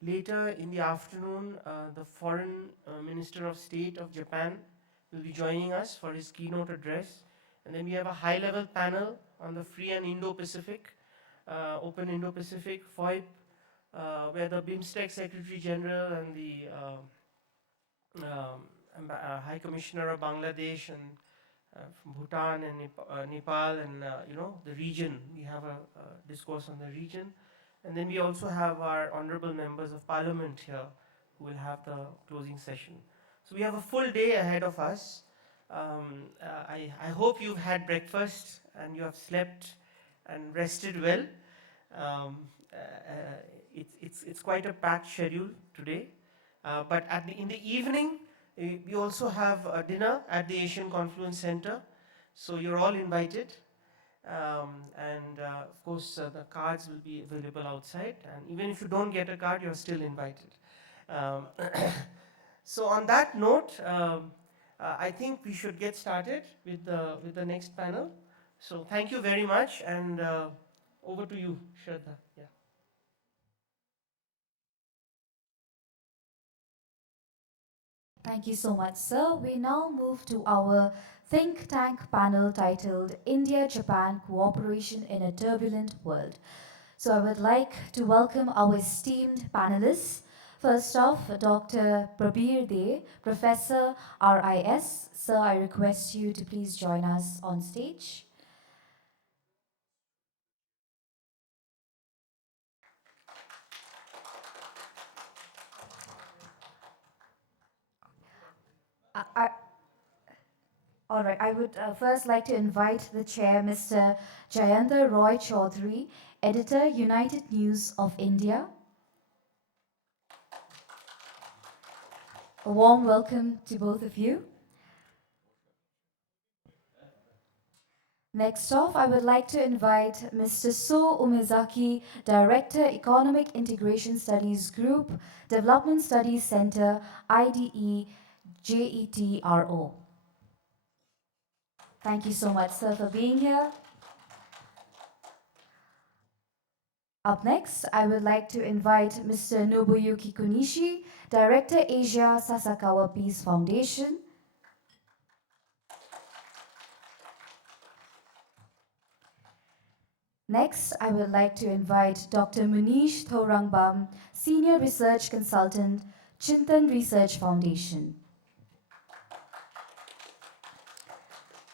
Later in the afternoon, the Foreign Minister of State of Japan will be joining us for his keynote address. And then we have a high-level panel on the free and Indo-Pacific, open Indo-Pacific, FOIP, where the BIMSTEC Secretary General and the High Commissioner of Bangladesh and from Bhutan and Nepal and the region. We have a discourse on the region. And then we also have our honorable members of parliament here who will have the closing session. So we have a full day ahead of us. I hope you've had breakfast and you have slept and rested well. Um, it's quite a packed schedule today. But in the evening, we also have a dinner at the Asian Confluence Center. So you're all invited. Of course, the cards will be available outside. And even if you don't get a card, you're still invited. Um, so on that note, I think we should get started with the next panel. So thank you very much, and over to you, Shraddha. Yeah. Thank you so much, sir. We now move to our think tank panel titled India Japan Cooperation in a Turbulent World. So I would like to welcome our esteemed panelists. First off, Dr. Prabir De, Professor RIS. Sir, I request you to please join us on stage. I, All right, I would first like to invite the chair, Mr. Jayanta Roy Chaudhary, Editor, United News of India. A warm welcome to both of you. Next off, I would like to invite Mr. So Umezaki, Director, Economic Integration Studies Group, Development Studies Center, IDE, JETRO. Thank you so much, sir, for being here. Up next, I would like to invite Mr. Nobuyuki Kunishi, Director, Asia Sasakawa Peace Foundation. Next, I would like to invite Dr. Munish Thorangbam, Senior Research Consultant, Chintan Research Foundation.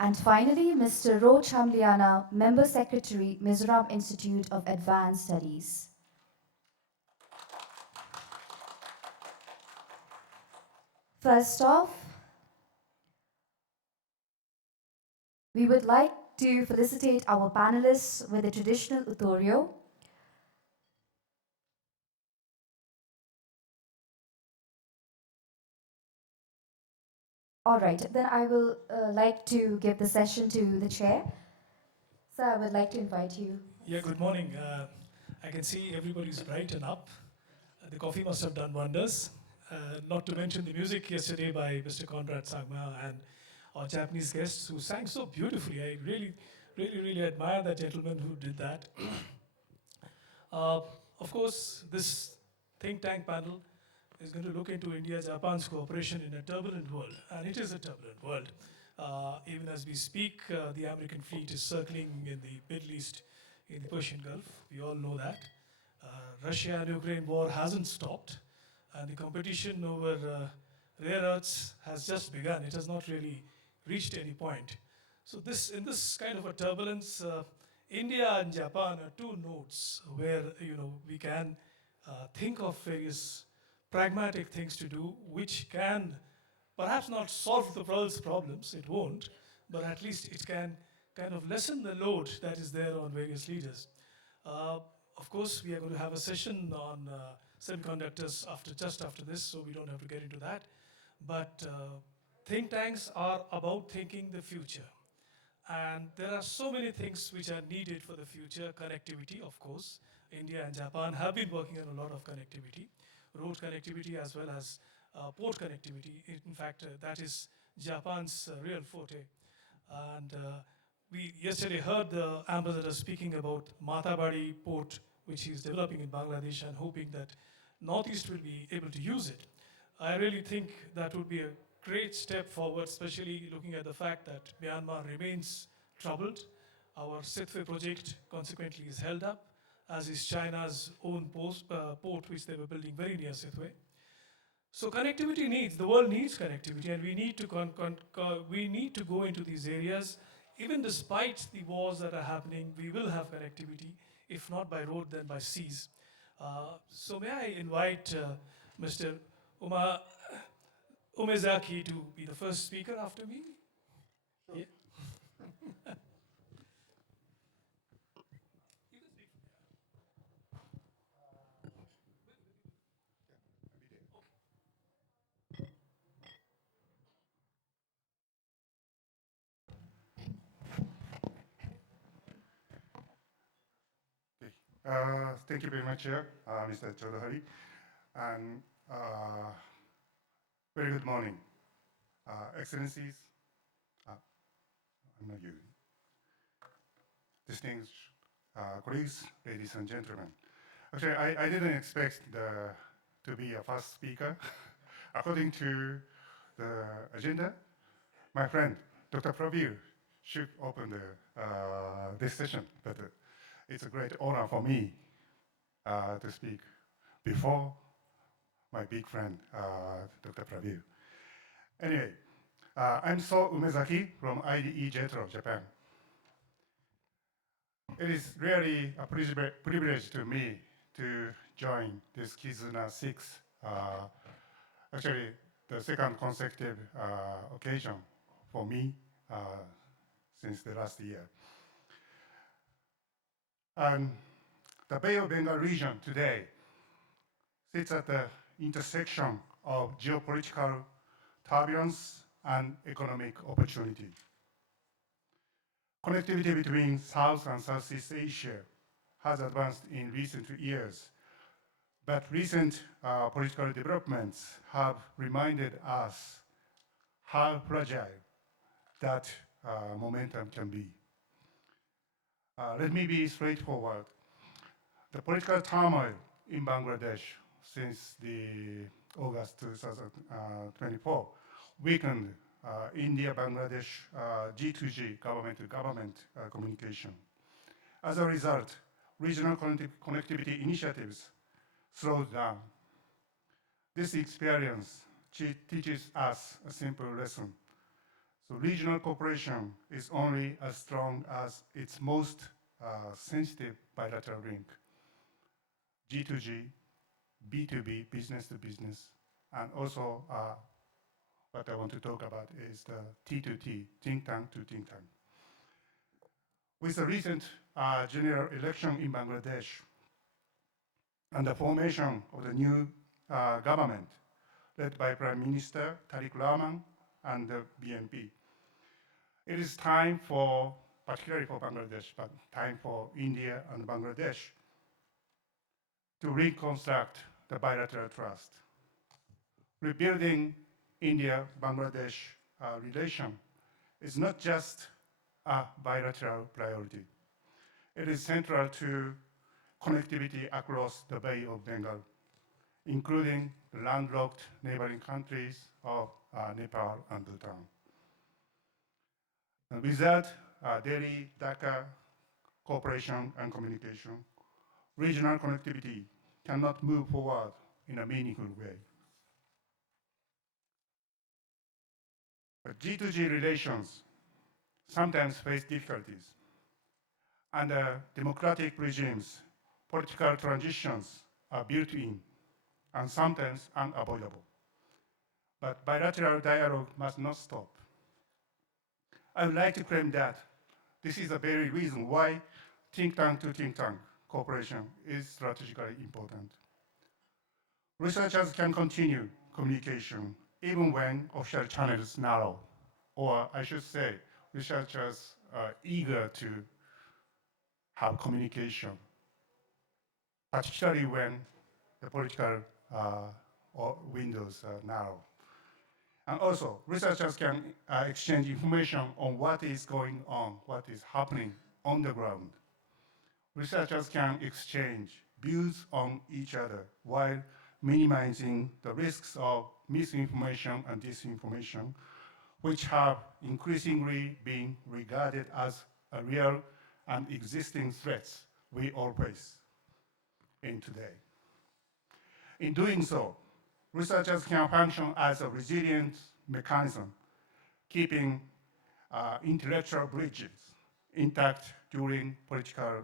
And finally, Mr. Ro Chamliana, Member Secretary, Mizoram Institute of Advanced Studies. First off, we would like to felicitate our panelists with a traditional Utorio. All right, then I will like to give the session to the chair. So I would like to invite you. Yeah, good morning. I can see everybody's bright and up. The coffee must have done wonders. Not to mention the music yesterday by Mr. Conrad Sangma and our Japanese guests who sang so beautifully. I really admire that gentleman who did that. Uh, of course, this think tank panel is going to look into India-Japan's cooperation in a turbulent world, and it is a turbulent world. Even as we speak, the American fleet is circling in the Middle East, in the Persian Gulf. We all know that. Russia and Ukraine war hasn't stopped, and the competition over rare earths has just begun. It has not really reached any point. So in this kind of a turbulence, India and Japan are two nodes where we can think of various pragmatic things to do, which can perhaps not solve the world's problems, it won't, but at least it can kind of lessen the load that is there on various leaders. Uh, of course, we are going to have a session on semiconductors just after this, so we don't have to get into that. But think tanks are about thinking the future. And there are so many things which are needed for the future. Connectivity, of course. India and Japan have been working on a lot of connectivity, road connectivity as well as port connectivity. In fact, that is Japan's real forte. And we yesterday heard the ambassador speaking about Matabari port, which he's developing in Bangladesh, and hoping that Northeast will be able to use it. I really think that would be a great step forward, especially looking at the fact that Myanmar remains troubled. Our Sitwe project consequently is held up, as is China's own port, which they were building very near Sitwe. So connectivity needs, the world needs connectivity, and we need to we need to go into these areas. Even despite the wars that are happening, we will have connectivity, if not by road, then by seas. So may I invite Mr. Uma, Umezaki to be the first speaker after me? Yeah. Okay. Thank you very much, Chair, Mr. Chodhari. And very good morning, Excellencies. I'm not you. Distinguished colleagues, ladies and gentlemen. Actually, I didn't expect to be a first speaker. According to the agenda, my friend, Dr. Pravir, should open this session, but it's a great honor for me to speak before my big friend, Dr. Pravir. Anyway, I'm So Umezaki from IDE JETRO, Japan. It is really a privilege to me to join this KIZUNA 6, actually the second consecutive occasion for me since the last year. And the Bay of Bengal region today sits at the intersection of geopolitical turbulence and economic opportunity. Connectivity between South and Southeast Asia has advanced in recent years, but recent political developments have reminded us how fragile that momentum can be. Let me be straightforward. The political turmoil in Bangladesh since the August 2024 weakened India-Bangladesh G2G government-to-government communication. As a result, regional connectivity initiatives slowed down. This experience teaches us a simple lesson. So regional cooperation is only as strong as its most sensitive bilateral link. G2G, B2B, business to business, and also what I want to talk about is the T2T, think tank to think tank. With the recent general election in Bangladesh and the formation of the new government led by Prime Minister Tariq Rahman and the BNP, it is time for, particularly for Bangladesh, but time for India and Bangladesh to reconstruct the bilateral trust. Rebuilding India-Bangladesh relation is not just a bilateral priority. It is central to connectivity across the Bay of Bengal, including the landlocked neighboring countries of Nepal and Bhutan. And without Delhi-Dhaka cooperation and communication, regional connectivity cannot move forward in a meaningful way. But G2G relations sometimes face difficulties. Under democratic regimes, political transitions are built in and sometimes unavoidable. But bilateral dialogue must not stop. I would like to claim that this is the very reason why think tank to think tank cooperation is strategically important. Researchers can continue communication even when official channels narrow, or I should say, researchers are eager to have communication, particularly when the political windows are narrow. And also, researchers can exchange information on what is going on, what is happening on the ground. Researchers can exchange views on each other while minimizing the risks of misinformation and disinformation, which have increasingly been regarded as a real and existing threats we all face in today. In doing so, researchers can function as a resilient mechanism, keeping intellectual bridges intact during political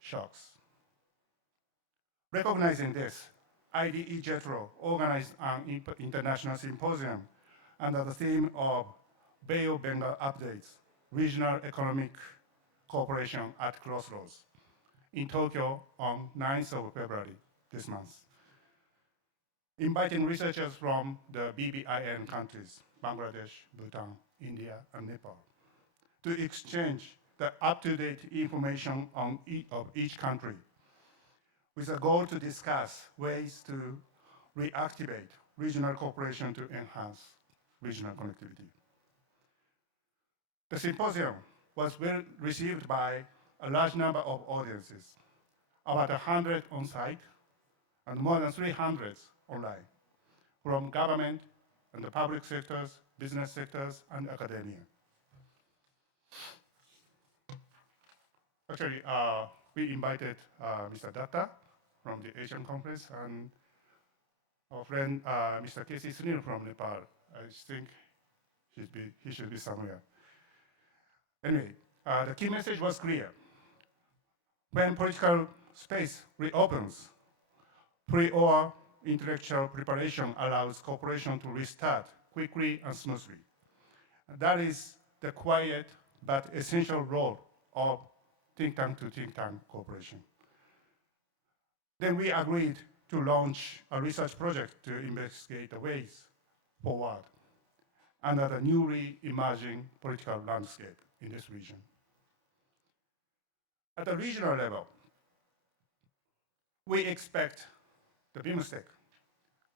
shocks. Recognizing this, IDE JETRO organized an international symposium under the theme of Bay of Bengal Updates, Regional Economic Cooperation at Crossroads in Tokyo on 9th of February this month, inviting researchers from the BBIN countries, Bangladesh, Bhutan, India, and Nepal, to exchange the up-to-date information of each country with a goal to discuss ways to reactivate regional cooperation to enhance regional connectivity. The symposium was well received by a large number of audiences, about 100 on site and more than 300 online, from government and the public sectors, business sectors, and academia. Actually, we invited Mr. Datta from the Asian Conference and our friend Mr. K.C. Sunil from Nepal. I think he should be somewhere. Anyway, the key message was clear. When political space reopens, pre-war intellectual preparation allows cooperation to restart quickly and smoothly. That is the quiet but essential role of think tank to think tank cooperation. Then we agreed to launch a research project to investigate the ways forward under the newly emerging political landscape in this region. At the regional level, we expect the BIMSTEC,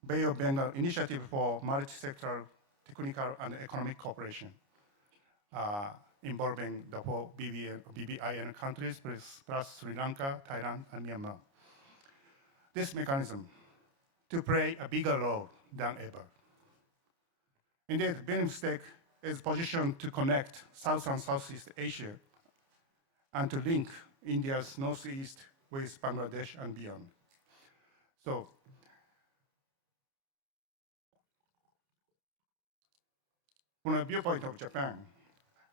Bay of Bengal Initiative for Multi-Sectoral Technical and Economic Cooperation, involving the four BBIN countries plus Sri Lanka, Thailand, and Myanmar. This mechanism to play a bigger role than ever. Indeed, BIMSTEC is positioned to connect South and Southeast Asia and to link India's Northeast with Bangladesh and beyond. So, from the viewpoint of Japan,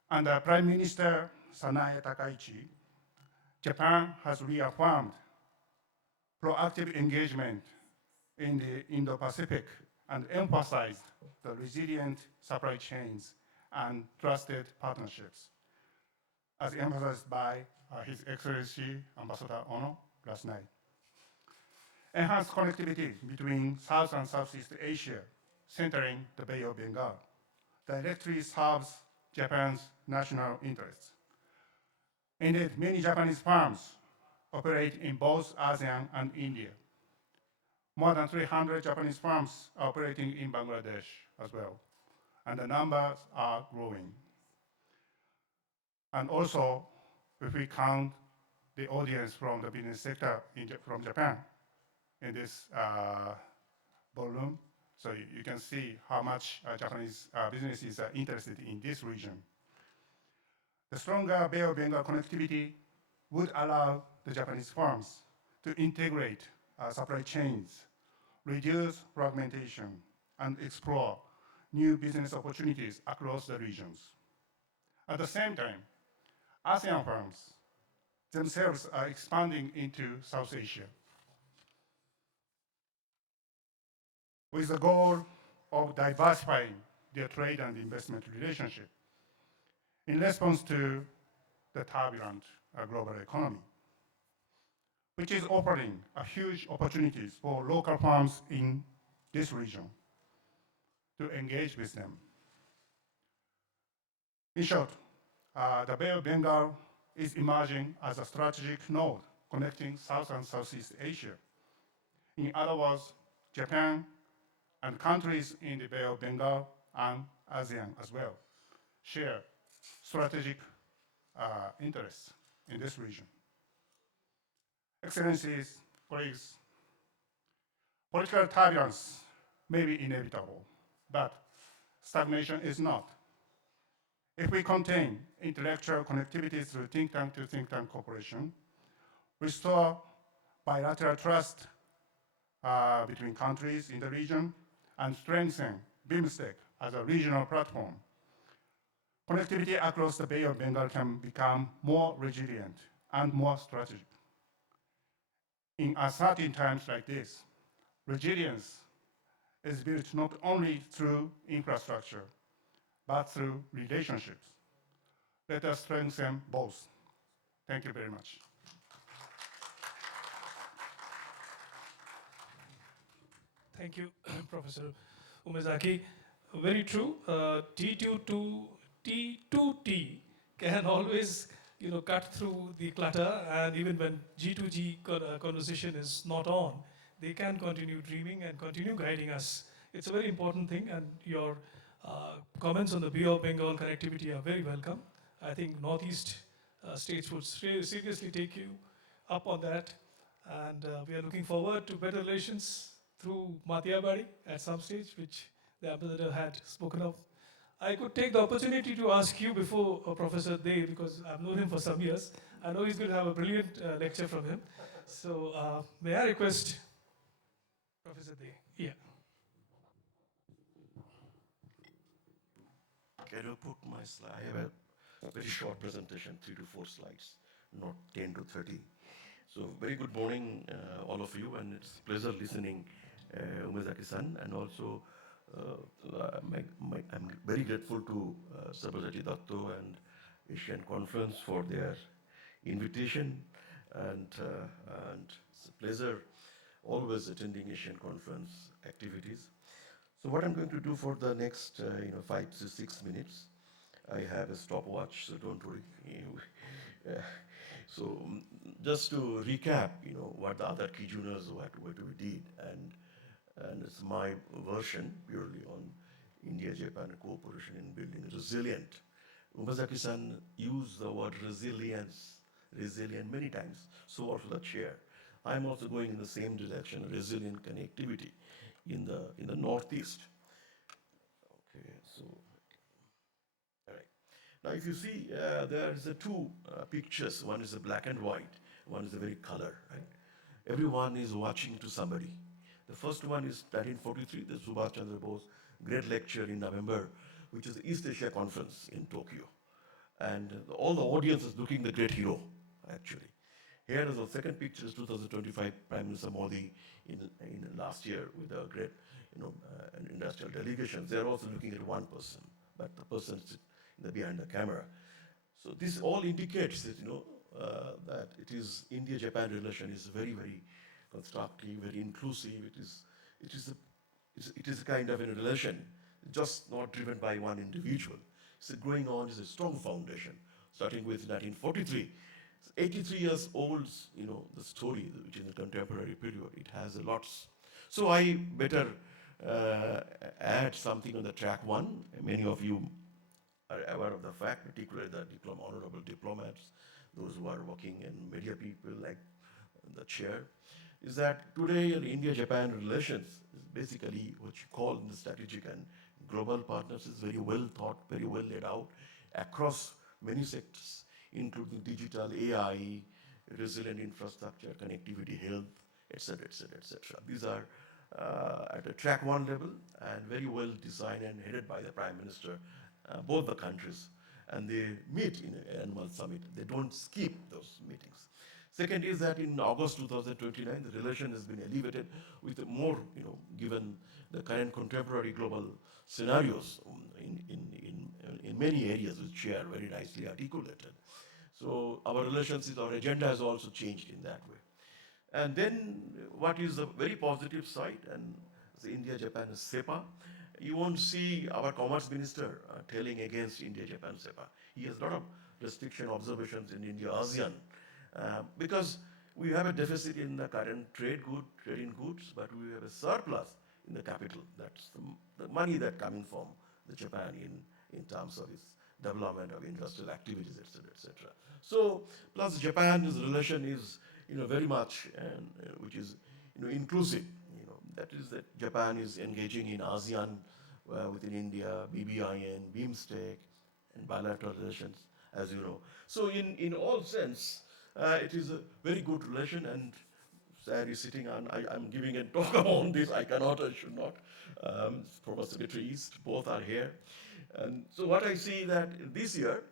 under Prime Minister Sanae Takaichi, Japan has reaffirmed proactive engagement in the Indo-Pacific and emphasized the resilient supply chains and trusted partnerships, as emphasized by His Excellency Ambassador Ono last night. Enhanced connectivity between South and Southeast Asia, centering the Bay of Bengal, directly serves Japan's national interests. Indeed, many Japanese firms operate in both ASEAN and India. More than 300 Japanese firms are operating in Bangladesh as well, and the numbers are growing. And also, if we count the audience from the business sector from Japan in this ballroom, so you can see how much Japanese businesses are interested in this region. The stronger Bay of Bengal connectivity would allow the Japanese firms to integrate supply chains, reduce fragmentation, and explore new business opportunities across the regions. At the same time, ASEAN firms themselves are expanding into South Asia with the goal of diversifying their trade and investment relationship in response to the turbulent global economy, which is offering huge opportunities for local firms in this region to engage with them. In short, the Bay of Bengal is emerging as a strategic node connecting South and Southeast Asia. In other words, Japan and countries in the Bay of Bengal and ASEAN as well share strategic interests in this region. Excellencies, colleagues, Political turbulence may be inevitable, but stagnation is not. If we contain intellectual connectivity through think tank to think tank cooperation, restore bilateral trust between countries in the region, and strengthen BIMSTEC as a regional platform, connectivity across the Bay of Bengal can become more resilient and more strategic. In uncertain times like this, resilience is built not only through infrastructure, but through relationships. Let us strengthen both. Thank you very much. Thank you, Professor Umezaki. Very true. T2T can always, cut through the clutter, and even when G2G conversation is not on, they can continue dreaming and continue guiding us. It's a very important thing, and your comments on the Bay of Bengal connectivity are very welcome. I think Northeast states would seriously take you up on that, and we are looking forward to better relations through Mathiabari at some stage, which the ambassador had spoken of. I could take the opportunity to ask you before Professor Dey, because I've known him for some years. I know he's going to have a brilliant lecture from him. So may I request Professor Dey? Yeah. Can you put my slide? I have a very short presentation, 3 to 4 slides, not 10 to 30. So very good morning, all of you, and it's a pleasure listening Umezaki-san, and also I'm very grateful to Sabazati Datto and Asian Conference for their invitation, and it's a pleasure always attending Asian Conference activities. So what I'm going to do for the next 5 to 6 minutes, I have a stopwatch, so don't worry. So just to recap, what the other KIZUNAs, what we did, and it's my version purely on India-Japan cooperation in building resilient. Umezaki-san used the word resilience, resilient many times, so also the chair. I'm also going in the same direction, resilient connectivity in the Northeast. Okay, so, all right. Now if you see, there is two pictures. One is a black and white, one is a very color, right? Everyone is watching to somebody. The first one is 1943, the Subhash Chandra Bose great lecture in November, which is the East Asia Conference in Tokyo. And all the audience is looking the great hero, actually. Here is the second picture, is 2025 Prime Minister Modi in last year with a great, industrial delegations. They are also looking at one person, but the person is behind the camera. So this all indicates that, that it is India-Japan relation is very, very constructive, very inclusive. It is a kind of a relation, just not driven by one individual. It's going on is a strong foundation, starting with 1943. 83 years old, the story, which is a contemporary period, it has a lots. So I better add something on the track one. Many of you are aware of the fact, particularly the honorable diplomats, those who are working in media people like the chair, is that today in India-Japan relations is basically what you call in the strategic and global partners is very well thought, very well laid out across many sectors, including digital, AI, resilient infrastructure, connectivity, health, etc., etc., etc. These are at a track one level and very well designed and headed by the Prime Minister, both the countries, and they meet in an annual summit. They don't skip those meetings. Second is that in August 2029, the relation has been elevated with more, given the current contemporary global scenarios in many areas, which are very nicely articulated. So our relationship, our agenda has also changed in that way. And then what is a very positive side, and the India-Japan SEPA, you won't see our commerce minister telling against India-Japan SEPA. He has a lot of restriction observations in India-ASEAN because we have a deficit in the current trade in goods, but we have a surplus in the capital. That's the money that coming from the Japan in terms of its development of industrial activities, etc., etc. So, plus Japan's relation is, very much, which is, inclusive. that is that Japan is engaging in ASEAN within India, BBIN, BIMSTEC, and bilateral relations, as you know. So in all sense, it is a very good relation, and Sir is sitting on, I'm giving a talk on this, I cannot, I should not. Former Secretary East, both are here. And so what I see that this year,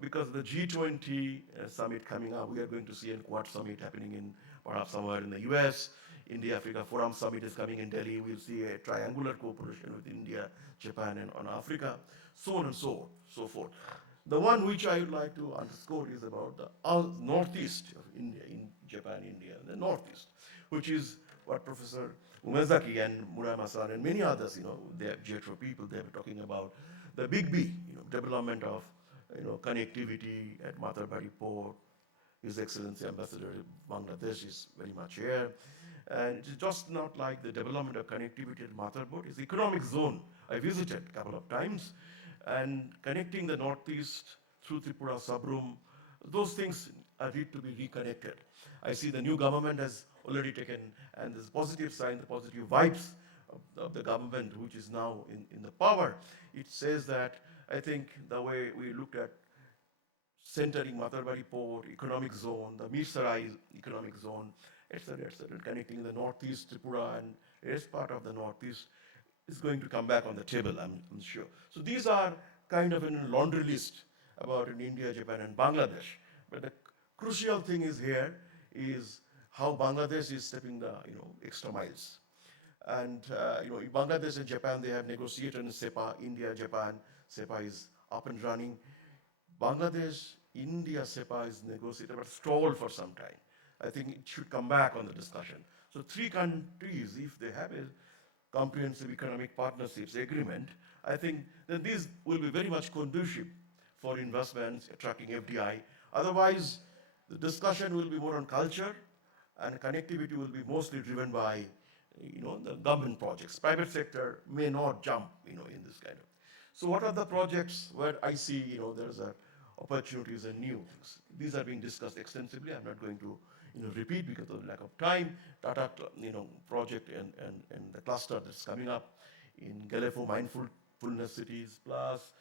because of the G20 summit coming up, we are going to see a Quad summit happening in perhaps somewhere in the US. India-Africa Forum Summit is coming in Delhi. We'll see a triangular cooperation with India, Japan, and on Africa, so on and so forth. The one which I would like to underscore is about the northeast of India, in Japan, India, the northeast, which is what Professor Umezaki and Murama-san and many others, they are JETRO people, they were talking about the big B, development of, connectivity at Matarbari Port. His Excellency Ambassador Bangladesh is very much here. And it's just not like the development of connectivity at Matarbari, it's economic zone. I visited a couple of times, and connecting the northeast through Tripura, Sabrum, those things need to be reconnected. I see the new government has already taken, and there's positive sign, the positive vibes of the government which is now in the power. It says that, I think the way we looked at centering Matarbari Port, economic zone, the Mirsarai economic zone, etc., connecting the northeast, Tripura, and the rest part of the northeast is going to come back on the table, I'm sure. So these are kind of a laundry list about in India, Japan, and Bangladesh. But the crucial thing is here is how Bangladesh is stepping the extra miles. And Bangladesh and Japan, they have negotiated in SEPA, India, Japan, SEPA is up and running. Bangladesh, India, SEPA is negotiated but stalled for some time. I think it should come back on the discussion. So three countries, if they have a comprehensive economic partnerships agreement, I think that these will be very much conducive for investments, attracting FDI. Otherwise, the discussion will be more on culture, and connectivity will be mostly driven by the government projects. Private sector may not jump in this kind of. So what are the projects where I see there's opportunities and new things? These are being discussed extensively. I'm not going to repeat because of lack of time. Tata project and the cluster that's coming up in Galefo Mindfulness Cities, plus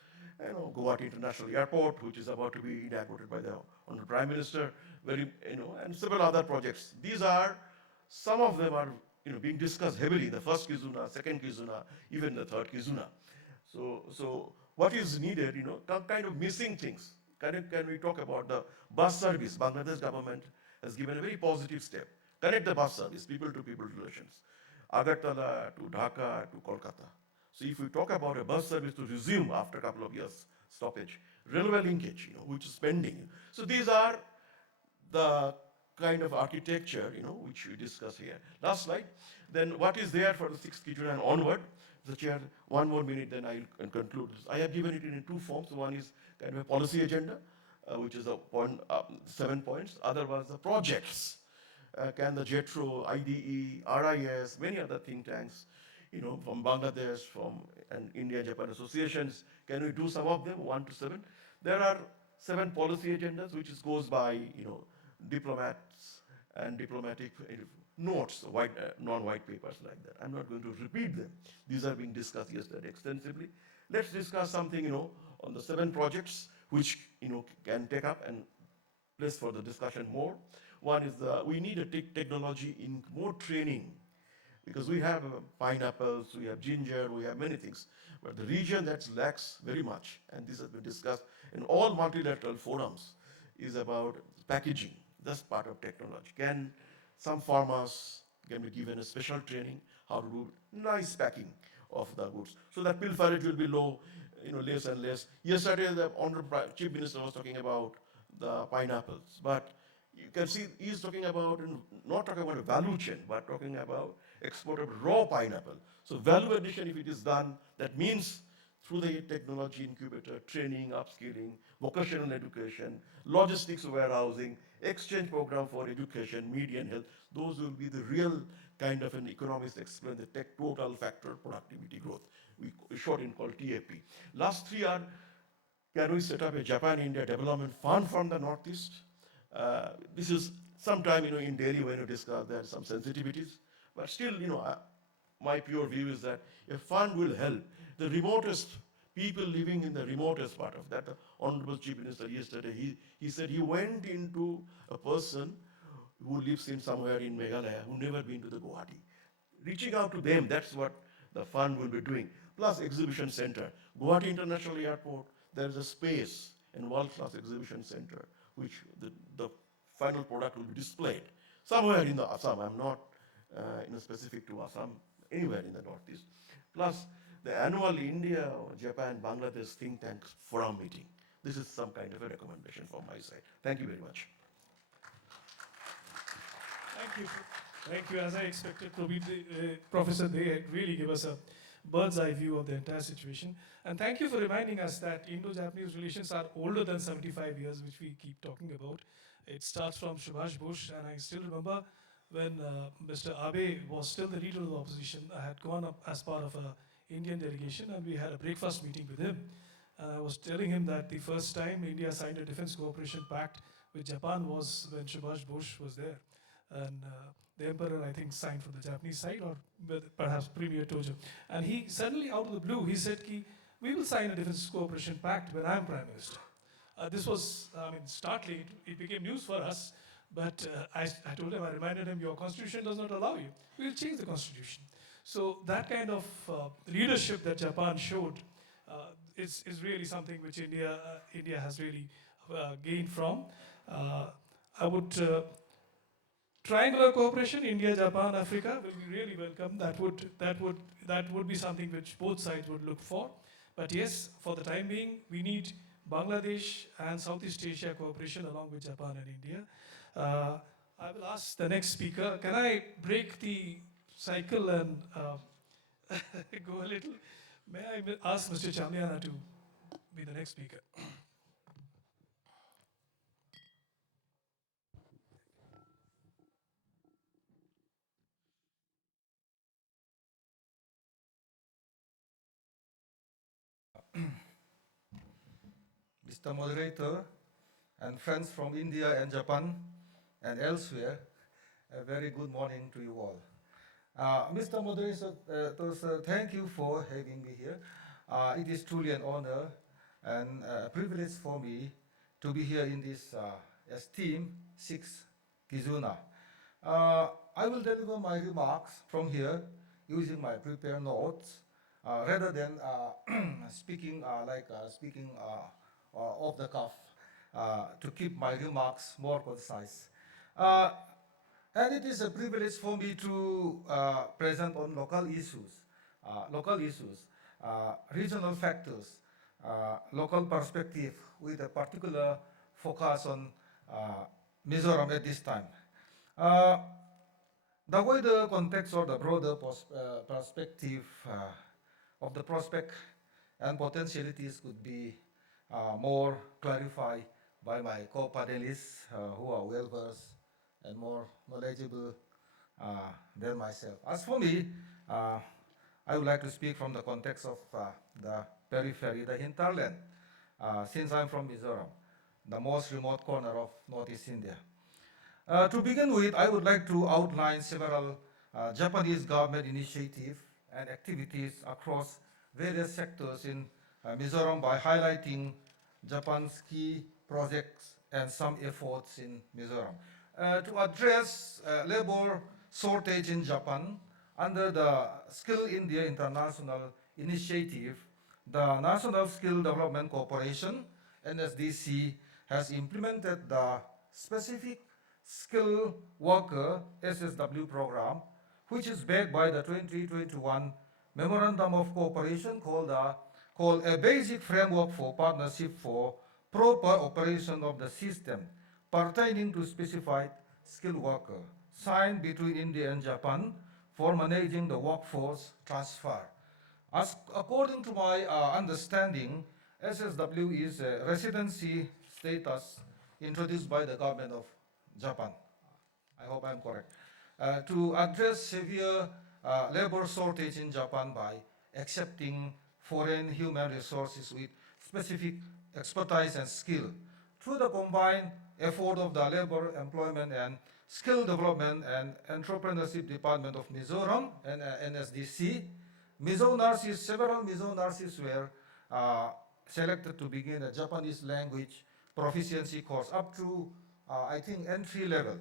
Guwahati International Airport, which is about to be inaugurated by the Honorable Prime Minister, and several other projects. These are, some of them are being discussed heavily, the first KIZUNA, second KIZUNA, even the third KIZUNA. So what is needed, kind of missing things. Can we talk about the bus service? Bangladesh government has given a very positive step. Connect the bus service, people-to-people relations. Agartala to Dhaka to Kolkata. So if we talk about a bus service to resume after a couple of years stoppage, railway linkage, which is pending. So these are the kind of architecture, which we discuss here. Last slide. Then what is there for the sixth KIZUNA and onward? The chair, one more minute, then I'll conclude. I have given it in two forms. One is kind of a policy agenda, which is 7 points. Other was the projects. Can the JETRO, IDE, RIS, many other think tanks, from Bangladesh, and India, Japan associations, can we do some of them, 1 to 7? There are 7 policy agendas, which goes by, diplomats and diplomatic notes, non-white papers like that. I'm not going to repeat them. These are being discussed yesterday extensively. Let's discuss something, on the 7 projects, which, can take up and place for the discussion more. One is we need a technology in more training, because we have pineapples, we have ginger, we have many things. But the region that lacks very much, and this has been discussed in all multilateral forums, is about packaging. That's part of technology. Can some farmers can be given a special training how to do nice packing of the goods, so that pilferage will be low, less and less. Yesterday, the Honorable Chief Minister was talking about the pineapples, but you can see he's talking about, not talking about a value chain, but talking about export of raw pineapple. So value addition, if it is done, that means through the technology incubator, training, upskilling, vocational education, logistics warehousing, exchange program for education, media and health, those will be the real kind of an economics explain the tech total factor productivity growth. We short in called TAP. Last 3 are, can we set up a Japan-India development fund from the Northeast? This is sometime, in Delhi when you discuss there are some sensitivities, But still, my pure view is that a fund will help the remotest people living in the remotest part of that. The Honorable Chief Minister yesterday, he said he went into a person who lives in somewhere in Meghalaya who never been to the Guwahati. Reaching out to them, that's what the fund will be doing. Plus exhibition center. Guwahati International Airport, there is a space and world-class exhibition center, which the final product will be displayed. Somewhere in the Assam, I'm not specific to Assam, anywhere in the Northeast. Plus the annual India, Japan, Bangladesh think tank forum meeting. This is some kind of a recommendation from my side. Thank you very much. Thank you. Thank you. As I expected, Professor, they really give us a bird's eye view of the entire situation. And thank you for reminding us that Indo-Japanese relations are older than 75 years, which we keep talking about. It starts from Subhash Bose, and I still remember when Mr. Abe was still the leader of the opposition. I had gone up as part of a Indian delegation, and we had a breakfast meeting with him. And I was telling him that the first time India signed a defense cooperation pact with Japan was when Subhash Bose was there. And the emperor, I think, signed from the Japanese side, or perhaps Premier Tojo. And he suddenly, out of the blue, he said, we will sign a defense cooperation pact when I'm Prime Minister. This was, startling. It became news for us. But I told him, I reminded him, your constitution does not allow you. We'll change the constitution. So that kind of leadership that Japan showed is really something which India has really gained from. I would triangular cooperation, India, Japan, Africa, will be really welcome. That would be something which both sides would look for. But yes, for the time being, we need Bangladesh and Southeast Asia cooperation along with Japan and India. I will ask the next speaker. Can I break the cycle and go a little? May I ask Mr. Chamliana to be the next speaker? Mr. Moderator, and friends from India and Japan and elsewhere, a very good morning to you all. Mr. Moderator, thank you for having me here. It is truly an honor and a privilege for me to be here in this esteemed 6th KIZUNA. I will deliver my remarks from here using my prepared notes rather than speaking off the cuff to keep my remarks more concise. And it is a privilege for me to present on local issues, regional factors, local perspective with a particular focus on Mizoram at this time. The wider context or the broader perspective of the prospect and potentialities could be more clarified by my co-panelists who are well-versed and more knowledgeable than myself. As for me, I would like to speak from the context of the periphery, the hinterland, since I'm from Mizoram, the most remote corner of Northeast India. To begin with, I would like to outline several Japanese government initiatives and activities across various sectors in Mizoram by highlighting Japan's key projects and some efforts in Mizoram. To address labor shortage in Japan, under the Skill India International Initiative, the National Skill Development Corporation, NSDC, has implemented the Specific Skill Worker SSW program, which is backed by the 2021 Memorandum of Cooperation called a Basic Framework for Partnership for Proper Operation of the System pertaining to specified skilled worker, signed between India and Japan for managing the workforce transfer. According to my understanding, SSW is a residency status introduced by the government of Japan. I hope I'm correct. To address severe labor shortage in Japan by accepting foreign human resources with specific expertise and skill. Through the combined effort of the Labor, Employment and Skill Development and Entrepreneurship Department of Mizoram, and NSDC. Several Mizo nurses were selected to begin a Japanese language proficiency course up to, I think, entry level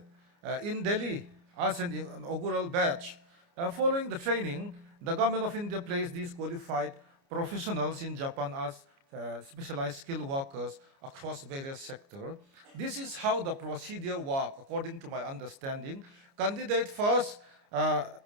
in Delhi as an inaugural batch. Following the training, the government of India placed these qualified professionals in Japan as specialized skilled workers across various sectors. This is how the procedure works, according to my understanding. Candidate first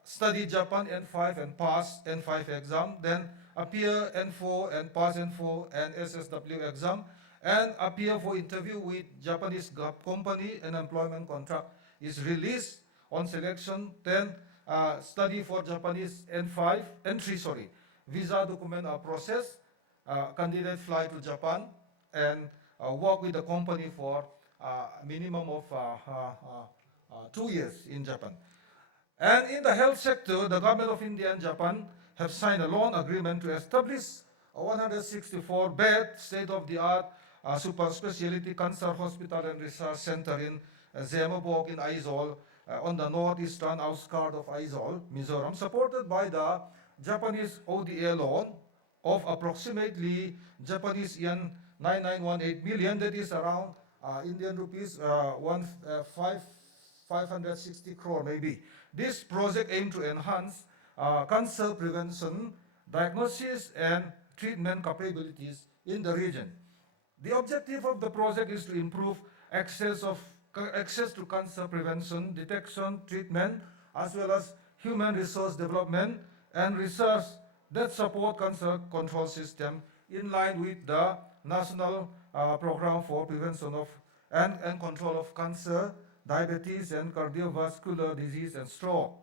study Japan N5 and pass N5 exam, then appear N4 and pass N4 and SSW exam, and appear for interview with Japanese company and employment contract is released on selection, then study for Japanese N3, visa document are processed, candidate fly to Japan and work with the company for a minimum of 2 years in Japan. And in the health sector, the government of India and Japan have signed a loan agreement to establish a 164-bed state-of-the-art super specialty cancer hospital and research center in Zemabog in Aizawl, on the northeastern outskirts of Aizawl, Mizoram, supported by the Japanese ODA loan of approximately Japanese yen 9918 million, that is around Indian rupees 560 crore maybe. This project aims to enhance cancer prevention, diagnosis, and treatment capabilities in the region. The objective of the project is to improve access to cancer prevention, detection, treatment, as well as human resource development and research that support cancer control system in line with the National Program for Prevention of and Control of Cancer, Diabetes and Cardiovascular Disease and Stroke,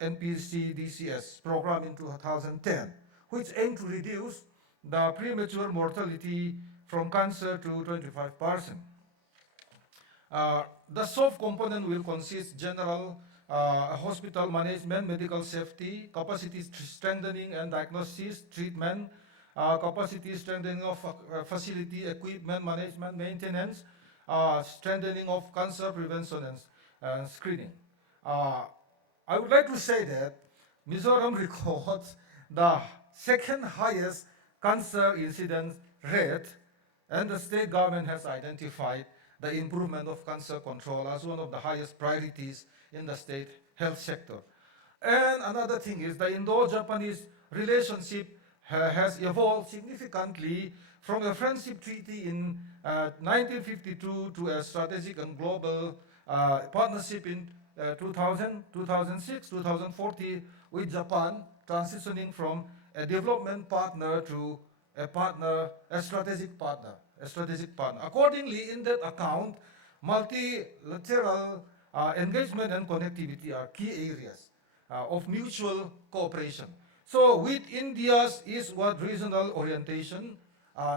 NPCDCS program in 2010, which aimed to reduce the premature mortality from cancer to 25%. The soft component will consist general hospital management, medical safety, capacity strengthening and diagnosis, treatment, capacity strengthening of facility, equipment management, maintenance, strengthening of cancer prevention and screening. I would like to say that Mizoram records the second highest cancer incidence rate, and the state government has identified the improvement of cancer control as one of the highest priorities in the state health sector. And another thing is the Indo-Japanese relationship has evolved significantly from a friendship treaty in 1952 to a strategic and global partnership in 2000, 2006, 2014 with Japan, transitioning from a development partner to a strategic partner. Accordingly, in that account, multilateral engagement and connectivity are key areas of mutual cooperation. So with India's eastward regional orientation,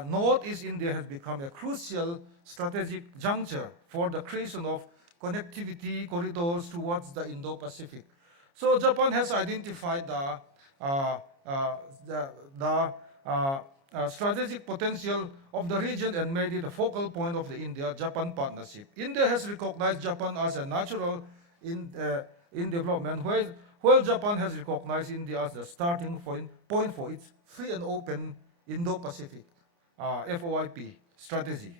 Northeast India has become a crucial strategic juncture for the creation of connectivity corridors towards the Indo-Pacific. So Japan has identified the strategic potential of the region and made it a focal point of the India-Japan partnership. India has recognized Japan as a natural in development, while Japan has recognized India as the starting point for its free and open Indo-Pacific FOIP strategy.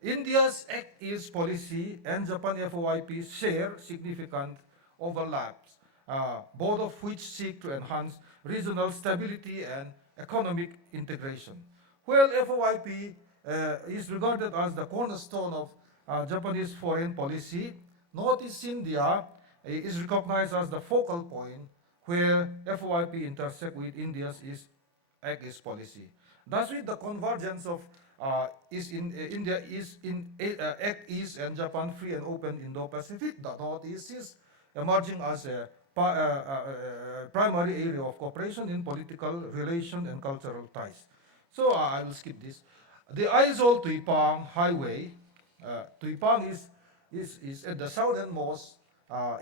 India's Act East policy and Japan FOIP share significant overlaps, both of which seek to enhance regional stability and economic integration. While FOIP is regarded as the cornerstone of Japanese foreign policy, Northeast India is recognized as the focal point where FOIP intersect with India's Act East policy. Thus, with the convergence of India is in Act East and Japan free and open Indo-Pacific, the Northeast is emerging as a primary area of cooperation in political relation and cultural ties. So I will skip this. The Aizawl-Tuipang Highway, Tuipang is at the southernmost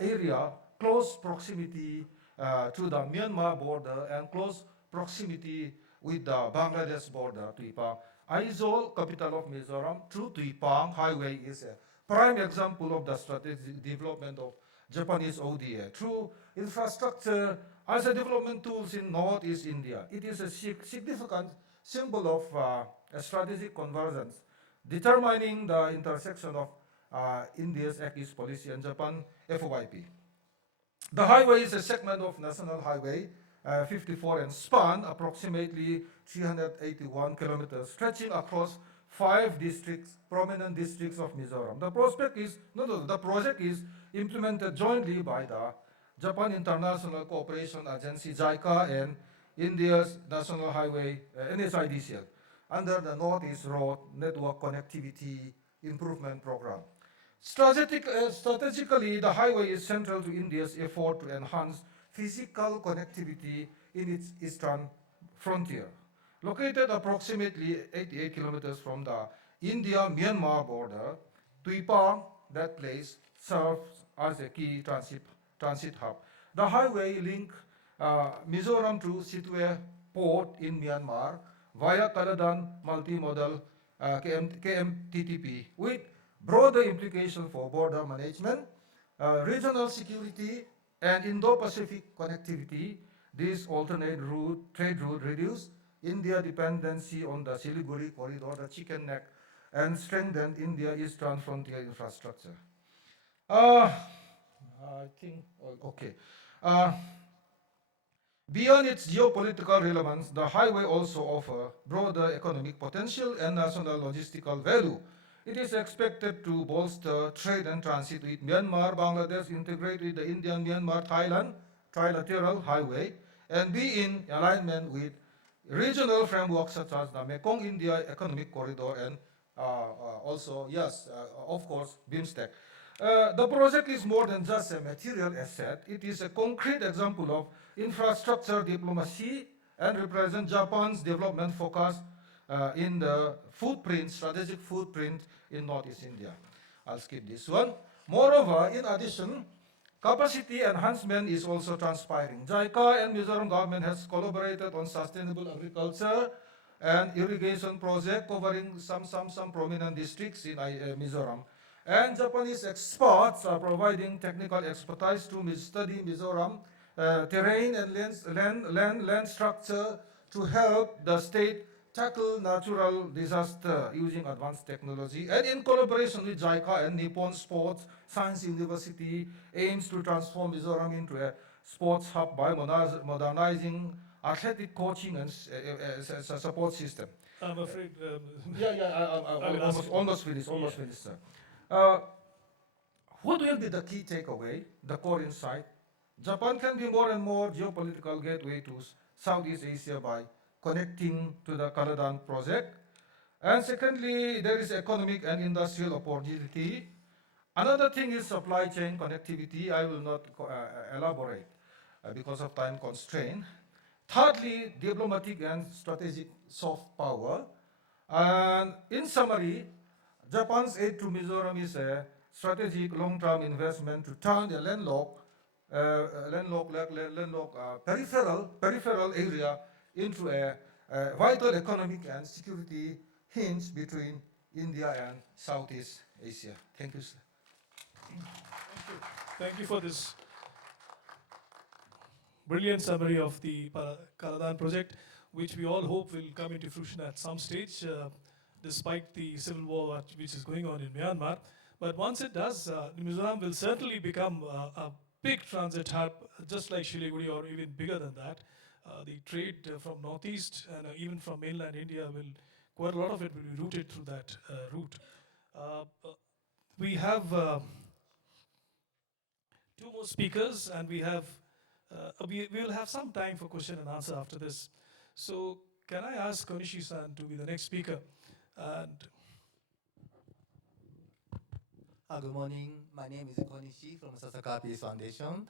area, close proximity to the Myanmar border and close proximity with the Bangladesh border, Tuipang. Aizawl, capital of Mizoram, through Tuipang Highway is a prime example of the strategic development of Japanese ODA through infrastructure as a development tools in Northeast India. It is a significant symbol of a strategic convergence, determining the intersection of India's East policy and Japan FOIP. The highway is a segment of National Highway 54 and span approximately 381 kilometers, stretching across 5 prominent districts of Mizoram. The project is implemented jointly by the Japan International Cooperation Agency (JICA) and India's National Highway NSIDCL under the Northeast Road Network Connectivity Improvement Program. Strategically, the highway is central to India's effort to enhance physical connectivity in its eastern frontier. Located approximately 88 kilometers from the India-Myanmar border, Tuipang, that place, serves as a key transit hub. The highway links Mizoram to Situe port in Myanmar via Kaladan multimodal KMTTP with broader implications for border management, regional security, and Indo-Pacific connectivity. This alternate trade route reduce India dependency on the Siliguri corridor, the chicken neck, and strengthen India eastern frontier infrastructure. I think, okay. Beyond its geopolitical relevance, the highway also offers broader economic potential and national logistical value. It is expected to bolster trade and transit with Myanmar, Bangladesh, integrate with the Indian-Myanmar-Thailand trilateral highway, and be in alignment with regional frameworks such as the Mekong India Economic Corridor and also, yes, of course, BIMSTEC. The project is more than just a material asset. It is a concrete example of infrastructure diplomacy and represents Japan's development focus in the strategic footprint in Northeast India. I'll skip this one. Moreover, in addition, capacity enhancement is also transpiring. JICA and Mizoram government has collaborated on sustainable agriculture and irrigation project covering some prominent districts in Mizoram. And Japanese experts are providing technical expertise to study Mizoram terrain and land structure to help the state tackle natural disaster using advanced technology. And in collaboration with JICA and Nippon Sports Science University aims to transform Mizoram into a sports hub by modernizing athletic coaching and support system. I'm afraid. I will ask you. almost finished, sir. What will be the key takeaway, the core insight? Japan can be more and more geopolitical gateway to Southeast Asia by connecting to the Kaladan project. And secondly, there is economic and industrial opportunity. Another thing is supply chain connectivity. I will not elaborate because of time constraint. Thirdly, diplomatic and strategic soft power. And in summary, Japan's aid to Mizoram is a strategic long-term investment to turn a landlocked peripheral area into a vital economic and security hinge between India and Southeast Asia. Thank you, sir. Thank you for this brilliant summary of the Kaladan project, which we all hope will come into fruition at some stage, despite the civil war which is going on in Myanmar. But once it does, Mizoram will certainly become a big transit hub, just like Siliguri or even bigger than that. The trade from northeast and even from mainland India quite a lot of it will be routed through that route. We have 2 more speakers, and we will have some time for question and answer after this. So can I ask Konishi-san to be the next speaker? And good morning. My name is Konishi from Sasaka Peace Foundation.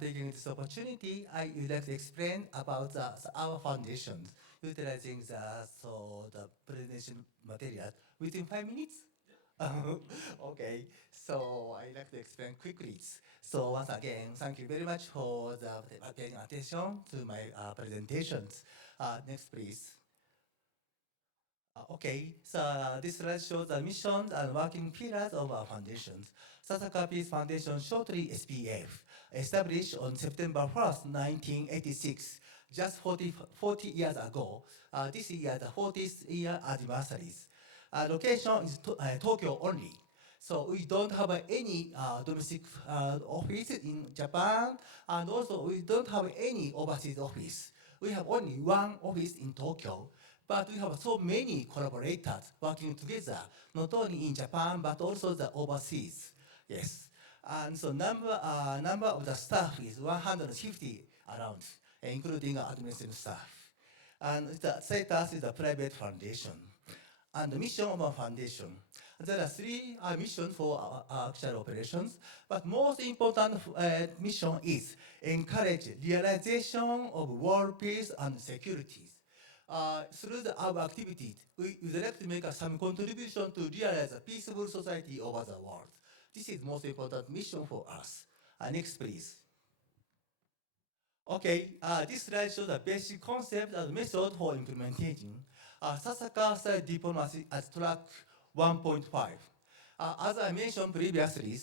Taking this opportunity, I would like to explain about our foundation utilizing the presentation material within 5 minutes. Okay, so I'd like to explain quickly. So once again, thank you very much for paying attention to my presentations. Next, please. Okay, so this slide shows the missions and working pillars of our foundations. Sasaka Peace Foundation, shortly SPF, established on September 1st, 1986, just 40 years ago. This year, the 40th year anniversaries. Location is Tokyo only. So we don't have any domestic office in Japan, and also we don't have any overseas office. We have only one office in Tokyo, but we have so many collaborators working together, not only in Japan, but also the overseas. Yes. And so number of the staff is 150 around, including administrative staff. And the status is a private foundation. And the mission of our foundation. There are three missions for our actual operations, but most important mission is encourage realization of world peace and security. Through our activities, we would like to make some contribution to realize a peaceful society over the world. This is most important mission for us. Next, please. Okay, this slide shows the basic concept and method for implementing Sasaka style diplomacy as track 1.5. As I mentioned previously,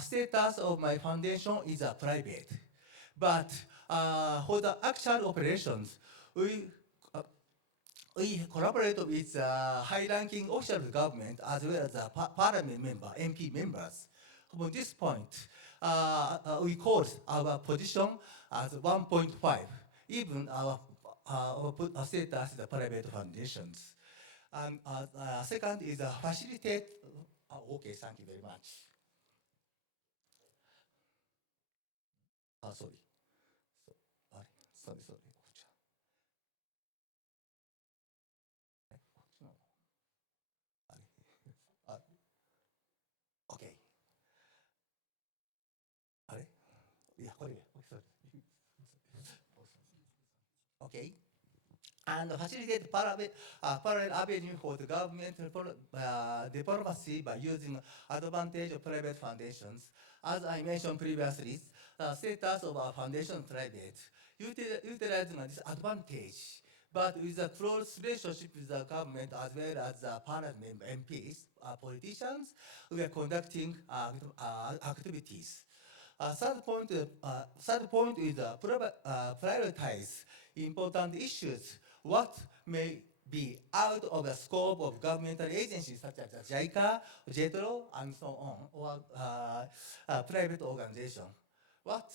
status of my foundation is private. But for the actual operations, we collaborate with high-ranking official government as well as the parliament member, MP members. From this point, we call our position as 1.5, even our status the private foundations. And second is facilitate. Okay, thank you very much. Sorry. Sorry. Okay. Yeah, sorry. Okay. And facilitate parallel avenue for the government diplomacy by using advantage of private foundations. As I mentioned previously, status of our foundation private, utilizing this advantage, but with a close relationship with the government as well as the parliament MPs, politicians, we are conducting activities. Third point is prioritize important issues. What may be out of the scope of governmental agencies such as JICA, JETRO, and so on, or private organization. What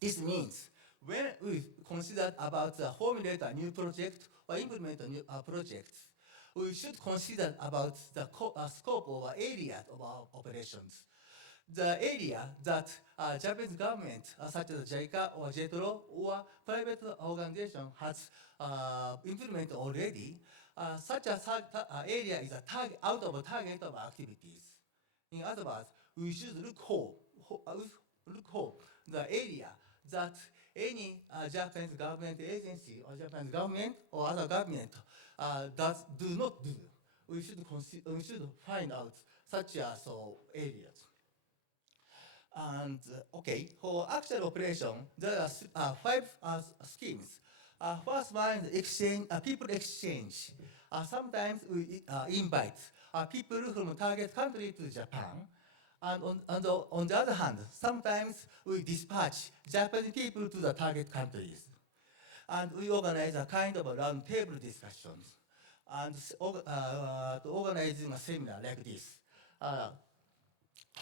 this means, when we consider about formulate a new project or implement a new project, we should consider about the scope or area of our operations. The area that Japanese government, such as JICA or JETRO or private organization has implemented already, such a area is a target, out of a target of activities. In other words, we should look for the area that any Japanese government agency or Japanese government or other government do not do. We should find out such as areas. And okay, for actual operation, there are five schemes. First one is exchange, people exchange. Sometimes we invite people from target country to Japan. And on the other hand, sometimes we dispatch Japanese people to the target countries. And we organize a kind of a round table discussions and organizing a seminar like this.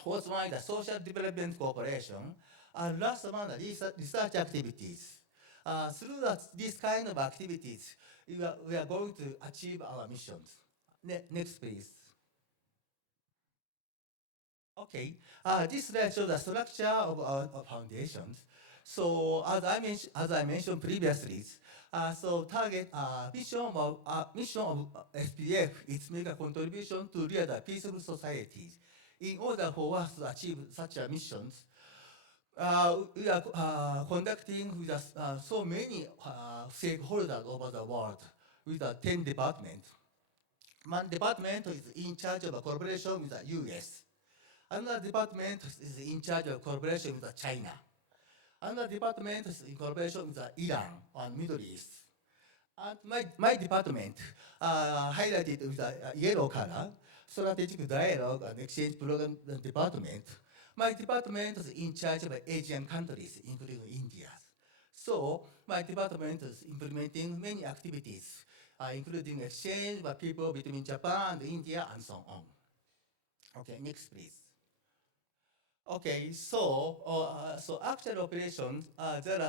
Fourth one is the social development cooperation, and last one is research activities. Through these kind of activities, we are going to achieve our missions. Next, please. Okay, this slide shows the structure of our foundations. So as I mentioned previously, so target mission of SPF is make a contribution to realize a peaceful society. In order for us to achieve such a missions, we are conducting with so many stakeholders over the world with 10 departments. One department is in charge of a collaboration with the US. Another department is in charge of collaboration with China. Another department is in collaboration with Iran and Middle East. And my department, highlighted with a yellow color, strategic dialogue and exchange program department. My department is in charge of Asian countries, including India. So my department is implementing many activities, including exchange of people between Japan and India and so on. Okay, next please. Okay, so actual operations, there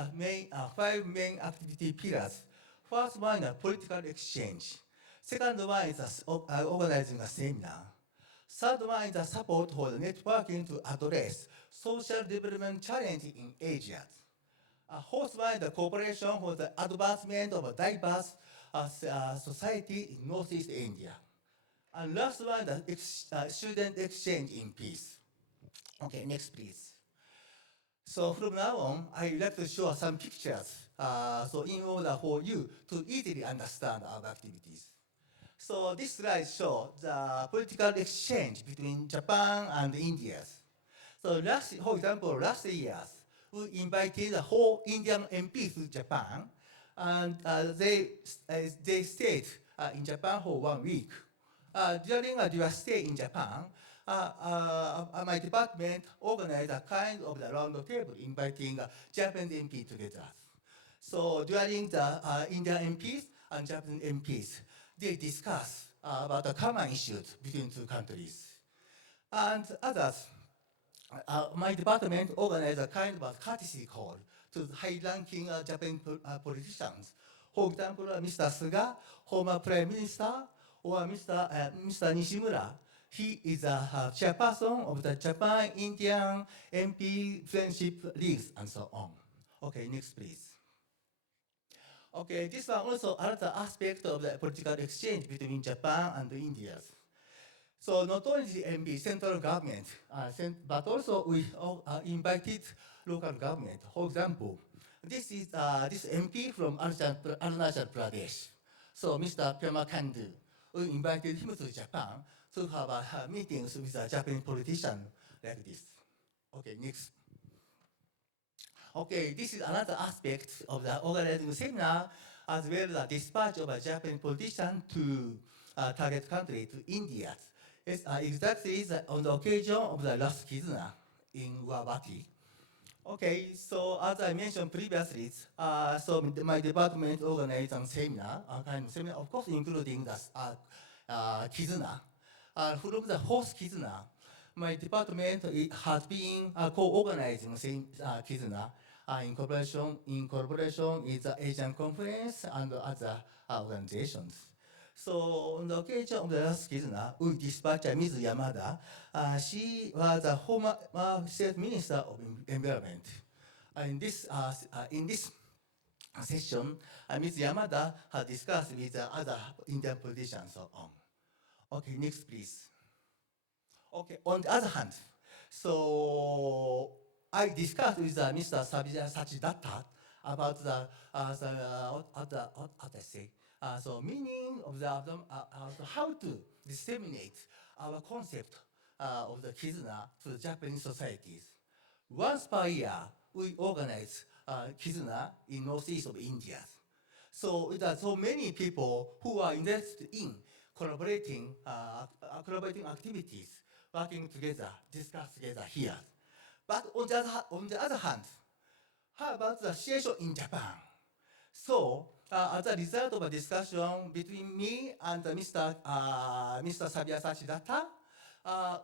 are five main activity pillars. First one is political exchange. Second one is organizing a seminar. Third one is support for the networking to address social development challenges in Asia. Fourth one is the cooperation for the advancement of a diverse society in Northeast India. And last one is the student exchange in peace. Okay, next please. So from now on, I would like to show some pictures, so in order for you to easily understand our activities. So this slide shows the political exchange between Japan and India. So for example, last year, we invited the whole Indian MPs to Japan, and they stayed in Japan for 1 week. During their stay in Japan, my department organized a kind of the round table inviting Japanese MPs together. So during the Indian MPs and Japanese MPs, they discuss about the common issues between two countries. And others, my department organized a kind of courtesy call to high-ranking Japanese politicians. For example, Mr. Suga, former Prime Minister, or Mr. Nishimura. He is a chairperson of the Japan-Indian MP Friendship Leagues and so on. Okay, next please. Okay, this one also another aspect of the political exchange between Japan and India. So not only the MB, central government, but also we invited local government. For example, this is this MP from Arunachal Pradesh. So Mr. Pema Kandu, we invited him to Japan to have meetings with a Japanese politician like this. Okay, next. Okay, this is another aspect of the organizing seminar, as well as the dispatch of a Japanese politician to target country, to India. Yes, exactly on the occasion of the last KIZUNA in Guwahati. Okay, so as I mentioned previously, so my department organized a seminar, kind of seminar, of course, including the KIZUNA. From the host KIZUNA, my department has been co-organizing KIZUNA in collaboration with the Asian Conference and other organizations. So on the occasion of the last KIZUNA, we dispatched Ms. Yamada. She was a former state minister of environment. In this session, Ms. Yamada has discussed with other Indian politicians and so on. Okay, next please. Okay, on the other hand, so I discussed with Mr. Sabya Sachidatta about what I say, so meaning of how to disseminate our concept of the KIZUNA to the Japanese societies. Once per year, we organize KIZUNA in northeast of India. So there are so many people who are interested in collaborating activities, working together, discuss together here. But on the other hand, how about the situation in Japan? So, as a result of a discussion between me and Mr. Sabya Sachidatta,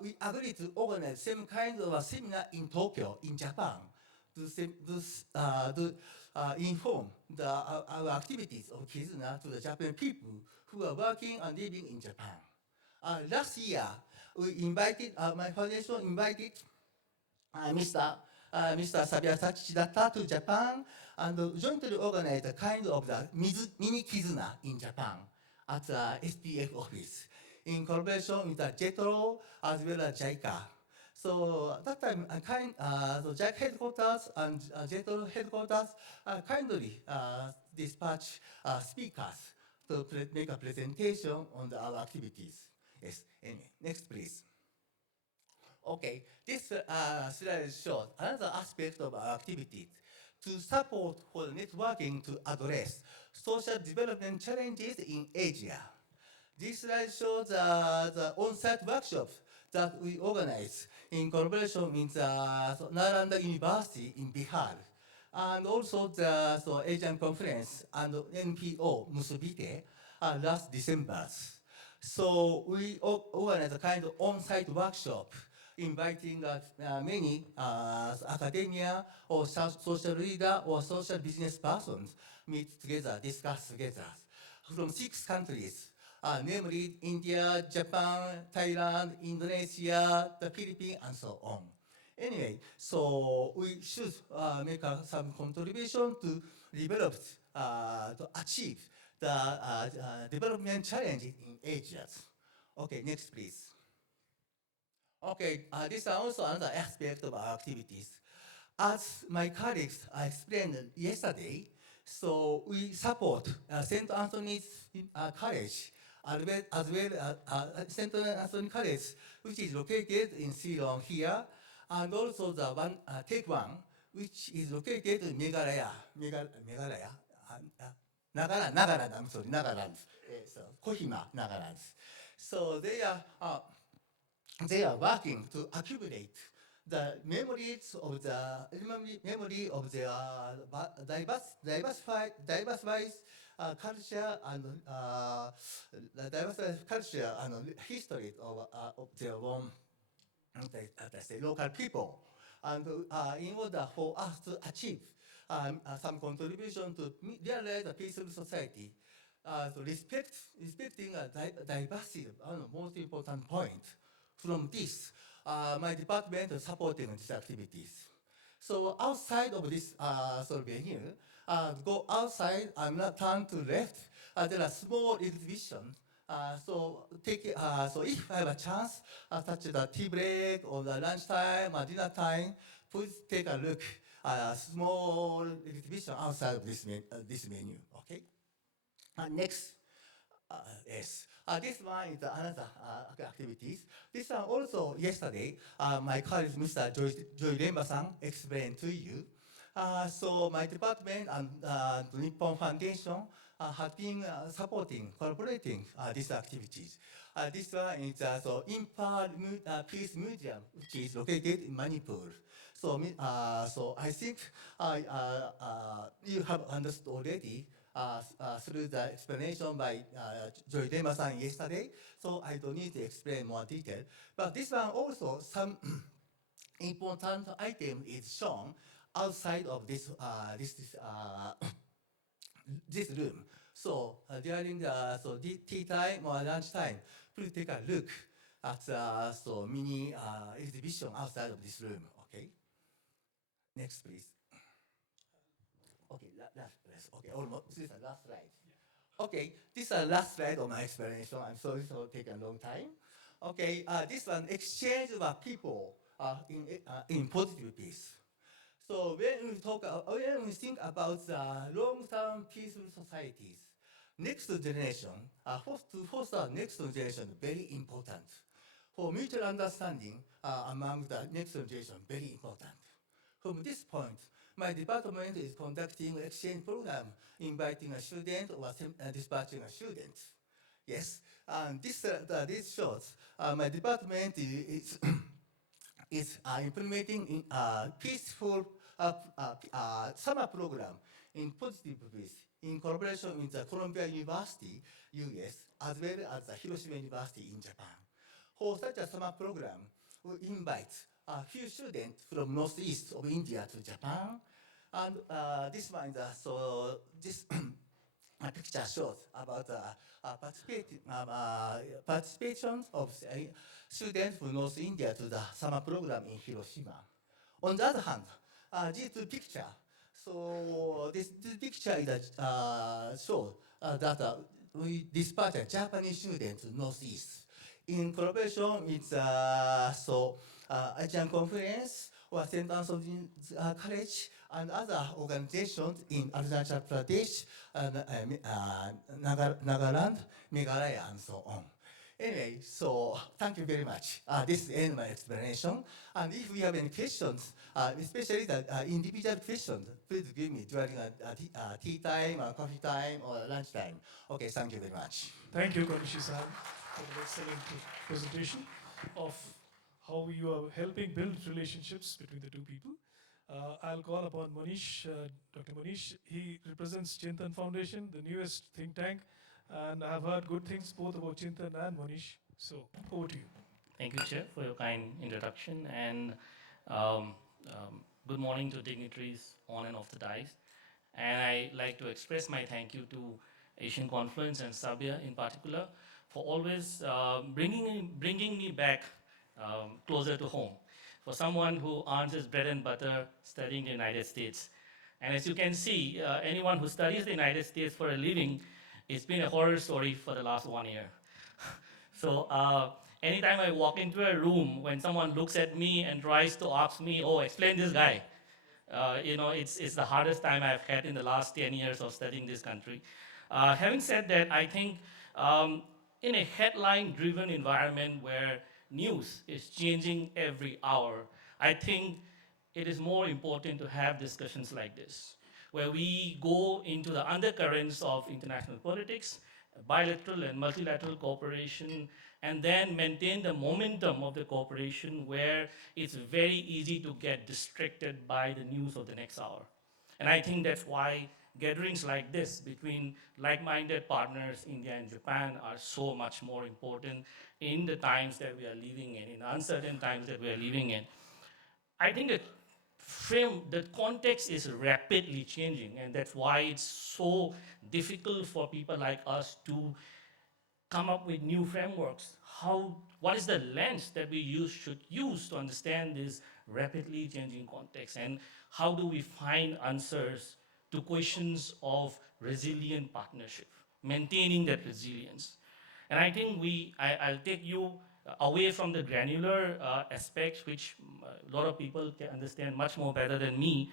we agreed to organize same kind of a seminar in Tokyo, in Japan, to inform our activities of KIZUNA to the Japanese people who are working and living in Japan. Last year, we invited, my foundation invited Mr. Sabya Sachidatta to Japan and jointly organized a kind of the mini KIZUNA in Japan at the SPF office in collaboration with the JETRO as well as JICA. So at that time, so JICA headquarters and JETRO headquarters kindly dispatch speakers to make a presentation on our activities. Yes, anyway, next please. Okay, this slide shows another aspect of our activities. to support for networking to address social development challenges in Asia. This slide shows the on-site workshops that we organize in collaboration with Nalanda University in Bihar, and also the Asian Conference and NPO Musubite last December. So we organize a kind of on-site workshop inviting many academia or social leader or social business persons meet together, discuss together from 6 countries, namely India, Japan, Thailand, Indonesia, the Philippines, and so on. Anyway, so we should make some contribution to develop, to achieve the development challenges in Asia. Okay, next please. Okay, this is also another aspect of our activities. As my colleagues explained yesterday, so we support St. Anthony's College, as well as St. Anthony College, which is located in Ceylon here, and also the one, Take One, which is located in Meghalaya, Nagaland, I'm sorry, Nagaland, so Kohima, Nagaland. So they are working to accumulate the memories of the memory of their diversified culture and the diversified culture and history of their own local people, and in order for us to achieve some contribution to realize a peaceful society, so respecting diversity, most important point. From this, my department is supporting these activities. So outside of this venue, go outside, I'm not turn to left, there are small exhibitions. So if I have a chance, such as a tea break or the lunchtime or dinner time, please take a look at a small exhibition outside of this menu, okay? Next. Yes. This one is another activities. This one also yesterday, my colleague Mr. Joy Remba-san explained to you. So my department and the Nippon Foundation have been supporting, collaborating these activities. This one is so Impal Peace Museum, which is located in Manipur. So, so I think you have understood already through the explanation by Joy Dema-san yesterday, so I don't need to explain more detail. But this one also, some important item is shown outside of this this room. So during the tea time or lunch time, please take a look at mini exhibition outside of this room. Okay. Next, please. Okay, okay, almost. This is the last slide. Okay, this is the last slide of my explanation. I'm sorry for taking a long time. Okay, this one exchange of people in positive peace. So when we think about the long-term peaceful societies, next generation, to foster next generation, very important. For mutual understanding among the next generation, very important. From this point, my department is conducting an exchange program, inviting a student or dispatching a student. Yes, and this shows my department is implementing in peaceful summer program in positive peace in collaboration with the Columbia University, US, as well as the Hiroshima University in Japan. For such a summer program, we invite a few students from northeast of India to Japan, and this one is this picture shows about participation of students from North India to the summer program in Hiroshima. On the other hand, these two pictures, so this picture is shows that we dispatch a Japanese student to Northeast in collaboration with Asian Conference or St. Anthony College and other organizations in Arunachal Pradesh, Nagaland, Meghalaya, and so on. Anyway, so thank you very much. This is the end of my explanation. And if we have any questions, especially the individual questions, please give me during tea time, coffee time, or lunch time. Okay, thank you very much. Thank you, Konishi-san, for the excellent presentation of how you are helping build relationships between the two people. I'll call upon Manish, Dr. Manish. He represents Chintan Foundation, the newest think tank, and I've heard good things both about Chintan and Manish. So, over to you. Thank you, Chair, for your kind introduction, and um, good morning to dignitaries on and off the dais. And I like to express my thank you to Asian Conference and Sabia in particular for always bringing me back closer to home. For someone who earns his bread and butter studying the United States. And as you can see, anyone who studies the United States for a living, it's been a horror story for the last 1 year. So anytime I walk into a room, when someone looks at me and tries to ask me, oh, explain this guy, it's the hardest time I've had in the last 10 years of studying this country. Having said that, I think in a headline-driven environment where news is changing every hour, I think it is more important to have discussions like this, where we go into the undercurrents of international politics, bilateral and multilateral cooperation, and then maintain the momentum of the cooperation where it's very easy to get distracted by the news of the next hour. And I think that's why gatherings like this between like-minded partners, India and Japan, are so much more important in the times that we are living in uncertain times that we are living in. I think that the context is rapidly changing, and that's why it's so difficult for people like us to come up with new frameworks. What is the lens that we should use to understand this rapidly changing context, and how do we find answers to questions of resilient partnership, maintaining that resilience? And I think I'll take you away from the granular aspects, which a lot of people can understand much more better than me,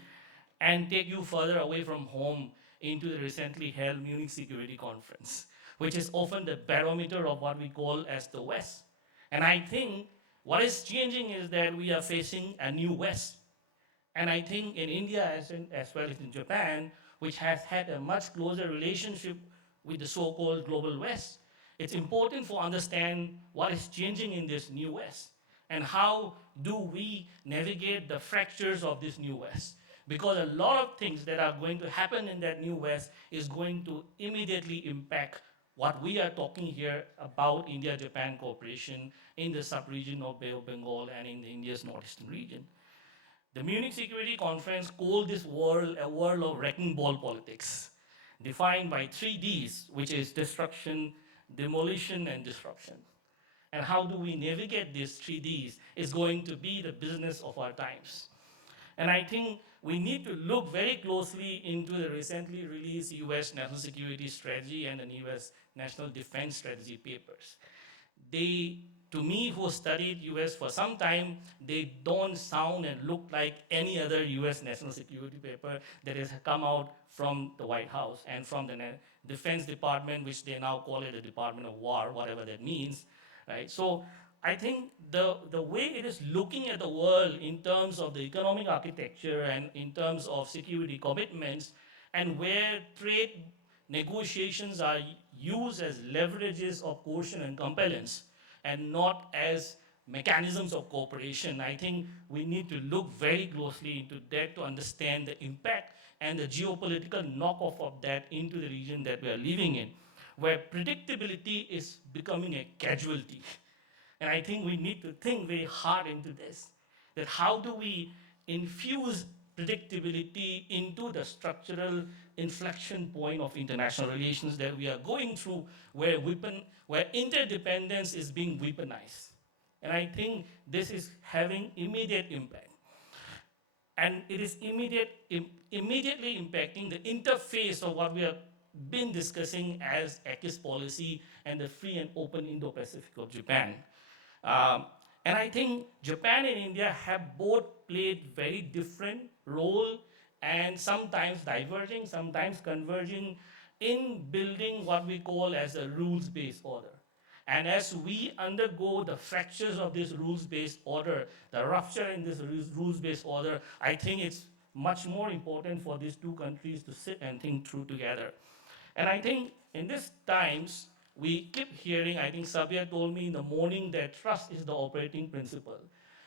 and take you further away from home into the recently held Munich Security Conference, which is often the barometer of what we call as the West. And I think what is changing is that we are facing a new West. And I think in India as well as in Japan, which has had a much closer relationship with the so-called global West, it's important for understand what is changing in this new West and how do we navigate the fractures of this new West. Because a lot of things that are going to happen in that new West is going to immediately impact what we are talking here about India-Japan cooperation in the sub-region of Bay of Bengal and in India's northeastern region. The Munich Security Conference called this world a world of wrecking ball politics, defined by 3Ds, which is destruction, demolition, and disruption. And how do we navigate these 3Ds is going to be the business of our times. And I think we need to look very closely into the recently released US National Security Strategy and the US National Defense Strategy papers. They, to me, who studied US for some time, they don't sound and look like any other US national security paper that has come out from the White House and from the Defense Department, which they now call it the Department of War, whatever that means, right? So I think the way it is looking at the world in terms of the economic architecture and in terms of security commitments, and where trade negotiations are used as leverages of coercion and compellence and not as mechanisms of cooperation, I think we need to look very closely into that to understand the impact and the geopolitical knockoff of that into the region that we are living in, where predictability is becoming a casualty. And I think we need to think very hard into this, that how do we infuse predictability into the structural inflection point of international relations that we are going through, where interdependence is being weaponized. And I think this is having immediate impact. And it is immediately impacting the interface of what we have been discussing as ACIS policy and the free and open Indo-Pacific of Japan. And I think Japan and India have both played very different role and sometimes diverging, sometimes converging in building what we call as a rules-based order. And as we undergo the fractures of this rules-based order, the rupture in this rules-based order, I think it's much more important for these two countries to sit and think through together. And I think in these times, we keep hearing, I think Sabia told me in the morning that trust is the operating principle.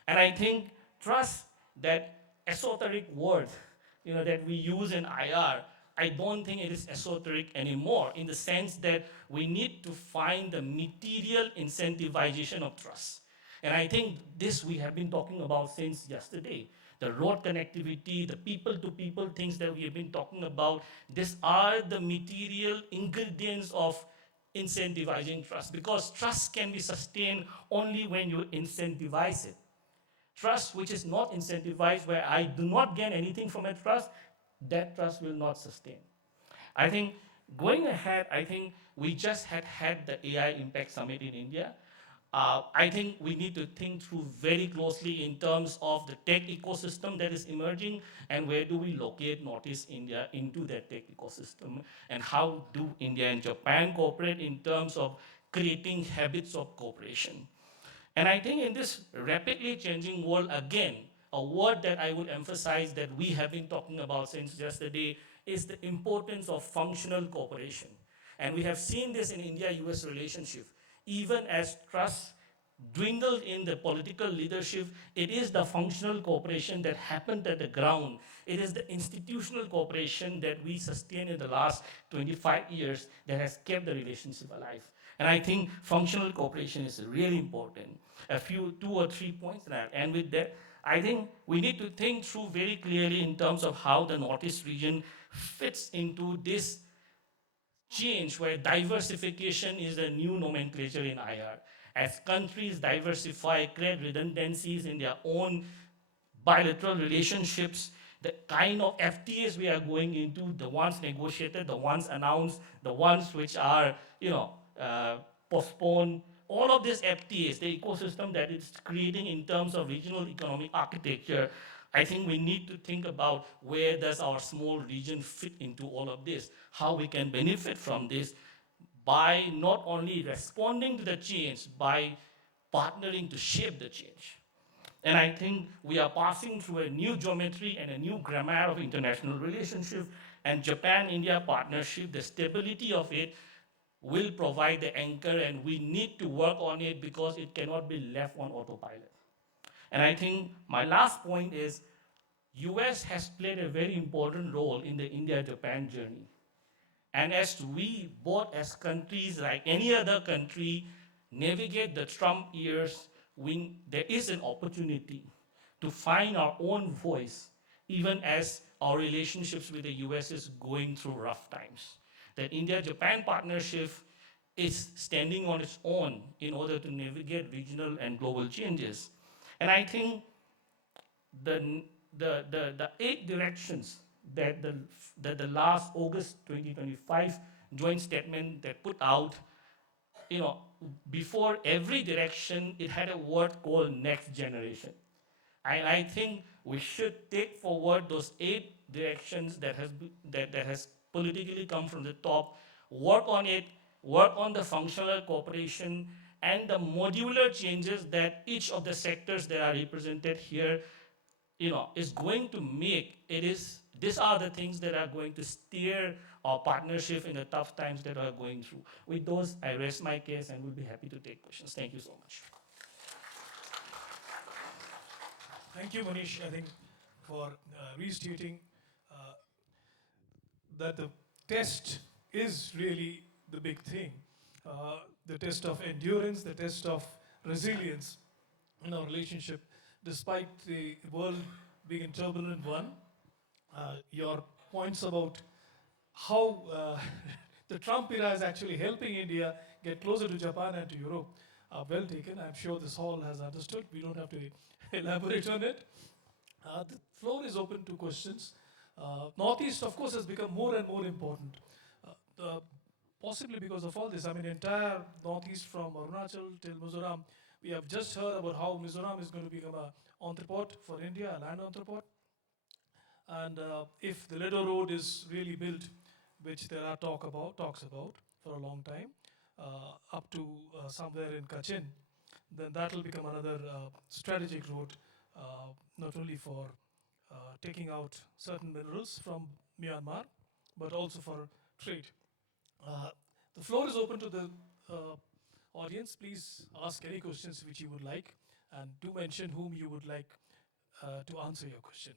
And I think trust, that esoteric word, that we use in IR, I don't think it is esoteric anymore in the sense that we need to find the material incentivization of trust. And I think this we have been talking about since yesterday. The road connectivity, the people to people things that we have been talking about, these are the material ingredients of incentivizing trust, because trust can be sustained only when you incentivize it. Trust which is not incentivized, where I do not gain anything from a trust, that trust will not sustain. I think going ahead, I think we just had the AI Impact Summit in India. I think we need to think through very closely in terms of the tech ecosystem that is emerging, and where do we locate Northeast India into that tech ecosystem, and how do India and Japan cooperate in terms of creating habits of cooperation. And I think in this rapidly changing world, again, a word that I would emphasize that we have been talking about since yesterday is the importance of functional cooperation. And we have seen this in India-US relationship. Even as trust dwindled in the political leadership, it is the functional cooperation that happened at the ground. It is the institutional cooperation that we sustained in the last 25 years that has kept the relationship alive. And I think functional cooperation is really important. Two or three points, and I'll end with that. I think we need to think through very clearly in terms of how the Northeast region fits into this change, where diversification is the new nomenclature in IR. As countries diversify, create redundancies in their own bilateral relationships, the kind of FTAs we are going into, the ones negotiated, the ones announced, the ones which are, postponed, all of these FTAs, the ecosystem that it's creating in terms of regional economic architecture, I think we need to think about where does our small region fit into all of this, how we can benefit from this by not only responding to the change, by partnering to shape the change. And I think we are passing through a new geometry and a new grammar of international relationship, and Japan-India partnership, the stability of it will provide the anchor, and we need to work on it because it cannot be left on autopilot. And I think my last point is US has played a very important role in the India-Japan journey. And as we both as countries, like any other country, navigate the Trump years, there is an opportunity to find our own voice, even as our relationships with the US is going through rough times. The India-Japan partnership is standing on its own in order to navigate regional and global changes. And I think the 8 directions that the last August 2025 joint statement that put out, before every direction, it had a word called next generation. And I think we should take forward those 8 directions that has politically come from the top, work on it, work on the functional cooperation and the modular changes that each of the sectors that are represented here, is going to make. These are the things that are going to steer our partnership in the tough times that we are going through. With those, I rest my case and will be happy to take questions. Thank you so much. Thank you, Manish, I think, for restating that the test is really the big thing. The test of endurance, the test of resilience in our relationship, despite the world being in turbulent one. Your points about how the Trump era is actually helping India get closer to Japan and to Europe are well taken. I'm sure this hall has understood. We don't have to elaborate on it. The floor is open to questions. Northeast, of course, has become more and more important. Possibly because of all this. I mean, entire Northeast from Arunachal till Mizoram, we have just heard about how Mizoram is going to become an entrepot for India, a land entrepot. And if the Ledo Road is really built, which there are talks about for a long time, up to somewhere in Kachin, then that will become another strategic route, not only for taking out certain minerals from Myanmar, but also for trade. The floor is open to the audience. Please ask any questions which you would like, and do mention whom you would like to answer your question.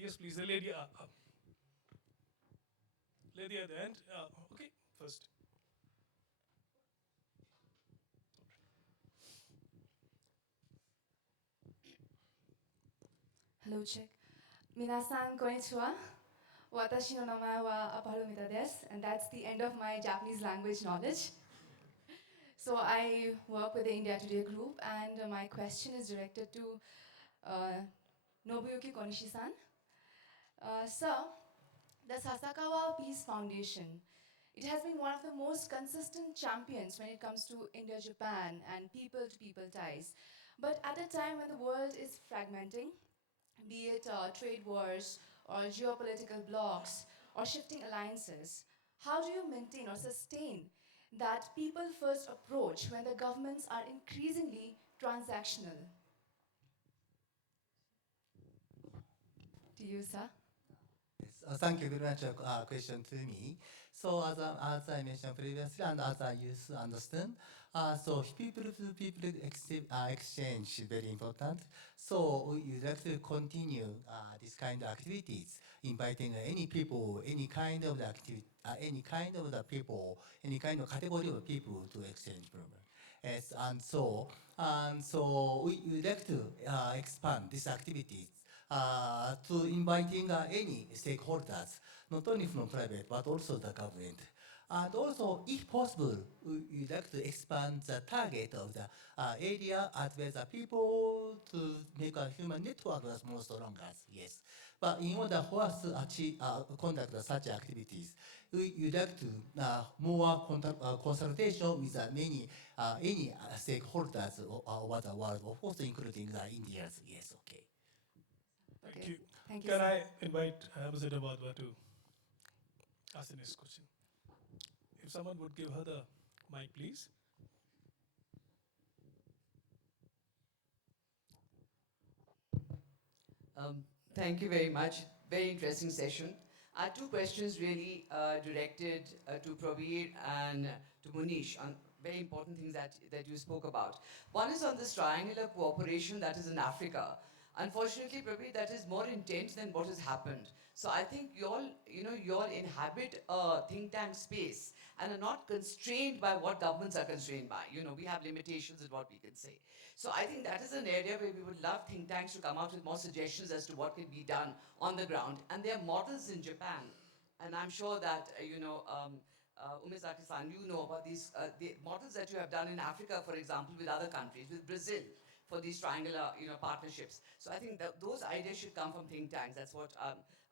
Yes, please, the lady at the end. Okay, first. Hello, check. 皆さん、こんにちは。私の名前はアパルミタです and that's the end of my Japanese language knowledge. So I work with the India Today group and my question is directed to Nobuyuki Konishi-san. Sir, the Sasakawa Peace Foundation, it has been one of the most consistent champions when it comes to India-Japan and people-to-people ties. But at a time when the world is fragmenting, be it trade wars or geopolitical blocs or shifting alliances, how do you maintain or sustain that people-first approach when the governments are increasingly transactional? To you, sir. Yes, thank you very much for your question to me. So as I mentioned previously, and as I used to understand, so people-to-people exchange is very important. So we would like to continue this kind of activities, inviting any people, any kind of the activity, any kind of the people, any kind of category of people to exchange program. Yes, and so we would like to expand these activities to inviting any stakeholders, not only from private but also the government. And also, if possible, we'd like to expand the target of the area as well as the people to make a human network that's more stronger. Yes. But in order for us to achieve, conduct such activities, we would like to more consultation with many any stakeholders over the world, of course, including the Indians. Yes, okay. Thank Okay. you. Thank you, Can sir. I invite Ambassador Badwa to ask the next question? If someone would give her the mic, please. Thank you very much. Very interesting session. I have two questions really directed to Pravir and to Munish on very important things that you spoke about. One is on this triangular cooperation that is in Africa. Unfortunately, Pravir, that is more intense than what has happened. So I think you all inhabit a think tank space and are not constrained by what governments are constrained by. We have limitations in what we can say. So I think that is an area where we would love think tanks to come out with more suggestions as to what can be done on the ground. And there are models in Japan, and I'm sure that, Umezaki-san, you know about these the models that you have done in Africa, for example, with other countries, with Brazil, for these triangular partnerships. So I think that those ideas should come from think tanks. That's what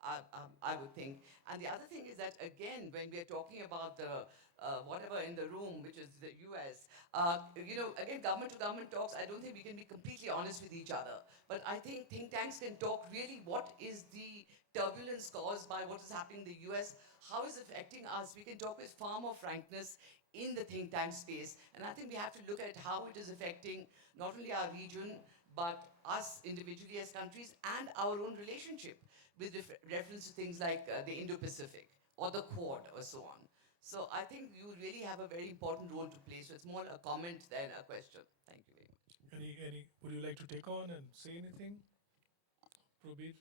I would think. And the other thing is that, again, when we are talking about the whatever in the room, which is the US, again, government to government talks, I don't think we can be completely honest with each other. But I think think tanks can talk really what is the turbulence caused by what is happening in the US, how is it affecting us. We can talk with far more frankness in the think tank space. And I think we have to look at how it is affecting not only our region, but us individually as countries and our own relationship with reference to things like the Indo-Pacific or the Quad or so on. So I think you really have a very important role to play. So it's more a comment than a question. Thank you very much. Would you like to take on and say anything? Probir?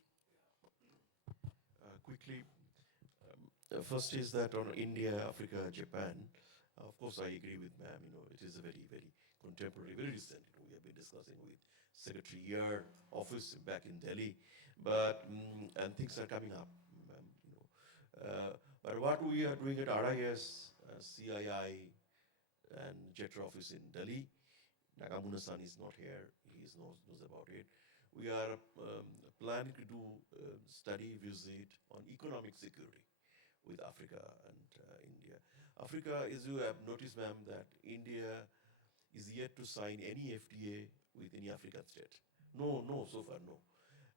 Quickly, first is that on India, Africa, Japan, of course I agree with ma'am, it is a very, very contemporary, very recent. We have been discussing with Secretary Yar office back in Delhi, but, and things are coming up, but what we are doing at RIS, CII, and JETRA office in Delhi, Nagamuna-san is not here, he knows about it. We are planning to do study visit on economic security with Africa and India. Africa, as you have noticed, ma'am, that India is yet to sign any FTA with any African state. No, so far, no.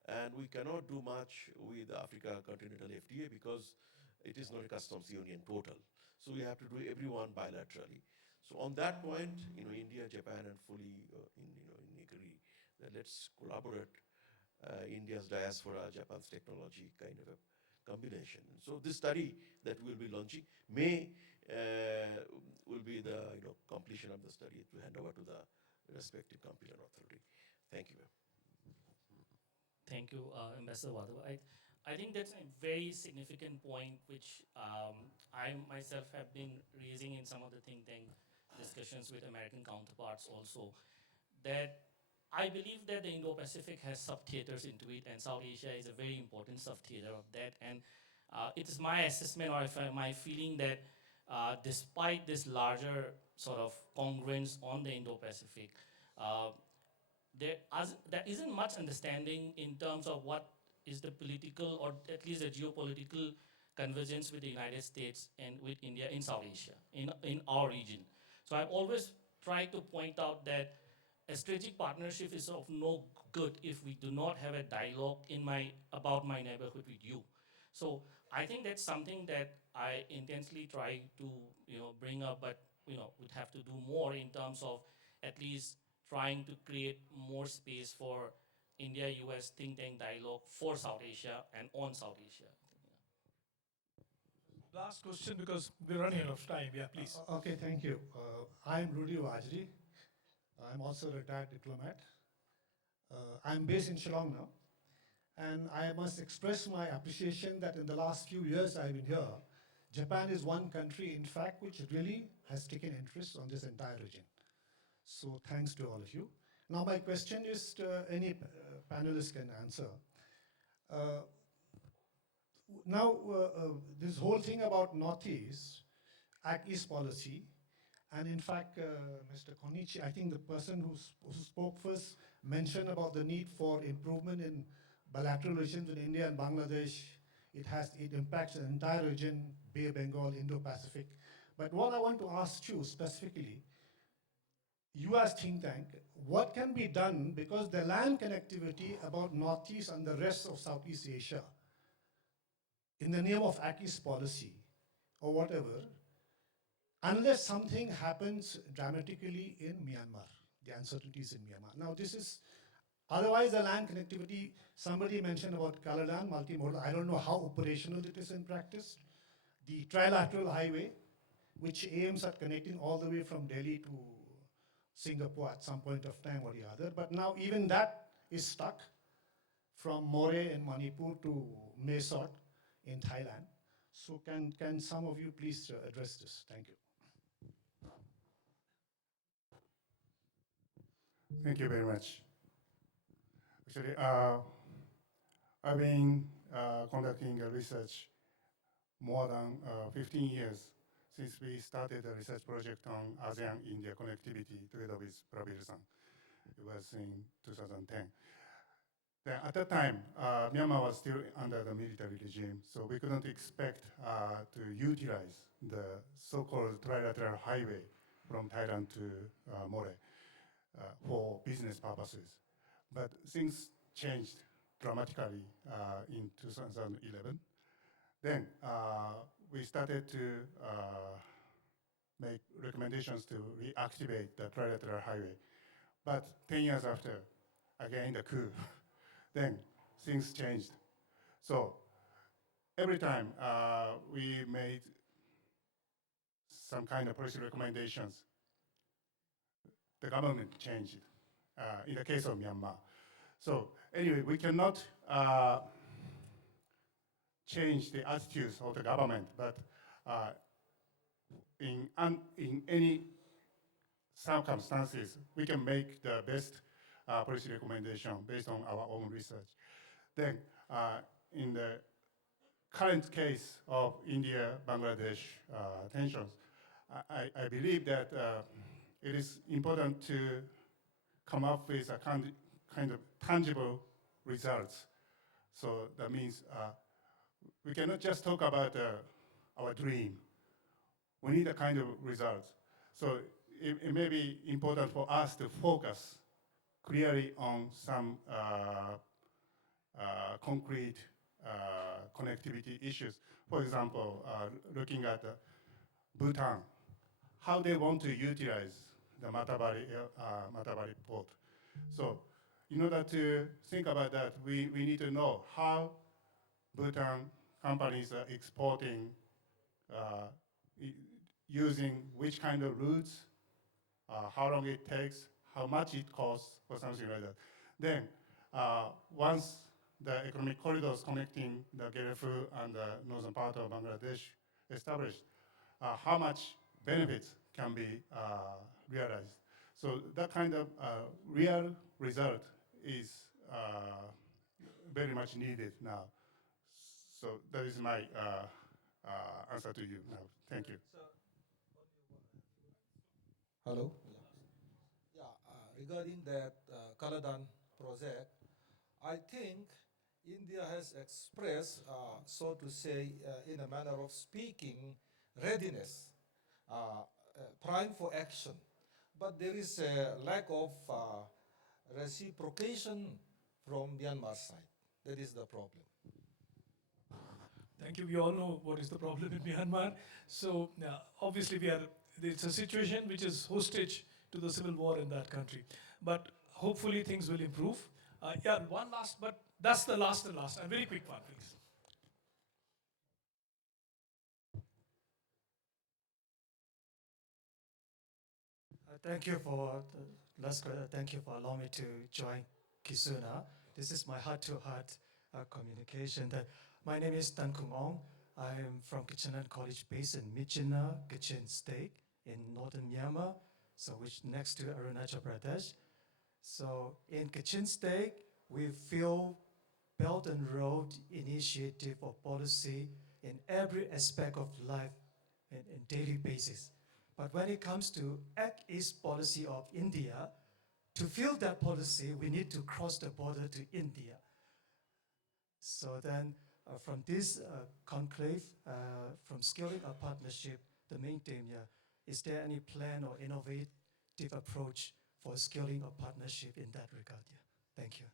And we cannot do much with Africa Continental FTA because it is not a customs union total. So we have to do everyone bilaterally. So on that point, India, Japan, and fully in agree that let's collaborate. India's diaspora, Japan's technology, kind of a combination. So this study that we'll be launching will be the completion of the study to hand over to the respective competent authority. Thank you, ma'am. Thank you, Ambassador Wadhawa. I think that's a very significant point which I myself have been raising in some of the think tank discussions with American counterparts also, that I believe that the Indo-Pacific has sub-theaters into it, and South Asia is a very important sub-theater of that. And it is my assessment, or my feeling, that despite this larger sort of congruence on the Indo-Pacific, uh, there isn't much understanding in terms of what is the political or at least the geopolitical convergence with the United States and with India in South Asia, in our region. So I've always tried to point out that a strategic partnership is of no good if we do not have a dialogue about my neighborhood with you. So I think that's something that I intensely try to bring up, but we'd have to do more in terms of at least trying to create more space for India-US think tank dialogue for South Asia and on South Asia. Last question, because we're running out of time. Yeah, please. Okay, thank you. I'm Rudy Wajri. I'm also a retired diplomat. I'm based in Shillong now. And I must express my appreciation that in the last few years I've been here, Japan is one country, in fact, which really has taken interest on this entire region. So thanks to all of you. Now my question is to any panelist can answer. This whole thing about Northeast, Act East policy, and in fact, Mr. Konichi, I think the person who spoke first mentioned about the need for improvement in bilateral relations with India and Bangladesh. It impacts the entire region, Bay of Bengal, Indo-Pacific. But what I want to ask you specifically, you as think tank, what can be done, because the land connectivity about Northeast and the rest of Southeast Asia, in the name of Act East policy or whatever, unless something happens dramatically in Myanmar, the uncertainties in Myanmar. Now this is, otherwise the land connectivity, somebody mentioned about Kaladan, multimodal, I don't know how operational it is in practice. The trilateral highway, which aims at connecting all the way from Delhi to Singapore at some point of time or the other, but now even that is stuck from More in Manipur to Mae Sot in Thailand. So can some of you please address this? Thank you. Thank you very much. Actually, I've been conducting research more than 15 years since we started a research project on ASEAN-India connectivity together with Pravir-san. It was in 2010. Then at that time, Myanmar was still under the military regime, so we couldn't expect to utilize the so-called trilateral highway from Thailand to More for business purposes. But things changed dramatically in 2011. Then we started to make recommendations to reactivate the trilateral highway. But 10 years after, again the coup, then things changed. So every time we made some kind of policy recommendations, the government changed in the case of Myanmar. So anyway, we cannot change the attitudes of the government, but in any circumstances, we can make the best policy recommendation based on our own research. Then in the current case of India-Bangladesh tensions, I believe that it is important to come up with a kind of tangible results. So that means we cannot just talk about our dream. We need a kind of results. So it may be important for us to focus clearly on some concrete connectivity issues. For example, looking at Bhutan, how they want to utilize the Matabari port. So in order to think about that, we need to know how Bhutan companies are exporting, uh, using which kind of routes, how long it takes, how much it costs, or something like that. Then, once the economic corridors connecting the Gerefu and the northern part of Bangladesh established, how much benefits can be realized. So that kind of real result is very much needed now. So that is my answer to you now. Thank you. Hello? Yeah, regarding that Kaladan project, I think India has expressed, so to say, in a manner of speaking, readiness, prime for action. But there is a lack of reciprocation from Myanmar side. That is the problem. Thank you. We all know what is the problem in Myanmar. So obviously it's a situation which is hostage to the civil war in that country. But hopefully things will improve. Yeah, one last, but that's the last and last. And very quick one, please. Thank you for thank you for allowing me to join KIZUNA. This is my heart-to-heart communication. My name is Tan Kung Ong. I am from Kichener College based in Myitkyina, Kachin State in northern Myanmar, so which next to Arunachal Pradesh. So in Kachin State, we feel Belt and Road initiative or policy in every aspect of life in daily basis. But when it comes to Act East policy of India, to fill that policy, we need to cross the border to India. So then from this conclave, from scaling our partnership, the main theme here, is there any plan or innovative approach for scaling our partnership in that regard? Yeah. Thank you.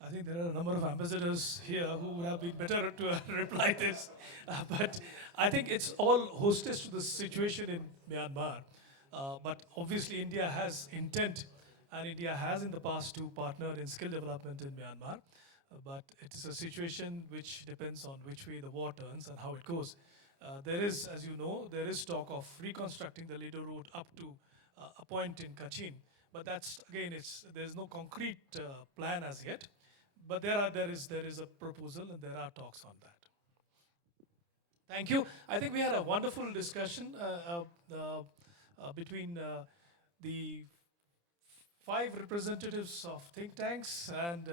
I think there are a number of ambassadors here who would have been better to reply this. But I think it's all hostess to the situation in Myanmar. But obviously India has intent, and India has in the past to partner in skill development in Myanmar. But it is a situation which depends on which way the war turns and how it goes. There is, as you know, there is talk of reconstructing the Lido route up to a point in Kachin. But that's, again, there's no concrete plan as yet. But there is a proposal and there are talks on that. Thank you. I think we had a wonderful discussion between the 5 representatives of think tanks, and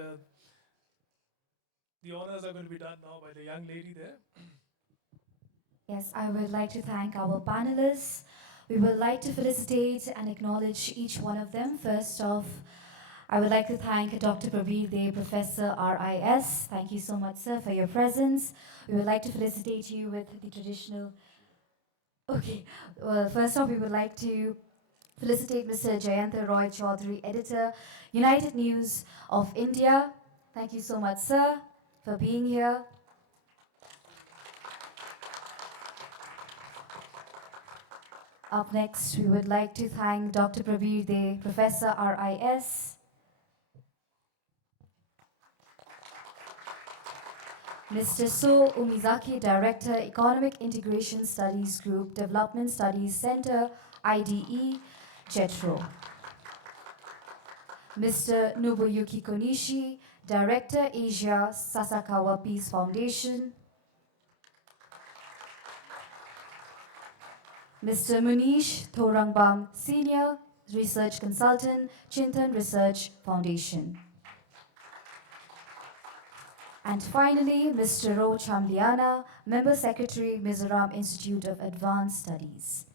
the honors are going to be done now by the young lady there. Yes, I would like to thank our panelists. We would like to felicitate and acknowledge each one of them. First off, I would like to thank Dr. Prabir De, Professor RIS. Thank you so much, sir, for your presence. We would like to felicitate you with the traditional. Okay, well, first off, we would like to felicitate Mr. Jayantha Roy Chaudhary, Editor, United News of India. Thank you so much, sir, for being here. Up next, we would like to thank Dr. Prabir De, Professor RIS. Mr. So Umizaki, Director, Economic Integration Studies Group, Development Studies Center, IDE, JETRO. Mr. Nobuyuki Konishi, Director, Asia, Sasakawa Peace Foundation. Mr. Munish Thorangbam, Senior Research Consultant, Chintan Research Foundation. And finally, Mr. Ro Chamliana, Member Secretary, Mizoram Institute of Advanced Studies.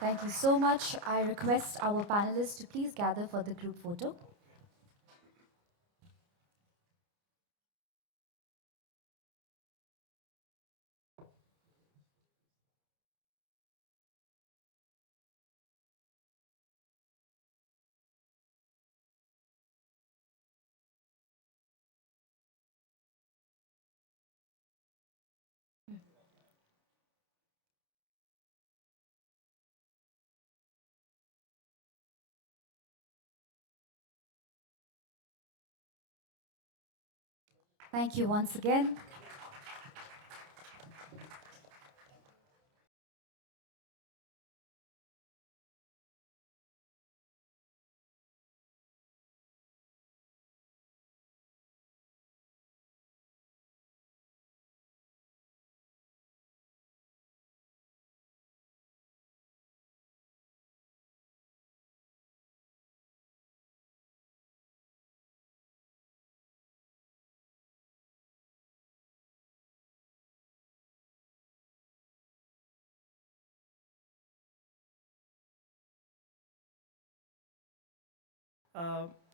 Thank you so much. I request our panelists to please gather for the group photo. Thank you once again.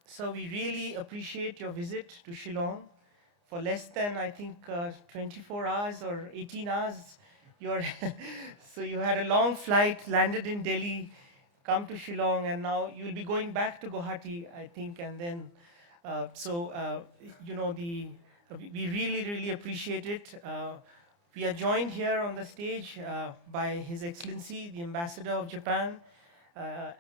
So we really appreciate your visit to Shillong. For less than, I think, 24 hours or 18 hours, you're so you had a long flight, landed in Delhi, come to Shillong, and now you'll be going back to Guwahati, I think, and then, you know, we really, really appreciate it. We are joined here on the stage by His Excellency, the Ambassador of Japan,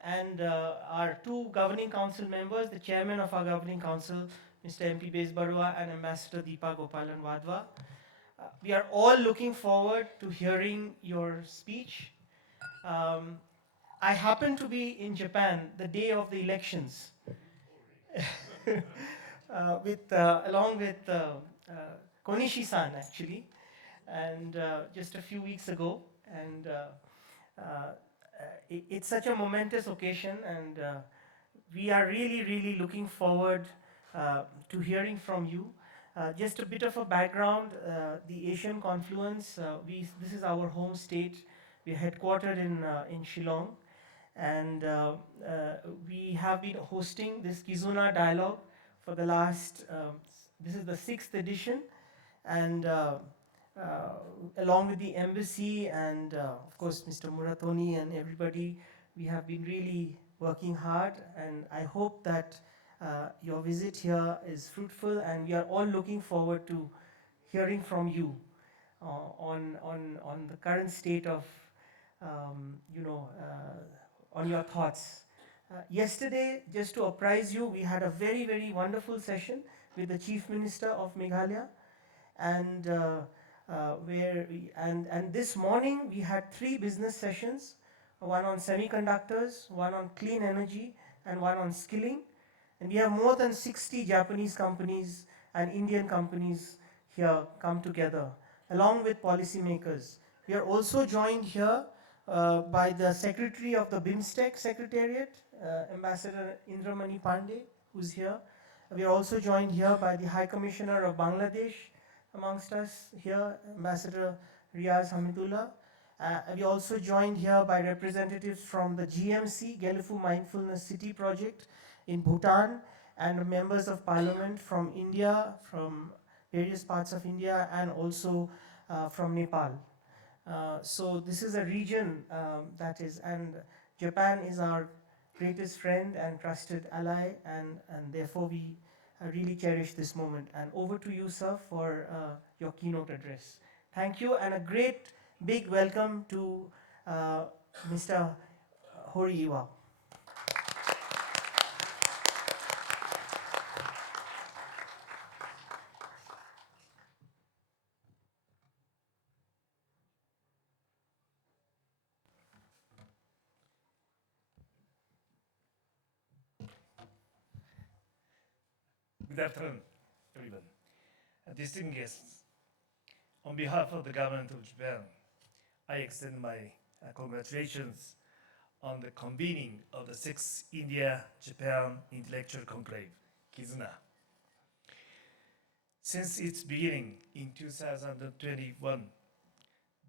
and our two governing council members, the chairman of our governing council, Mr. MP Bez Barua, and Ambassador Deepa Gopalan Wadhwa. We are all looking forward to hearing your speech. I happen to be in Japan the day of the elections, along with Konishi-san, actually, and just a few weeks ago. And it's such a momentous occasion, and we are really, really looking forward to hearing from you. Just a bit of a background, the Asian Confluence, this is our home state. We're headquartered in Shillong, and we have been hosting this KIZUNA dialogue for the last, this is the 6th edition, and along with the embassy and of course Mr. Muratoni and everybody, we have been really working hard, and I hope that your visit here is fruitful, and we are all looking forward to hearing from you on the current state of, on your thoughts. Yesterday, just to apprise you, we had a very, very wonderful session with the Chief Minister of Meghalaya, and and this morning we had 3 business sessions, one on semiconductors, one on clean energy, and one on skilling. And we have more than 60 Japanese companies and Indian companies here come together, along with policymakers. We are also joined here by the Secretary of the BIMSTEC Secretariat, Ambassador Indramani Pandey, who's here. We are also joined here by the High Commissioner of Bangladesh amongst us here, Ambassador Riaz Hamidullah. We also joined here by representatives from the GMC, Gelifu Mindfulness City project in Bhutan, and members of parliament from India, from various parts of India, and also from Nepal. So this is a region that is, and Japan is our greatest friend and trusted ally, and therefore we really cherish this moment. And over to you, sir, for your keynote address. Thank you, and a great big welcome to Mr. Hori Iwa. Good afternoon, everyone. Distinguished guests, on behalf of the government of Japan, I extend my congratulations on the convening of the 6th India-Japan Intellectual Conclave, KIZUNA. Since its beginning in 2021,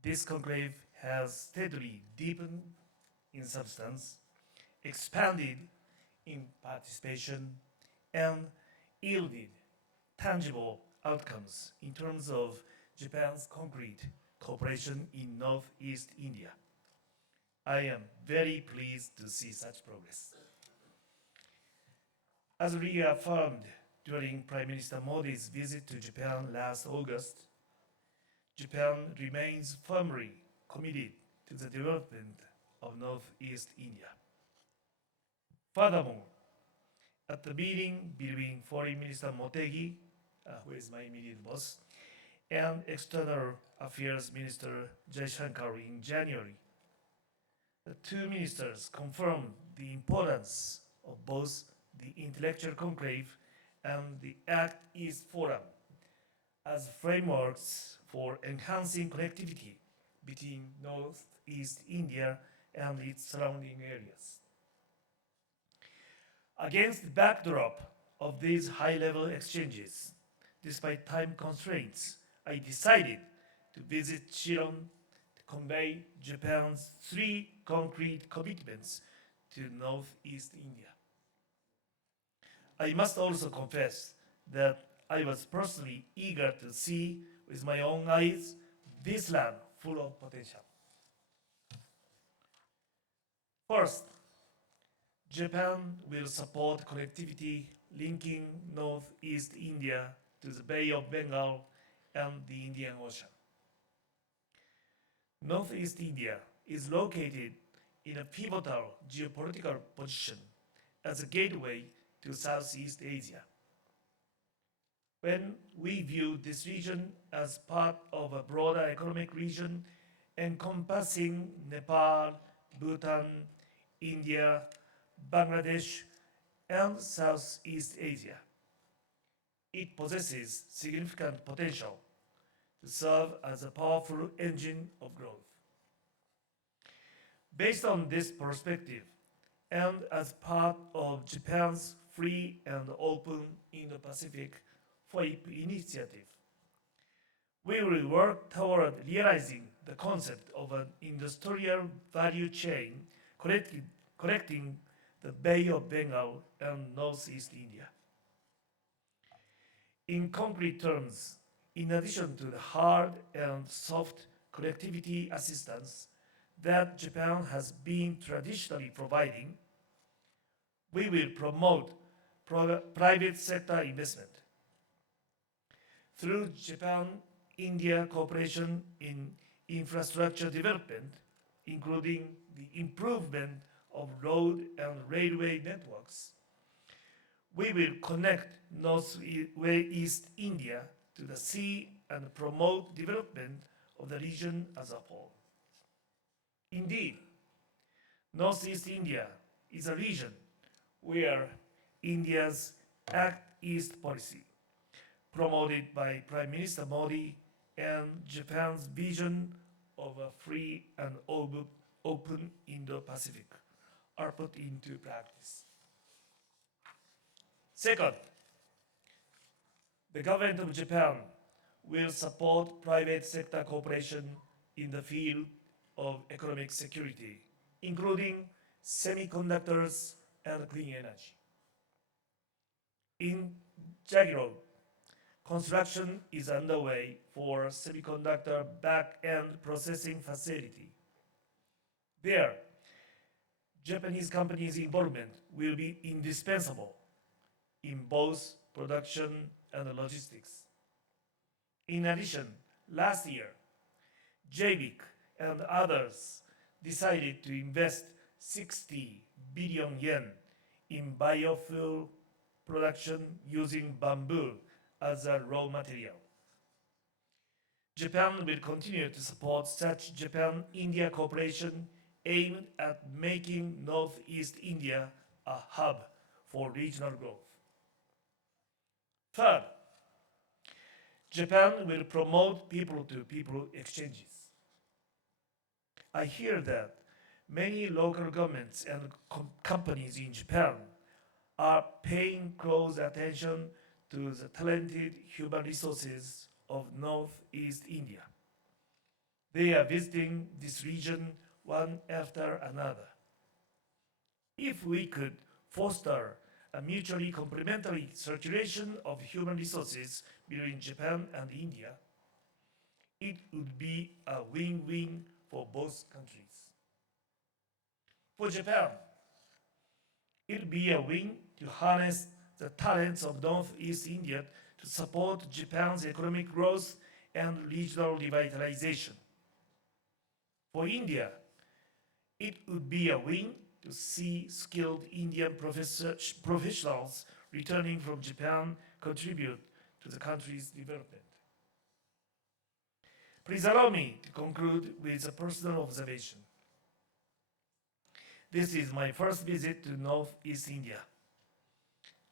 this conclave has steadily deepened in substance, expanded in participation, and yielded tangible outcomes in terms of Japan's concrete cooperation in Northeast India. I am very pleased to see such progress. As reaffirmed during Prime Minister Modi's visit to Japan last August, Japan remains firmly committed to the development of Northeast India. Furthermore, at the meeting between Foreign Minister Motegi who is my immediate boss, and External Affairs Minister Jaishankar in January. The two ministers confirmed the importance of both the Intellectual Conclave and the Act East Forum as frameworks for enhancing connectivity between Northeast India and its surrounding areas. Against the backdrop of these high-level exchanges, despite time constraints, I decided to visit Chiron to convey Japan's three concrete commitments to Northeast India. I must also confess that I was personally eager to see with my own eyes this land full of potential. First, Japan will support connectivity linking Northeast India to the Bay of Bengal and the Indian Ocean. Northeast India is located in a pivotal geopolitical position as a gateway to Southeast Asia. When we view this region as part of a broader economic region encompassing Nepal, Bhutan, India, Bangladesh, and Southeast Asia, it possesses significant potential to serve as a powerful engine of growth. Based on this perspective, and as part of Japan's Free and Open Indo-Pacific FOIP initiative, we will work toward realizing the concept of an industrial value chain connecting the Bay of Bengal and Northeast India. In concrete terms, in addition to the hard and soft connectivity assistance that Japan has been traditionally providing, we will promote private sector investment. Through Japan-India cooperation in infrastructure development, including the improvement of road and railway networks, we will connect Northeast India to the sea and promote development of the region as a whole. Indeed, Northeast India is a region where India's Act East policy, promoted by Prime Minister Modi, and Japan's vision of a free and open Indo-Pacific are put into practice. Second, the government of Japan will support private sector cooperation in the field of economic security, including semiconductors and clean energy. In Jagiroad, construction is underway for a semiconductor back-end processing facility. There, Japanese companies' involvement will be indispensable in both production and logistics. In addition, last year, JBIC and others decided to invest 60 billion yen in biofuel production using bamboo as a raw material. Japan will continue to support such Japan-India cooperation aimed at making Northeast India a hub for regional growth. Third, Japan will promote people-to-people exchanges. I hear that many local governments and companies in Japan are paying close attention to the talented human resources of Northeast India. They are visiting this region one after another. If we could foster a mutually complementary circulation of human resources between Japan and India, it would be a win-win for both countries. For Japan, it would be a win to harness the talents of Northeast India to support Japan's economic growth and regional revitalization. For India, it would be a win to see skilled Indian professionals returning from Japan contribute to the country's development. Please allow me to conclude with a personal observation. This is my first visit to Northeast India.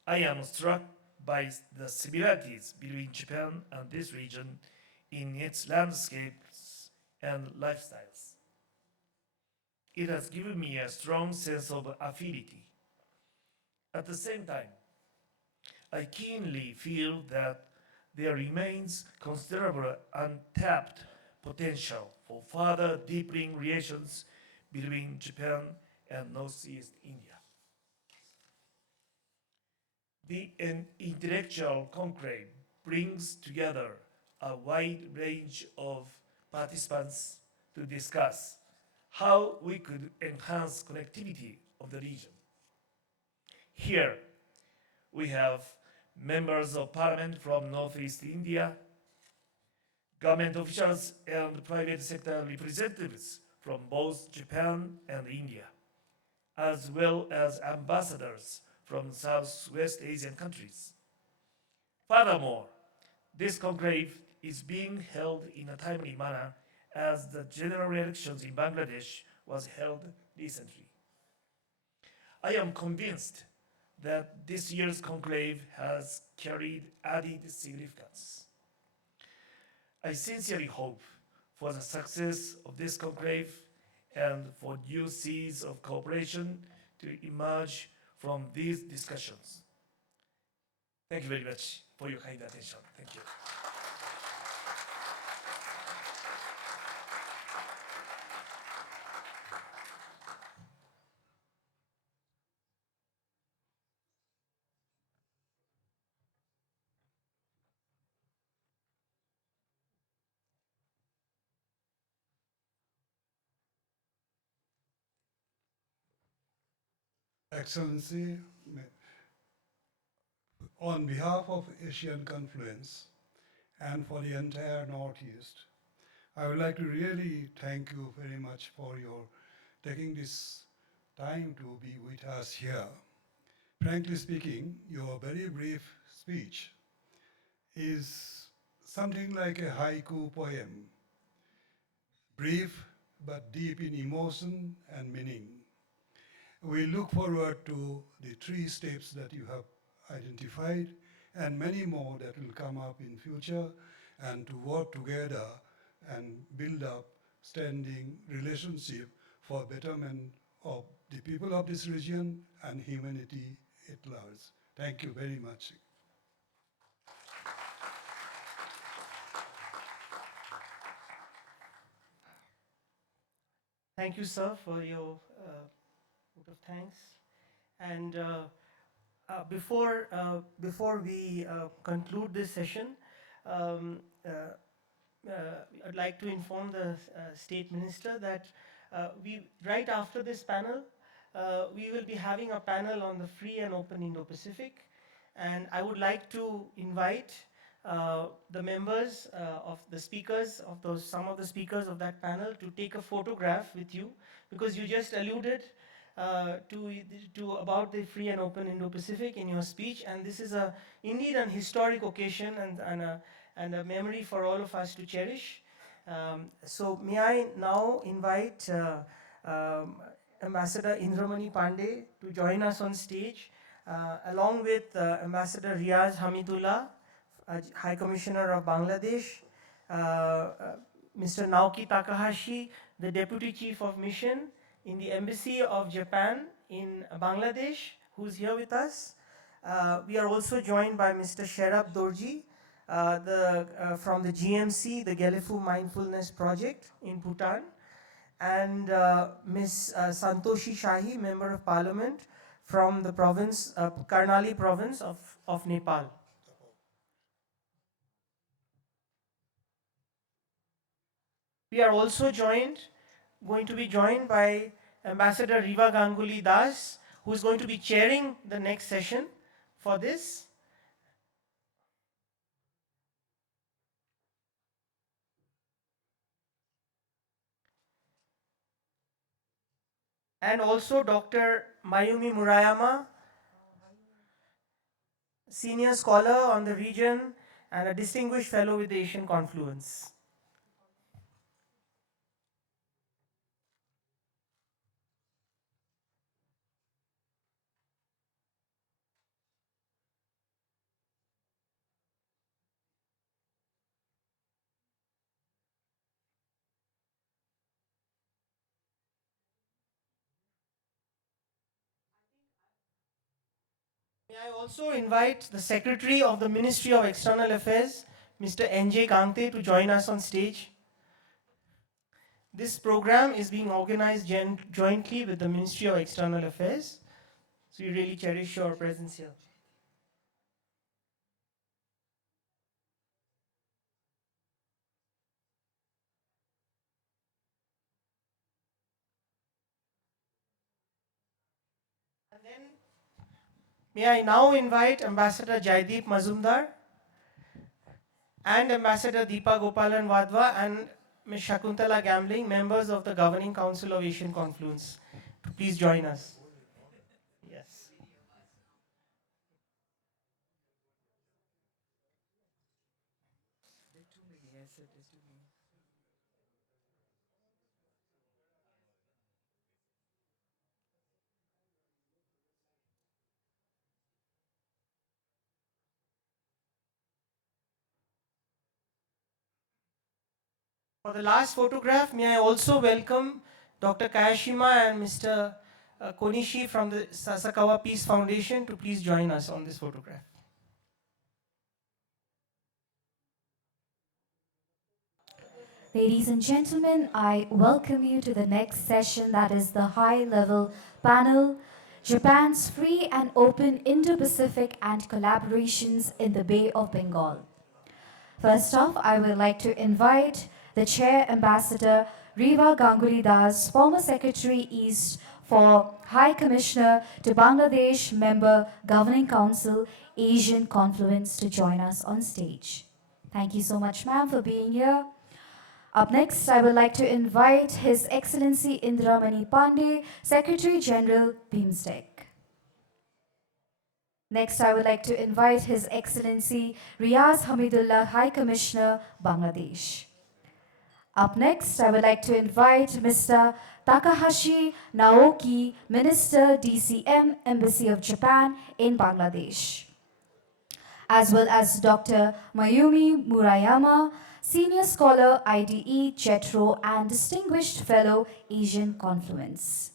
I am struck by the similarities between Japan and this region in its landscapes and lifestyles. It has given me a strong sense of affinity. At the same time, I keenly feel that there remains considerable untapped potential for further deepening relations between Japan and Northeast India. The intellectual conclave brings together a wide range of participants to discuss how we could enhance connectivity of the region. Here, we have members of parliament from Northeast India, government officials and private sector representatives from both Japan and India, as well as ambassadors from Southwest Asian countries. Furthermore, this conclave is being held in a timely manner as the general elections in Bangladesh was held recently. I am convinced that this year's conclave has carried added significance. I sincerely hope for the success of this conclave and for new seeds of cooperation to emerge from these discussions. Thank you very much for your kind attention. Thank you. Excellency, on behalf of Asian Confluence and for the entire Northeast, I would like to really thank you very much for your taking this time to be with us here. Frankly speaking, your very brief speech is something like a haiku poem, brief but deep in emotion and meaning. We look forward to the 3 steps that you have identified and many more that will come up in future, and to work together and build up standing relationship for betterment of the people of this region and humanity at large. Thank you very much. Thank you, sir, for your vote of thanks. And before we conclude this session, um, I'd like to inform the State Minister that right after this panel, we will be having a panel on the free and open Indo-Pacific. And I would like to invite the members of the speakers of some of the speakers of that panel to take a photograph with you, because you just alluded to about the free and open Indo-Pacific in your speech, and this is indeed an historic occasion and a memory for all of us to cherish. So may I now invite Ambassador Indramani Pandey to join us on stage, along with Ambassador Riaz Hamidullah, High Commissioner of Bangladesh, Mr. Naoki Takahashi, the Deputy Chief of Mission in the Embassy of Japan in Bangladesh, who's here with us. We are also joined by Mr. Sherab Dorji, from the GMC, the Gelefu Mindfulness Project in Bhutan, and Ms. Santoshi Shahi, Member of Parliament from the province, Karnali province of Nepal. We are also going to be joined by Ambassador Riva Ganguly Das, who is going to be chairing the next session for this. And also Dr. Mayumi Murayama, senior scholar on the region and a distinguished fellow with the Asian Confluence. May I also invite the Secretary of the Ministry of External Affairs, Mr. N.J. Kante, to join us on stage. This program is being organized jointly with the Ministry of External Affairs, so we really cherish your presence here. And then, may I now invite Ambassador Jaideep Mazumdar and Ambassador Deepa Gopalan Wadhwa and Ms. Shakuntala Gambling, members of the Governing Council of Asian Confluence, to please join us. Yes. For the last photograph, may I also welcome Dr. Kayashima and Mr. Konishi from the Sasakawa Peace Foundation to please join us on this photograph. Ladies and gentlemen, I welcome you to the next session, that is the high-level panel, Japan's Free and Open Indo-Pacific and Collaborations in the Bay of Bengal. First off, I would like to invite the Chair Ambassador Riva Ganguly Das, former Secretary East for High Commissioner to Bangladesh Member Governing Council Asian Confluence, to join us on stage. Thank you so much, ma'am, for being here. Up next, I would like to invite His Excellency Indramani Pandey, Secretary General, BIMSTEC. Next, I would like to invite His Excellency Riaz Hamidullah, High Commissioner, Bangladesh. Up next, I would like to invite Mr. Takahashi Naoki, Minister, DCM, Embassy of Japan in Bangladesh, as well as Dr. Mayumi Murayama, Senior Scholar, IDE, JETRO, and Distinguished Fellow, Asian Confluence.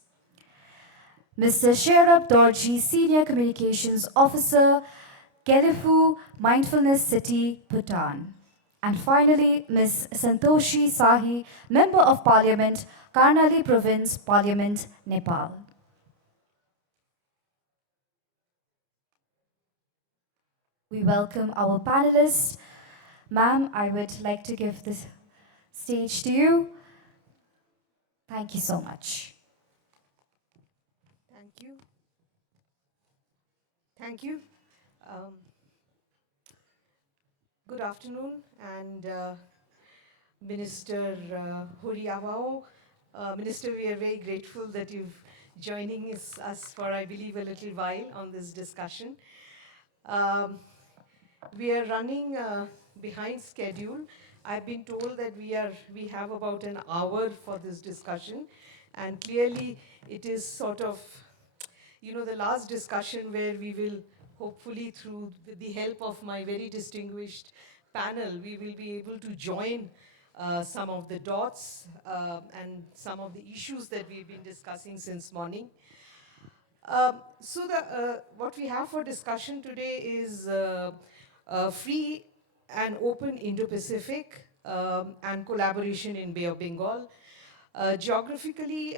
Mr. Sherab Dorji, Senior Communications Officer, Kelifu Mindfulness City, Bhutan. And finally, Ms. Santoshi Sahi, Member of Parliament, Karnali Province Parliament, Nepal. We welcome our panelists. Ma'am, I would like to give this stage to you. Thank you so much. Thank you. Thank you. Good afternoon, and Minister Hori Awao. Minister, we are very grateful that you've joining us for, I believe, a little while on this discussion. We are running behind schedule. I've been told that we have about an hour for this discussion, and clearly it is sort of, the last discussion where we will hopefully, through the help of my very distinguished panel, we will be able to join some of the dots and some of the issues that we've been discussing since morning. What we have for discussion today is free and open Indo-Pacific and collaboration in Bay of Bengal. Geographically,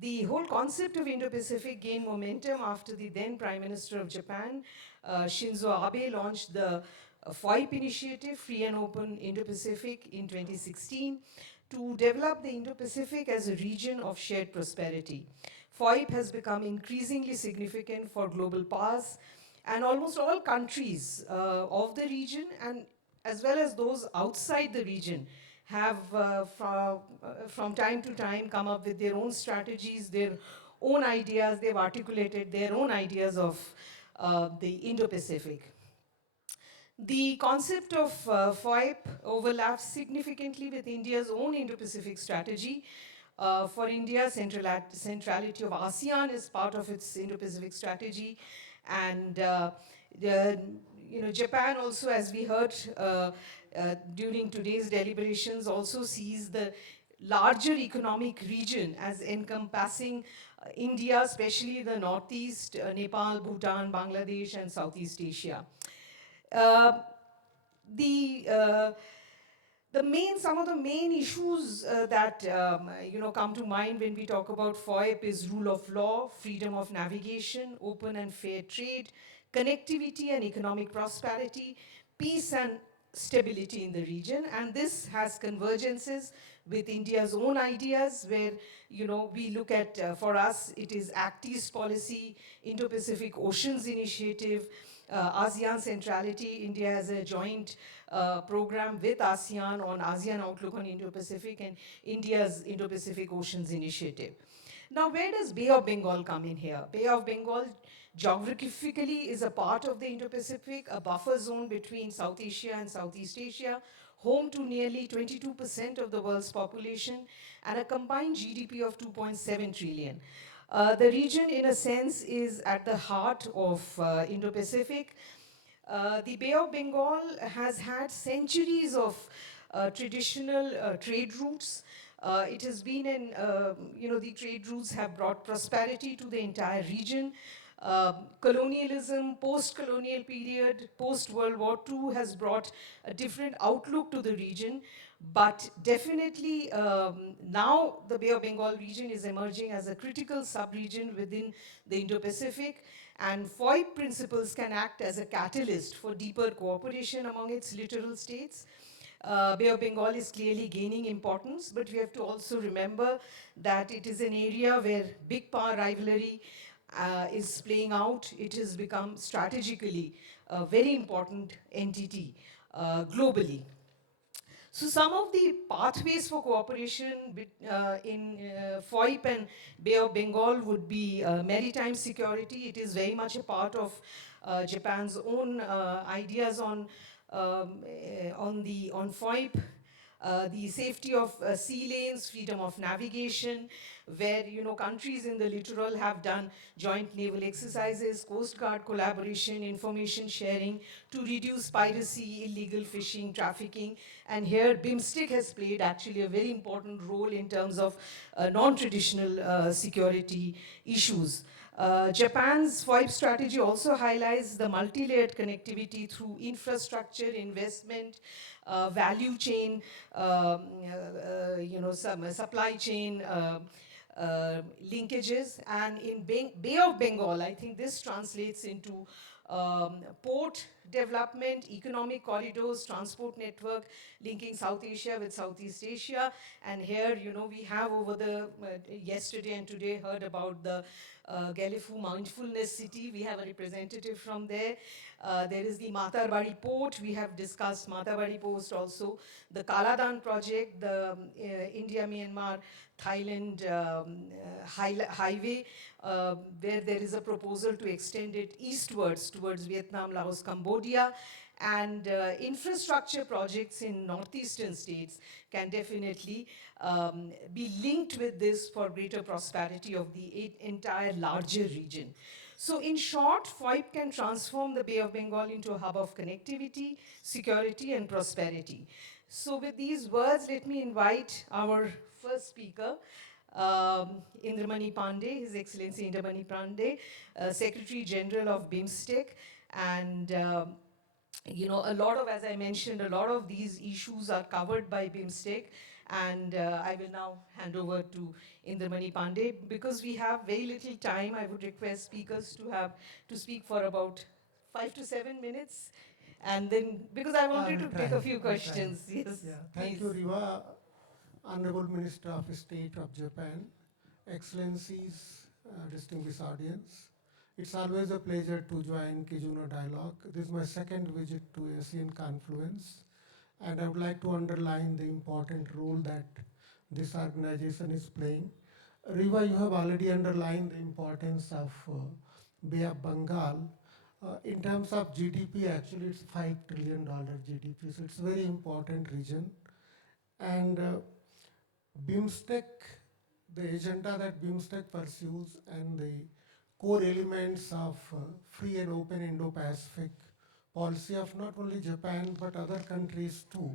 the whole concept of Indo-Pacific gained momentum after the then Prime Minister of Japan, Shinzo Abe, launched the FOIP initiative, Free and Open Indo-Pacific, in 2016 to develop the Indo-Pacific as a region of shared prosperity. FOIP has become increasingly significant for global powers, and almost all countries of the region, and as well as those outside the region, have from time to time come up with their own strategies, their own ideas. They've articulated their own ideas of the Indo-Pacific. The concept of FOIP overlaps significantly with India's own Indo-Pacific strategy. For India, centrality of ASEAN is part of its Indo-Pacific strategy, and the, Japan also, as we heard during today's deliberations, also sees the larger economic region as encompassing India, especially the Northeast, Nepal, Bhutan, Bangladesh, and Southeast Asia. Uh, the some of the main issues that come to mind when we talk about FOIP is rule of law, freedom of navigation, open and fair trade, connectivity and economic prosperity, peace and stability in the region. And this has convergences with India's own ideas, where we look at, for us, it is Act East policy, Indo-Pacific Oceans Initiative, ASEAN centrality. India has a joint program with ASEAN on ASEAN Outlook on Indo-Pacific and India's Indo-Pacific Oceans Initiative. Now, where does Bay of Bengal come in here? Bay of Bengal geographically is a part of the Indo-Pacific, a buffer zone between South Asia and Southeast Asia, home to nearly 22% of the world's population, and a combined GDP of 2.7 trillion. The region, in a sense, is at the heart of Indo-Pacific. The Bay of Bengal has had centuries of traditional trade routes. It has been the trade routes have brought prosperity to the entire region. Colonialism, post-colonial period, post-World War II has brought a different outlook to the region. But definitely now the Bay of Bengal region is emerging as a critical sub-region within the Indo-Pacific, and FOIP principles can act as a catalyst for deeper cooperation among its littoral states. Bay of Bengal is clearly gaining importance, but we have to also remember that it is an area where big power rivalry is playing out. It has become strategically a very important entity globally. So some of the pathways for cooperation in FOIP and Bay of Bengal would be maritime security. It is very much a part of Japan's own ideas on FOIP. The safety of sea lanes, freedom of navigation, where countries in the littoral have done joint naval exercises, Coast Guard collaboration, information sharing to reduce piracy, illegal fishing, trafficking. And here BIMSTEC has played actually a very important role in terms of non-traditional security issues. Japan's FOIP strategy also highlights the multi-layered connectivity through infrastructure, investment, value chain, some supply chain linkages. And in Bay of Bengal, I think this translates into port development, economic corridors, transport network linking South Asia with Southeast Asia. And here, we have over the yesterday and today heard about the Galifu Mindfulness City. We have a representative from there. There is the Matarbari Port. We have discussed Matarbari Port also. The Kaladan project, the India-Myanmar Thailand highway, where there is a proposal to extend it eastwards towards Vietnam, Laos, Cambodia. And infrastructure projects in northeastern states can definitely be linked with this for greater prosperity of the entire larger region. So in short, FOIP can transform the Bay of Bengal into a hub of connectivity, security, and prosperity. So with these words, let me invite our first speaker, Indramani Pandey, His Excellency Indramani Pandey, Secretary General of BIMSTEC. And a lot of, as I mentioned, a lot of these issues are covered by BIMSTEC. And I will now hand over to Indramani Pandey. Because we have very little time, I would request speakers to speak for about 5 to 7 minutes. And then, because I wanted to take a few questions. Yes, yeah. Thank you, Riva. Honorable Minister of State of Japan, Excellencies, distinguished audience. It's always a pleasure to join KIZUNA Dialogue. This is my second visit to Asian Confluence, and I would like to underline the important role that this organization is playing. Riva, you have already underlined the importance of Bay of Bengal. In terms of GDP, actually it's $5 trillion GDP, so it's a very important region. And BIMSTEC, the agenda that BIMSTEC pursues and the core elements of free and open Indo-Pacific policy of not only Japan but other countries too,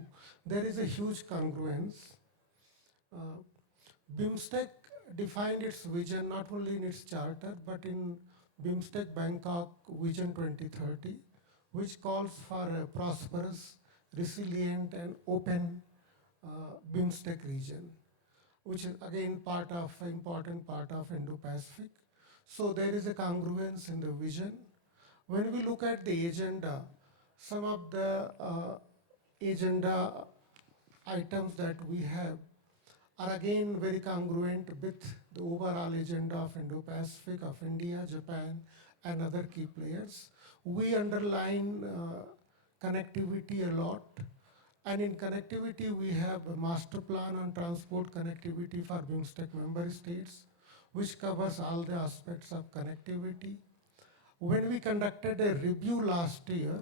there is a huge congruence. BIMSTEC defined its vision not only in its charter but in BIMSTEC Bangkok Vision 2030, which calls for a prosperous, resilient and open BIMSTEC region, which is again important part of Indo-Pacific. So there is a congruence in the vision. When we look at the agenda, some of the agenda items that we have are again very congruent with the overall agenda of Indo-Pacific, of India, Japan, and other key players. We underline connectivity a lot. And in connectivity, we have a master plan on transport connectivity for BIMSTEC member states, which covers all the aspects of connectivity. When we conducted a review last year,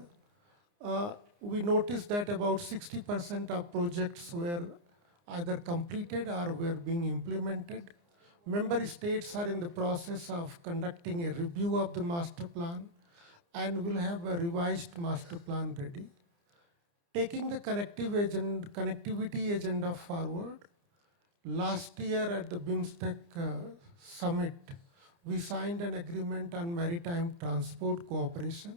we noticed that about 60% of projects were either completed or were being implemented. Member states are in the process of conducting a review of the master plan and will have a revised master plan ready. Taking the connectivity agenda forward, last year at the BIMSTEC summit, we signed an agreement on maritime transport cooperation,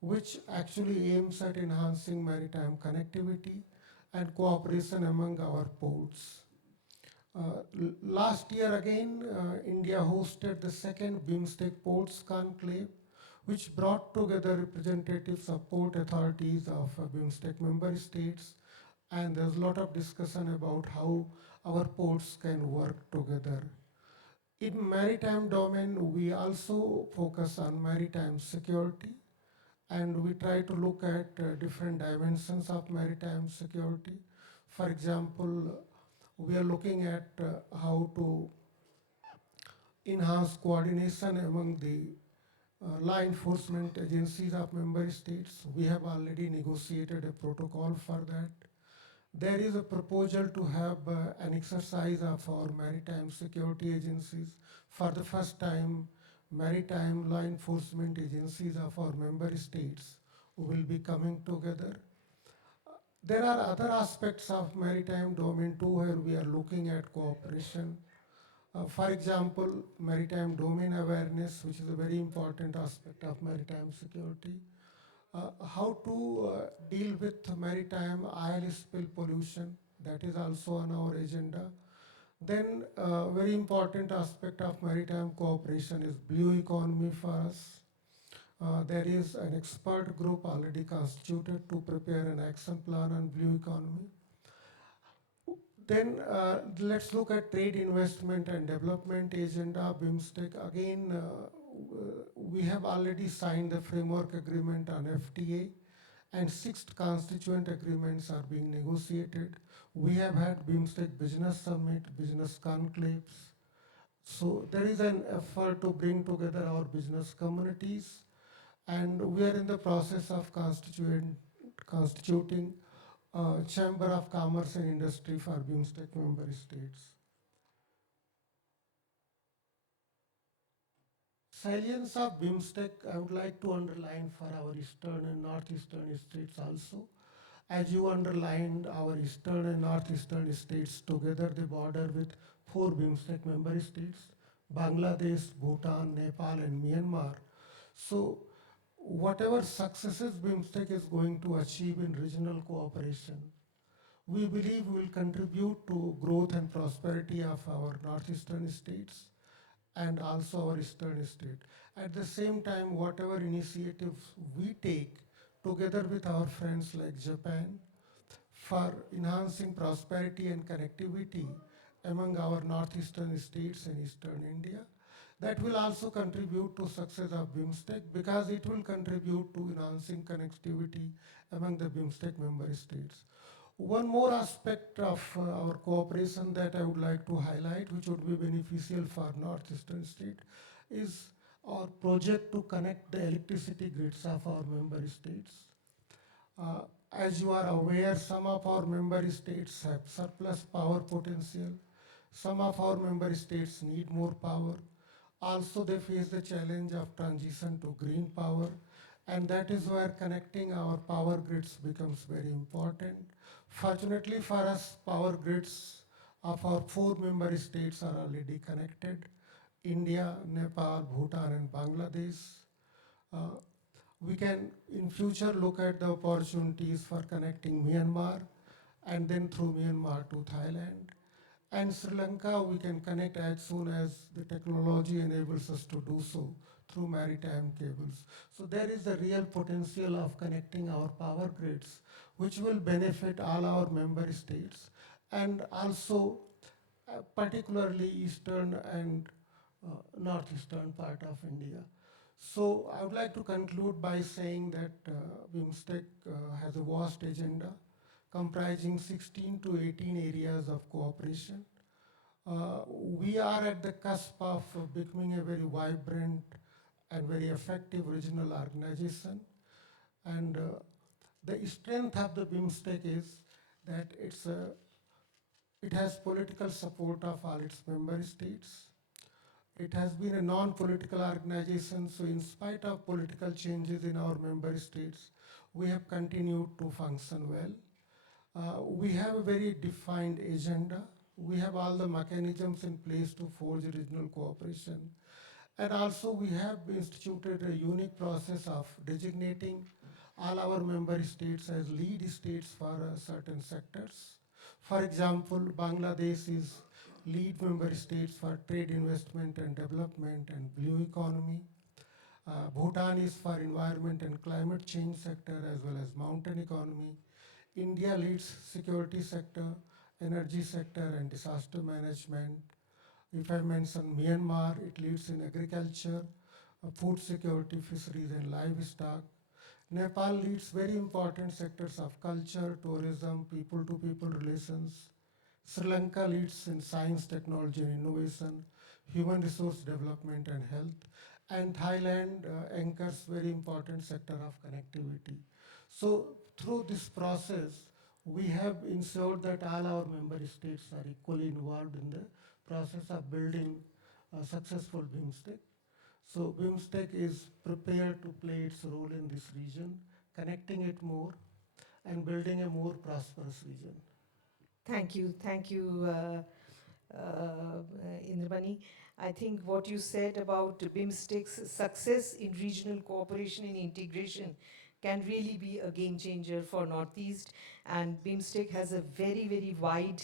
which actually aims at enhancing maritime connectivity and cooperation among our ports. Last year again, India hosted the second BIMSTEC Ports Conclave, which brought together representatives of port authorities of BIMSTEC member states, and there's a lot of discussion about how our ports can work together. In maritime domain, we also focus on maritime security, and we try to look at different dimensions of maritime security. For example, we are looking at how to enhance coordination among the law enforcement agencies of member states. We have already negotiated a protocol for that. There is a proposal to have an exercise of our maritime security agencies. For the first time, maritime law enforcement agencies of our member states will be coming together. There are other aspects of maritime domain too where we are looking at cooperation. For example, maritime domain awareness, which is a very important aspect of maritime security. How to deal with maritime oil spill pollution, that is also on our agenda. Then very important aspect of maritime cooperation is blue economy for us. There is an expert group already constituted to prepare an action plan on blue economy. Then let's look at trade, investment and development agenda, BIMSTEC. Again, we have already signed the framework agreement on FTA, and 6 constituent agreements are being negotiated. We have had BIMSTEC Business Summit, business conclaves. So there is an effort to bring together our business communities, and we are in the process of constituting Chamber of Commerce and Industry for BIMSTEC member states. Salience of BIMSTEC, I would like to underline for our eastern and northeastern states also. As you underlined, our eastern and northeastern states together, they border with 4 BIMSTEC member states, Bangladesh, Bhutan, Nepal and Myanmar. So whatever successes BIMSTEC is going to achieve in regional cooperation, we believe will contribute to growth and prosperity of our northeastern states and also our eastern state. At the same time, whatever initiatives we take together with our friends like Japan for enhancing prosperity and connectivity among our northeastern states and eastern India, that will also contribute to success of BIMSTEC because it will contribute to enhancing connectivity among the BIMSTEC member states. One more aspect of our cooperation that I would like to highlight, which would be beneficial for northeastern state, is our project to connect the electricity grids of our member states. As you are aware, some of our member states have surplus power potential. Some of our member states need more power. Also, they face the challenge of transition to green power, and that is where connecting our power grids becomes very important. Fortunately for us, power grids of our 4 member states are already connected: India, Nepal, Bhutan, and Bangladesh. Uh, we can in future look at the opportunities for connecting Myanmar and then through Myanmar to Thailand. And Sri Lanka, we can connect as soon as the technology enables us to do so through maritime cables. So there is a real potential of connecting our power grids, which will benefit all our member states and also particularly eastern and northeastern part of India. So I would like to conclude by saying that BIMSTEC has a vast agenda comprising 16 to 18 areas of cooperation. We are at the cusp of becoming a very vibrant and very effective regional organization. And the strength of the BIMSTEC is that it has political support of all its member states. It has been a non-political organization, so in spite of political changes in our member states, we have continued to function well. We have a very defined agenda. We have all the mechanisms in place to forge regional cooperation. And also we have instituted a unique process of designating all our member states as lead states for certain sectors. For example, Bangladesh is lead member states for trade, investment and development and blue economy. Bhutan is for environment and climate change sector as well as mountain economy. India leads security sector, energy sector and disaster management. If I mention Myanmar, it leads in agriculture, food security, fisheries and livestock. Nepal leads very important sectors of culture, tourism, people-to-people relations. Sri Lanka leads in science, technology and innovation, human resource development and health. And Thailand anchors very important sector of connectivity. So through this process, we have ensured that all our member states are equally involved in the process of building a successful BIMSTEC. So BIMSTEC is prepared to play its role in this region, connecting it more and building a more prosperous region. Thank you, Indramani. I think what you said about BIMSTEC's success in regional cooperation and integration can really be a game changer for Northeast. And BIMSTEC has a very, very wide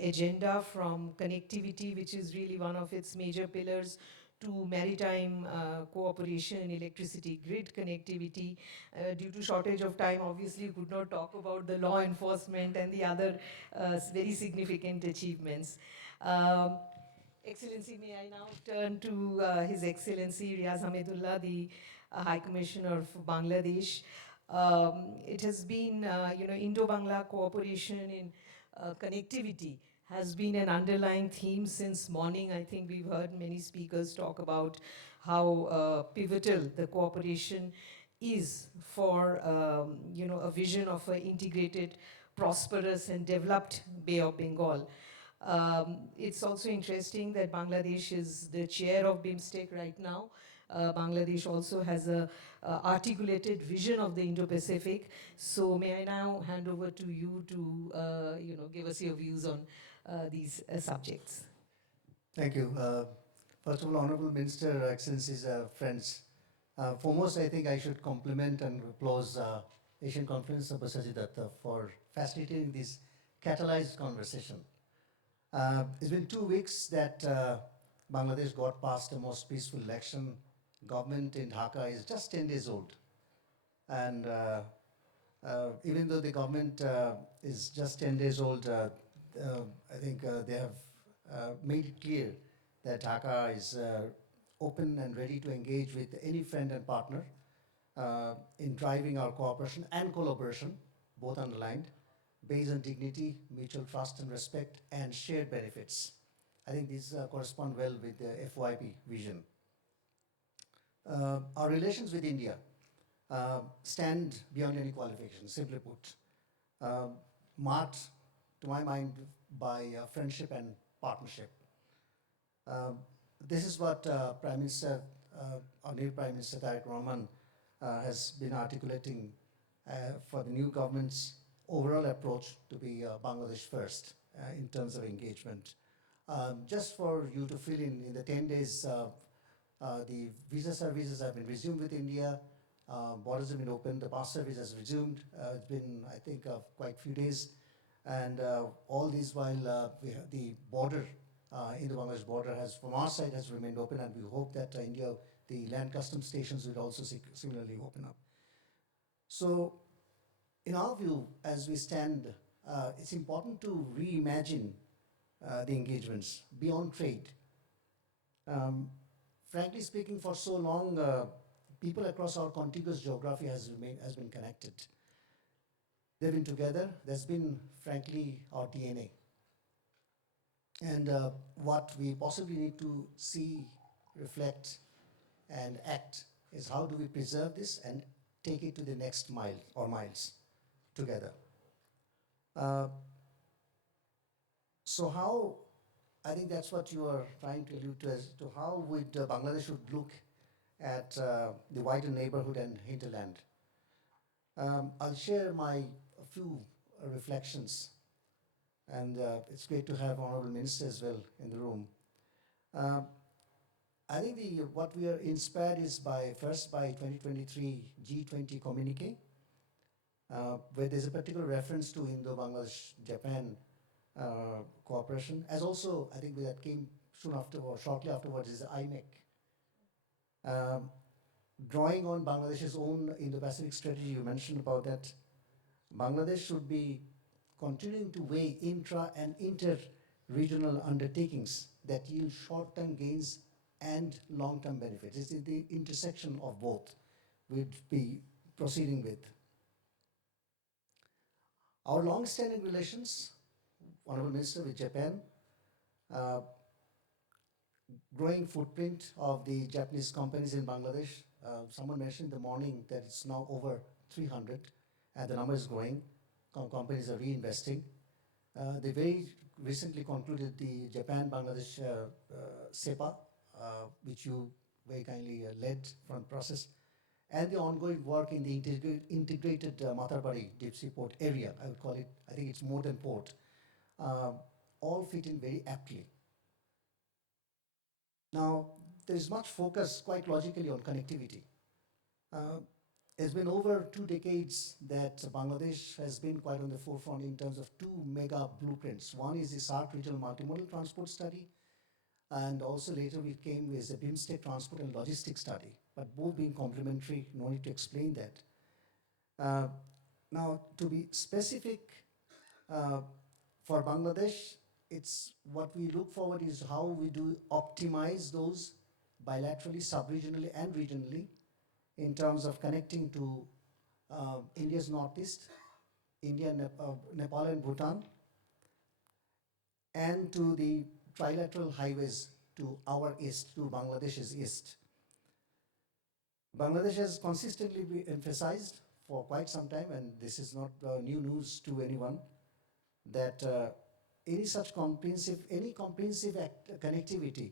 agenda, from connectivity, which is really one of its major pillars, to maritime cooperation and electricity grid connectivity. Due to shortage of time, obviously you could not talk about the law enforcement and the other very significant achievements. Excellency, may I now turn to His Excellency Riaz Hamidullah, the High Commissioner of Bangladesh. It has been, Indo-Bangla cooperation in connectivity has been an underlying theme since morning. I think we've heard many speakers talk about how pivotal the cooperation is for, a vision of an integrated, prosperous and developed Bay of Bengal. It's also interesting that Bangladesh is the chair of BIMSTEC right now. Bangladesh also has a articulated vision of the Indo-Pacific. So may I now hand over to you to, give us your views on these subjects. Thank you. First of all, Honorable Minister, Excellencies, friends. Foremost, I think I should compliment and applause Asian Conference of Datta for facilitating this catalyzed conversation. It's been 2 weeks that Bangladesh got past the most peaceful election. Government in Dhaka is just 10 days old. And even though the government is just 10 days old, I think they have made it clear that Dhaka is open and ready to engage with any friend and partner in driving our cooperation and collaboration, both underlined, based on dignity, mutual trust and respect, and shared benefits. I think these correspond well with the FYP vision. our relations with India stand beyond any qualification, simply put, marked, to my mind, by friendship and partnership. This is what Prime Minister, our new Prime Minister Tariq Rahman has been articulating for the new government's overall approach to be Bangladesh first in terms of engagement. Just for you to fill in the 10 days, the visa services have been resumed with India, borders have been opened, the pass service has resumed. It's been, I think, quite a few days. And all these while we have the border, Indo-Bangladesh border has, from our side, has remained open, and we hope that India, the land customs stations will also similarly open up. So, in our view, as we stand, it's important to reimagine the engagements beyond trade. Frankly speaking, for so long, people across our contiguous geography has been connected. They've been together. That's been, frankly, our DNA. And what we possibly need to see, reflect, and act is how do we preserve this and take it to the next mile or miles together. So how, I think that's what you are trying to allude to, as to how would Bangladesh should look at the wider neighborhood and hinterland. I'll share a few reflections, and it's great to have Honorable Minister as well in the room. I think what we are inspired is first by 2023 G20 communique, where there's a particular reference to Indo-Bangladesh-Japan cooperation, as also I think that came soon after or shortly afterwards is IMEC. Drawing on Bangladesh's own Indo-Pacific strategy, you mentioned about that, Bangladesh should be continuing to weigh intra and inter-regional undertakings that yield short-term gains and long-term benefits. It's the intersection of both we'd be proceeding with. Our long-standing relations, Honorable Minister, with Japan, growing footprint of the Japanese companies in Bangladesh. Someone mentioned in the morning that it's now over 300, and the number is growing. Companies are reinvesting. They very recently concluded the Japan-Bangladesh SEPA, which you very kindly led from process, and the ongoing work in the integrated Matarbari deep sea port area, I would call it. I think it's more than port. All fit in very aptly. Now, there is much focus, quite logically, on connectivity. It's been over 2 decades that Bangladesh has been quite on the forefront in terms of 2 mega blueprints. One is the SARC Regional Multimodal Transport Study, and also later we came with a BIMSTEC Transport and Logistics Study, but both being complementary, no need to explain that. Now, to be specific, for Bangladesh, it's what we look forward is how we do optimize those bilaterally, sub-regionally, and regionally in terms of connecting to India's northeast, India, Nepal, and Bhutan, and to the trilateral highways to our east, to Bangladesh's east. Bangladesh has consistently been emphasized for quite some time, and this is not new news to anyone, that any such comprehensive connectivity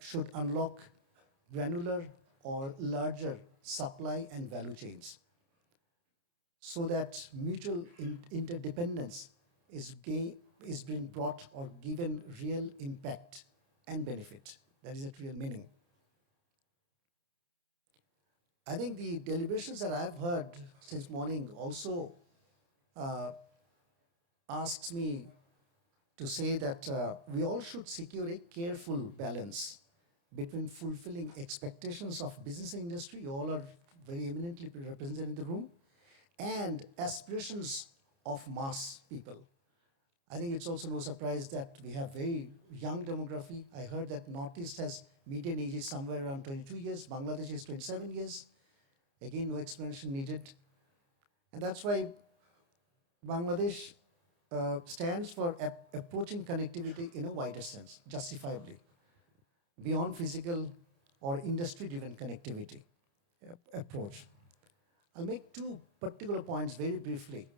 should unlock granular or larger supply and value chains, so that mutual interdependence is being brought or given real impact and benefit. That is its real meaning. I think the deliberations that I've heard since morning also asks me to say that we all should secure a careful balance between fulfilling expectations of business industry, you all are very eminently represented in the room, and aspirations of mass people. I think it's also no surprise that we have very young demography. I heard that Northeast has median age is somewhere around 22 years, Bangladesh is 27 years. Again, no explanation needed. And that's why Bangladesh stands for approaching connectivity in a wider sense, justifiably, beyond physical or industry-driven connectivity approach. I'll make two particular points very briefly.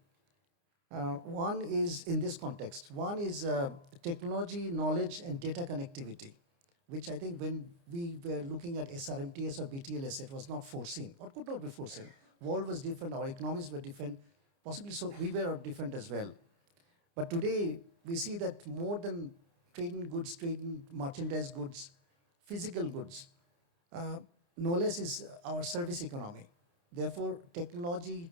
One is in this context. One is technology, knowledge, and data connectivity, which I think when we were looking at SRMTS or BTLS, it was not foreseen or could not be foreseen. World was different, our economies were different, possibly so we were different as well. But today, we see that more than trading goods, trading merchandise goods, physical goods, no less is our service economy. Therefore, technology,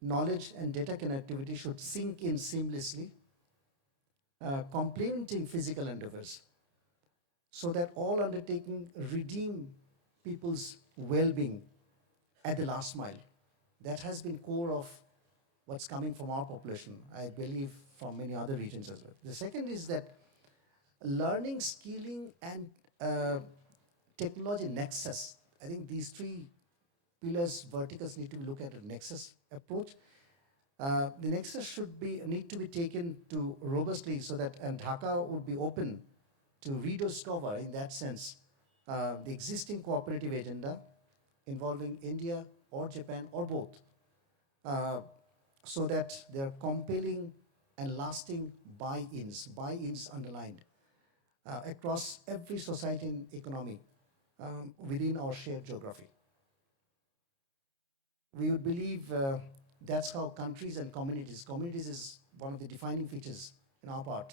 knowledge, and data connectivity should sync in seamlessly, complementing physical endeavors, so that all undertaking redeem people's well-being at the last mile. That has been core of what's coming from our population, I believe from many other regions as well. The second is that learning, skilling, and technology nexus. I think these three pillars, verticals need to be looked at a nexus approach. The nexus need to be taken to robustly so that, and Dhaka would be open to rediscover in that sense the existing cooperative agenda involving India or Japan or both, so that there are compelling and lasting buy-ins underlined across every society and economy within our shared geography. We would believe that's how countries and communities is one of the defining features in our part,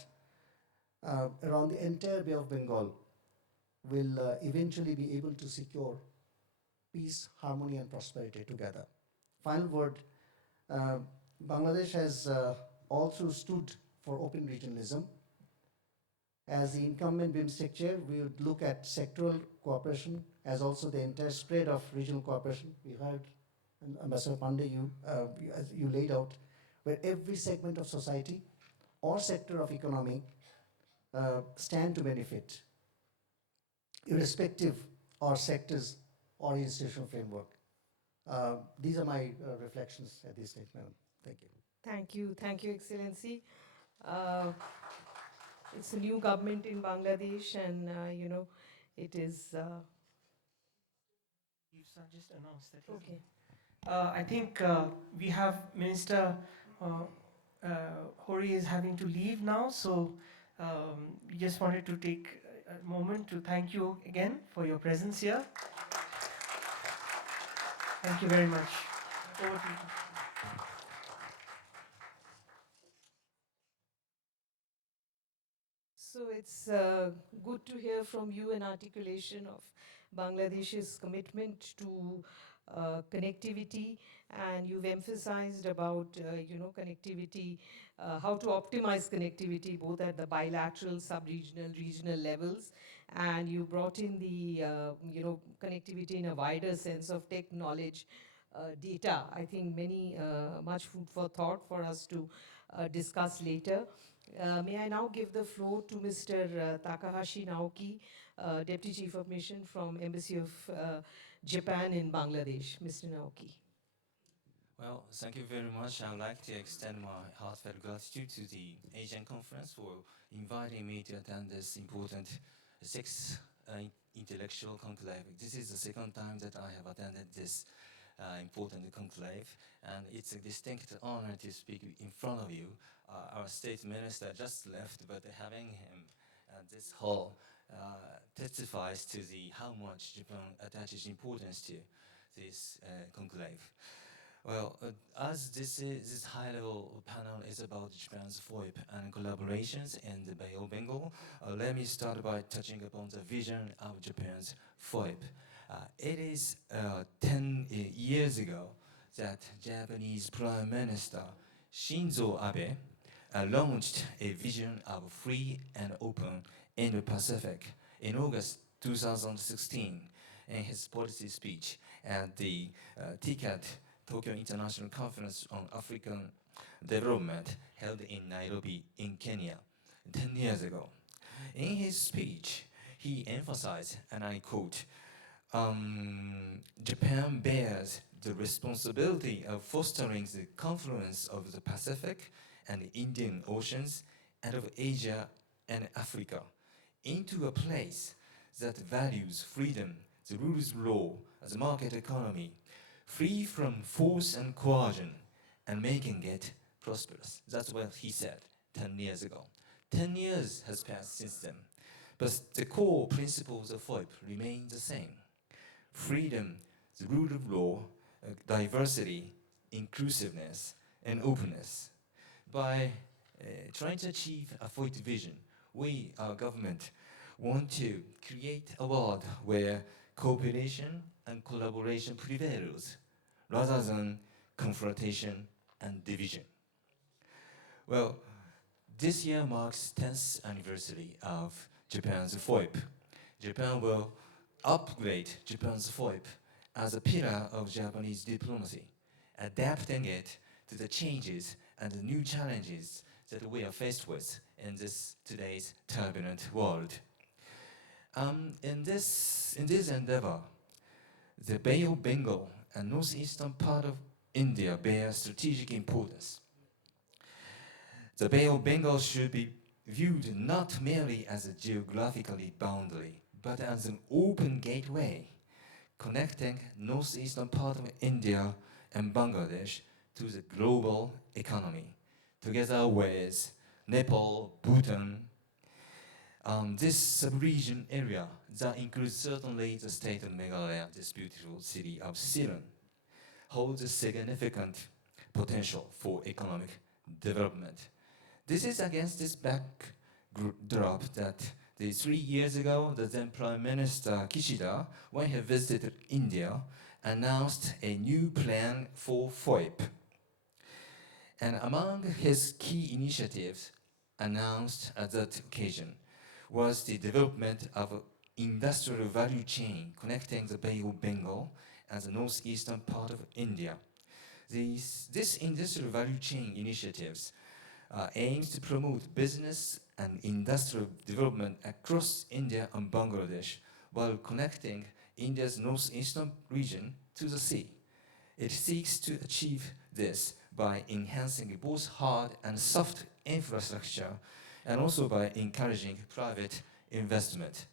around the entire Bay of Bengal will eventually be able to secure peace, harmony, and prosperity together. Final word, Bangladesh has also stood for open regionalism. As the incumbent BIMSTEC chair, we would look at sectoral cooperation as also the entire spread of regional cooperation. We heard Ambassador Pandey, as you laid out, where every segment of society or sector of economy stand to benefit, irrespective of sectors or institutional framework. These are my reflections at this stage, madam. Thank you. Thank you, Excellency. It's a new government in Bangladesh, and it is. You've just announced that. Okay. I think we have Minister Hori is having to leave now, so we just wanted to take a moment to thank you again for your presence here. Thank you very much. Over to you. So it's good to hear from you an articulation of Bangladesh's commitment to connectivity, and you've emphasized about connectivity, how to optimize connectivity both at the bilateral, sub-regional, regional levels, and you brought in the connectivity in a wider sense of tech, knowledge, data. I think much food for thought for us to discuss later. May I now give the floor to Mr. Takahashi Naoki, Deputy Chief of Mission from Embassy of Japan in Bangladesh. Mr. Naoki. Well, thank you very much. I would like to extend my heartfelt gratitude to the Asian Conference for inviting me to attend this important sixth intellectual conclave. This is the second time that I have attended this important conclave, and it's a distinct honor to speak in front of you. Our state minister just left, but having him at this hall testifies to how much Japan attaches importance to this conclave. Well, as this high-level panel is about Japan's FOIP and collaborations in the Bay of Bengal, let me start by touching upon the vision of Japan's FOIP. It is 10 years ago that Japanese Prime Minister Shinzo Abe launched a vision of free and open Indo-Pacific in August 2016 in his policy speech at the TICAD, Tokyo International Conference on African Development, held in Nairobi in Kenya 10 years ago. In his speech, he emphasized, and I quote, Japan bears the responsibility of fostering the confluence of the Pacific and the Indian Oceans and of Asia and Africa into a place that values freedom, the rules of law as a market economy, free from force and coercion, and making it prosperous. That's what he said 10 years ago. 10 years has passed since then, but the core principles of FOIP remain the same. Freedom, the rule of law, diversity, inclusiveness, and openness. By trying to achieve a FOIP vision, we, our government, want to create a world where cooperation and collaboration prevails, rather than confrontation and division. Well, this year marks 10th anniversary of Japan's FOIP. Japan will upgrade Japan's FOIP as a pillar of Japanese diplomacy, adapting it to the changes and the new challenges that we are faced with in this today's turbulent world. In this endeavor, the Bay of Bengal and northeastern part of India bear strategic importance. The Bay of Bengal should be viewed not merely as a geographically boundary, but as an open gateway connecting northeastern part of India and Bangladesh to the global economy, together with Nepal, Bhutan. This sub-region area that includes certainly the state of Meghalaya, this beautiful city of Ceylon, holds a significant potential for economic development. This is against this backdrop that 3 years ago, the then Prime Minister Kishida, when he visited India, announced a new plan for FOIP. And among his key initiatives announced at that occasion was the development of an industrial value chain connecting the Bay of Bengal and the northeastern part of India. This industrial value chain initiatives aims to promote business and industrial development across India and Bangladesh while connecting India's northeastern region to the sea. It seeks to achieve this by enhancing both hard and soft infrastructure and also by encouraging private investment.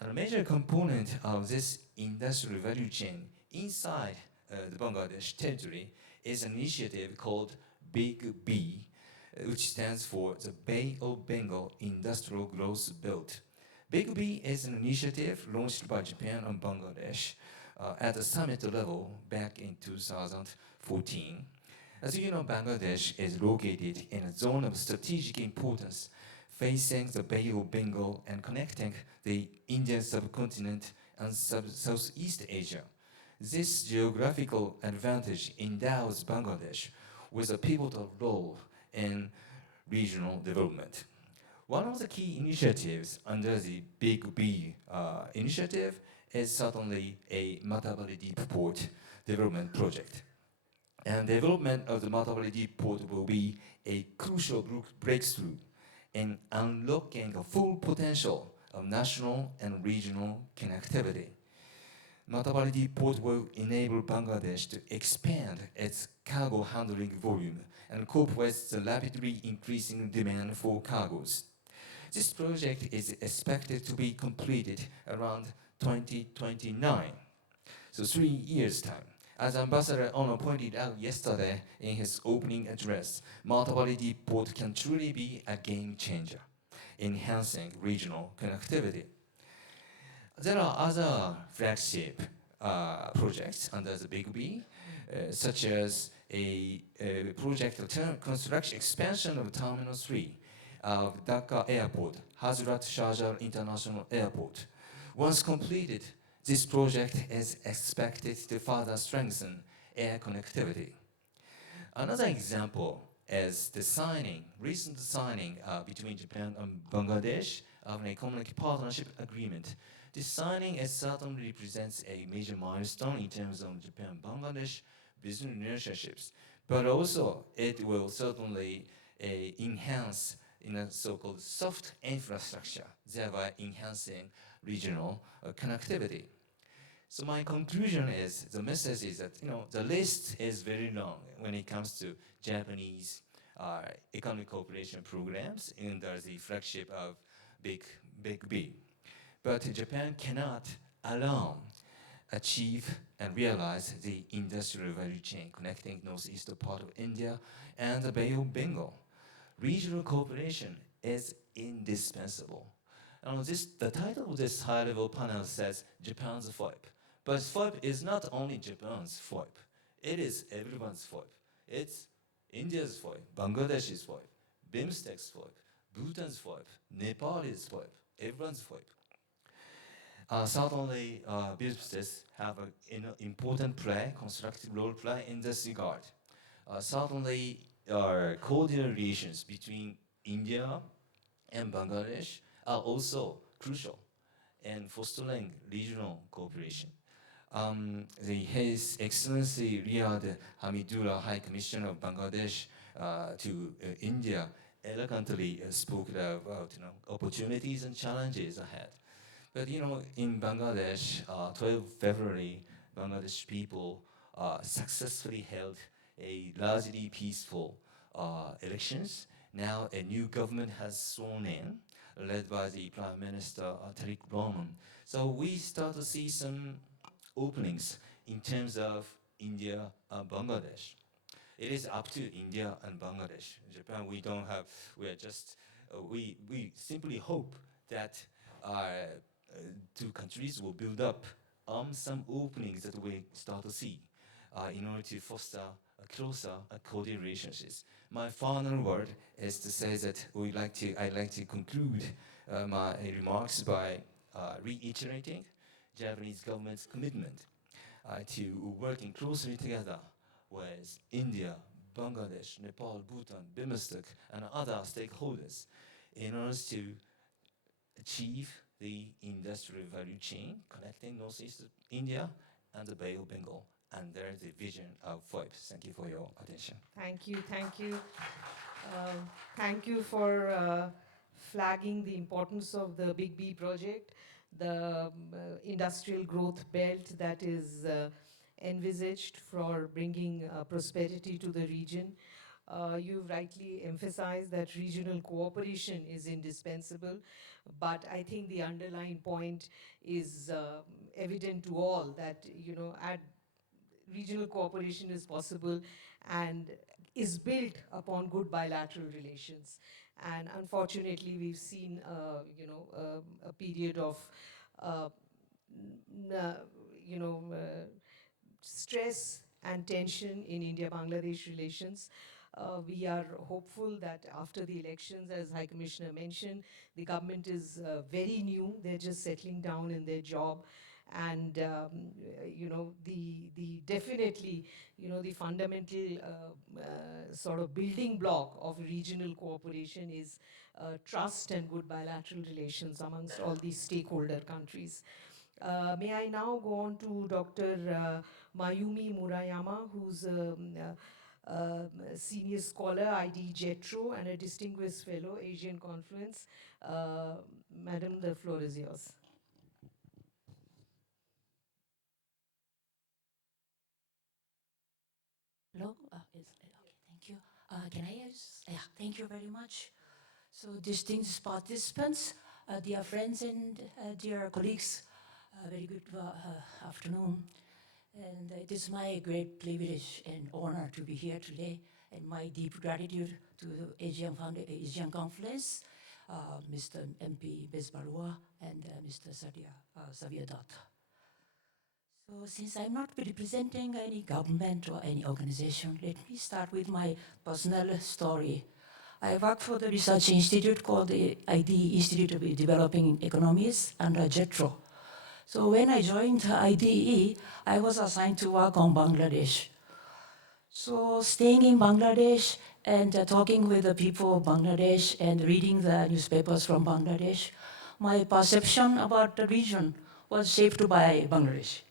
And a major component of this industrial value chain inside the Bangladesh territory is an initiative called Big B, which stands for the Bay of Bengal Industrial Growth Belt. Big B is an initiative launched by Japan and Bangladesh at the summit level back in 2014. As you know, Bangladesh is located in a zone of strategic importance facing the Bay of Bengal and connecting the Indian subcontinent and Southeast Asia. This geographical advantage endows Bangladesh with a pivotal role in regional development. One of the key initiatives under the Big B initiative is certainly a Matabali Deep Port development project. And development of the Matabali Deep Port will be a crucial breakthrough in unlocking a full potential of national and regional connectivity. Matabali Deep Port will enable Bangladesh to expand its cargo handling volume and cope with the rapidly increasing demand for cargoes. This project is expected to be completed around 2029, so 3 years' time. As Ambassador Ono pointed out yesterday in his opening address, Matabali Deep Port can truly be a game changer, enhancing regional connectivity. There are other flagship projects under the Big B, such as a project of construction expansion of Terminal 3 of Dhaka Airport, Hazrat Shahjar International Airport. Once completed, this project is expected to further strengthen air connectivity. Another example is the recent signing between Japan and Bangladesh of an economic partnership agreement. This signing certainly represents a major milestone in terms of Japan-Bangladesh business relationships, but also it will certainly enhance in a so-called soft infrastructure, thereby enhancing regional connectivity. So my conclusion is, the message is that, the list is very long when it comes to Japanese economic cooperation programs under the flagship of Big B. But Japan cannot alone achieve and realize the industrial value chain connecting northeastern part of India and the Bay of Bengal. Regional cooperation is indispensable. The title of this high-level panel says Japan's FOIP. But FOIP is not only Japan's FOIP. It is everyone's FOIP. It's India's FOIP, Bangladesh's FOIP, BIMSTEC's FOIP, Bhutan's FOIP, Nepal's FOIP, everyone's FOIP. Certainly, businesses have an important constructive role play in this regard. Certainly, cordial relations between India and Bangladesh are also crucial in fostering regional cooperation. His Excellency Riyad Hamidullah, High Commissioner of Bangladesh to India, elegantly spoke about opportunities and challenges ahead. But in Bangladesh, 12 February, Bangladesh people successfully held a largely peaceful elections. Now a new government has sworn in, led by the Prime Minister Tariq Rahman. So we start to see some openings in terms of India and Bangladesh. It is up to India and Bangladesh. Japan, we don't have, we are just, we simply hope that two countries will build up some openings that we start to see in order to foster a closer, cordial relationships. My final word is to say that I'd like to conclude my remarks by reiterating Japanese government's commitment to working closely together with India, Bangladesh, Nepal, Bhutan, BIMSTEC, and other stakeholders in order to achieve the industrial value chain connecting Northeast India and the Bay of Bengal. And there is the vision of FOIP. Thank you for your attention. Thank you, thank you. Thank you for flagging the importance of the Big B project, the industrial growth belt that is envisaged for bringing prosperity to the region. You've rightly emphasized that regional cooperation is indispensable, but I think the underlying point is evident to all that, regional cooperation is possible and is built upon good bilateral relations. And unfortunately, we've seen, a period of, stress and tension in India-Bangladesh relations. We are hopeful that after the elections, as High Commissioner mentioned, the government is very new. They're just settling down in their job. And, definitely, the fundamental sort of building block of regional cooperation is trust and good bilateral relations amongst all these stakeholder countries. May I now go on to Dr. Mayumi Murayama, who's a senior scholar, ID JETRO, and a distinguished fellow, Asian Confluence. Madam, the floor is yours. Hello, okay, thank you. Can I use, thank you very much. So distinguished participants, dear friends and dear colleagues, very good afternoon. And it is my great privilege and honor to be here today, and my deep gratitude to the Asian Conference, Mr. MP Besbarua and Mr. Savia Datta. So since I'm not representing any government or any organization, let me start with my personal story. I work for the research institute called the IDE Institute of Developing Economies under JETRO. So when I joined IDE, I was assigned to work on Bangladesh. So staying in Bangladesh and talking with the people of Bangladesh and reading the newspapers from Bangladesh, my perception about the region was shaped by Bangladesh.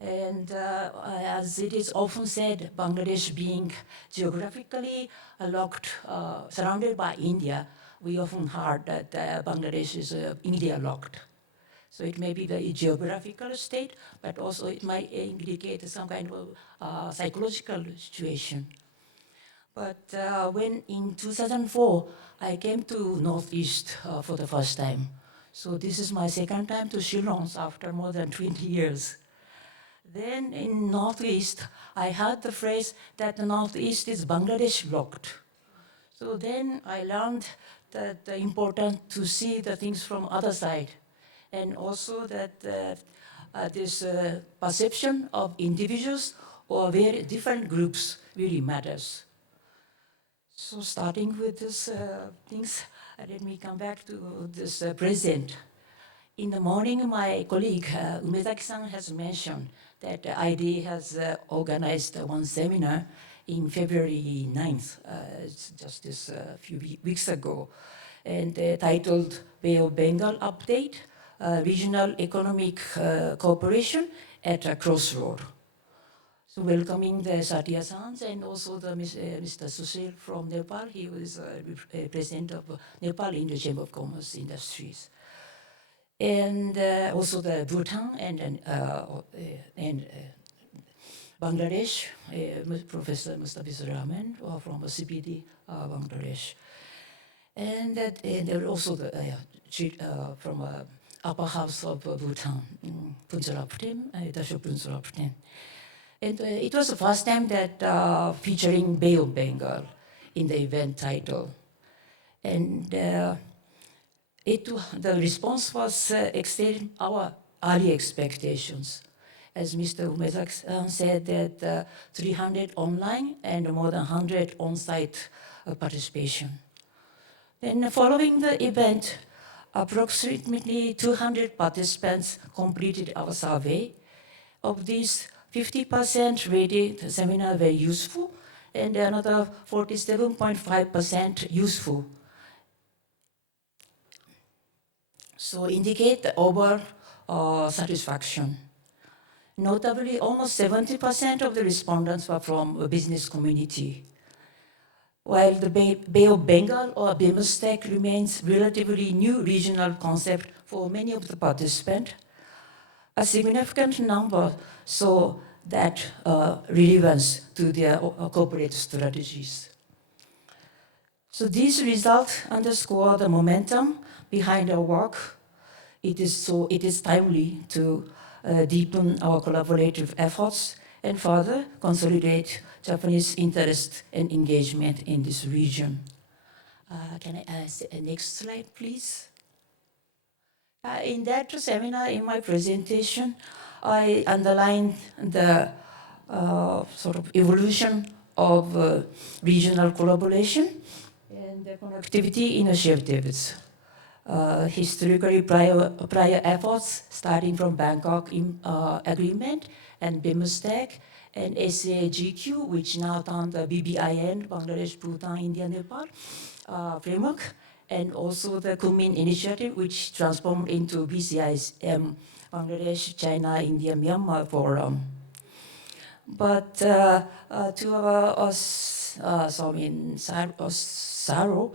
And as it is often said, Bangladesh being geographically locked, surrounded by India, we often heard that Bangladesh is India locked. So it may be the geographical state, but also it might indicate some kind of psychological situation. But when in 2004, I came to Northeast for the first time. So this is my second time to Shillong after more than 20 years. Then in Northeast, I heard the phrase that the Northeast is Bangladesh locked. So then I learned that important to see the things from other side, and also that this perception of individuals or very different groups really matters. So starting with this things, let me come back to this present. In the morning, my colleague Umezaki-san has mentioned that ID has organized one seminar in February 9th, it's just this few weeks ago, and titled Bay of Bengal Update, Regional Economic Cooperation at a Crossroad. So welcoming the Satya-san and also the Mr. Sushil from Nepal. He was president of Nepal in the Chamber of Commerce Industries. And also the Bhutan and Bangladesh, Professor Mustafa Rahman from CPD Bangladesh. And there also the from upper house of Bhutan, Punjalaptim, Dasho Punjalaptim. And it was the first time that featuring Bay of Bengal in the event title. And the response was exceeding our early expectations. As Mr. Umezak said, that 300 online and more than 100 on-site participation. Then following the event, approximately 200 participants completed our survey. Of these, 50% rated the seminar very useful, and another 47.5% useful. So indicate the overall satisfaction. Notably, almost 70% of the respondents were from a business community. While the Bay of Bengal or BIMSTEC remains relatively new regional concept for many of the participants, a significant number saw that relevance to their corporate strategies. So these results underscore the momentum behind our work. It is timely to deepen our collaborative efforts and further consolidate Japanese interest and engagement in this region. Can I ask next slide, please? In that seminar, in my presentation, I underlined the sort of evolution of regional collaboration and the connectivity initiatives. Historically, prior efforts starting from Bangkok Agreement and BIMSTEC and SAGQ, which now turned the BBIN, Bangladesh, Bhutan, India, Nepal framework, and also the Kunming Initiative, which transformed into BCIM, Bangladesh, China, India, Myanmar Forum. But to our sorrow,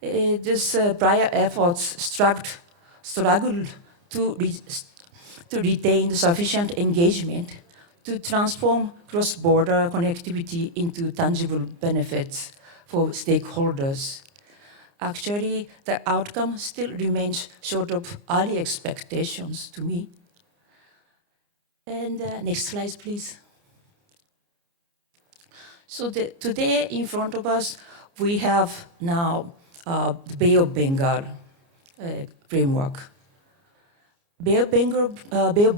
this prior efforts struggled to retain sufficient engagement to transform cross-border connectivity into tangible benefits for stakeholders. Actually, the outcome still remains short of early expectations to me. And next slide, please. So today in front of us, we have now the Bay of Bengal framework. Bay of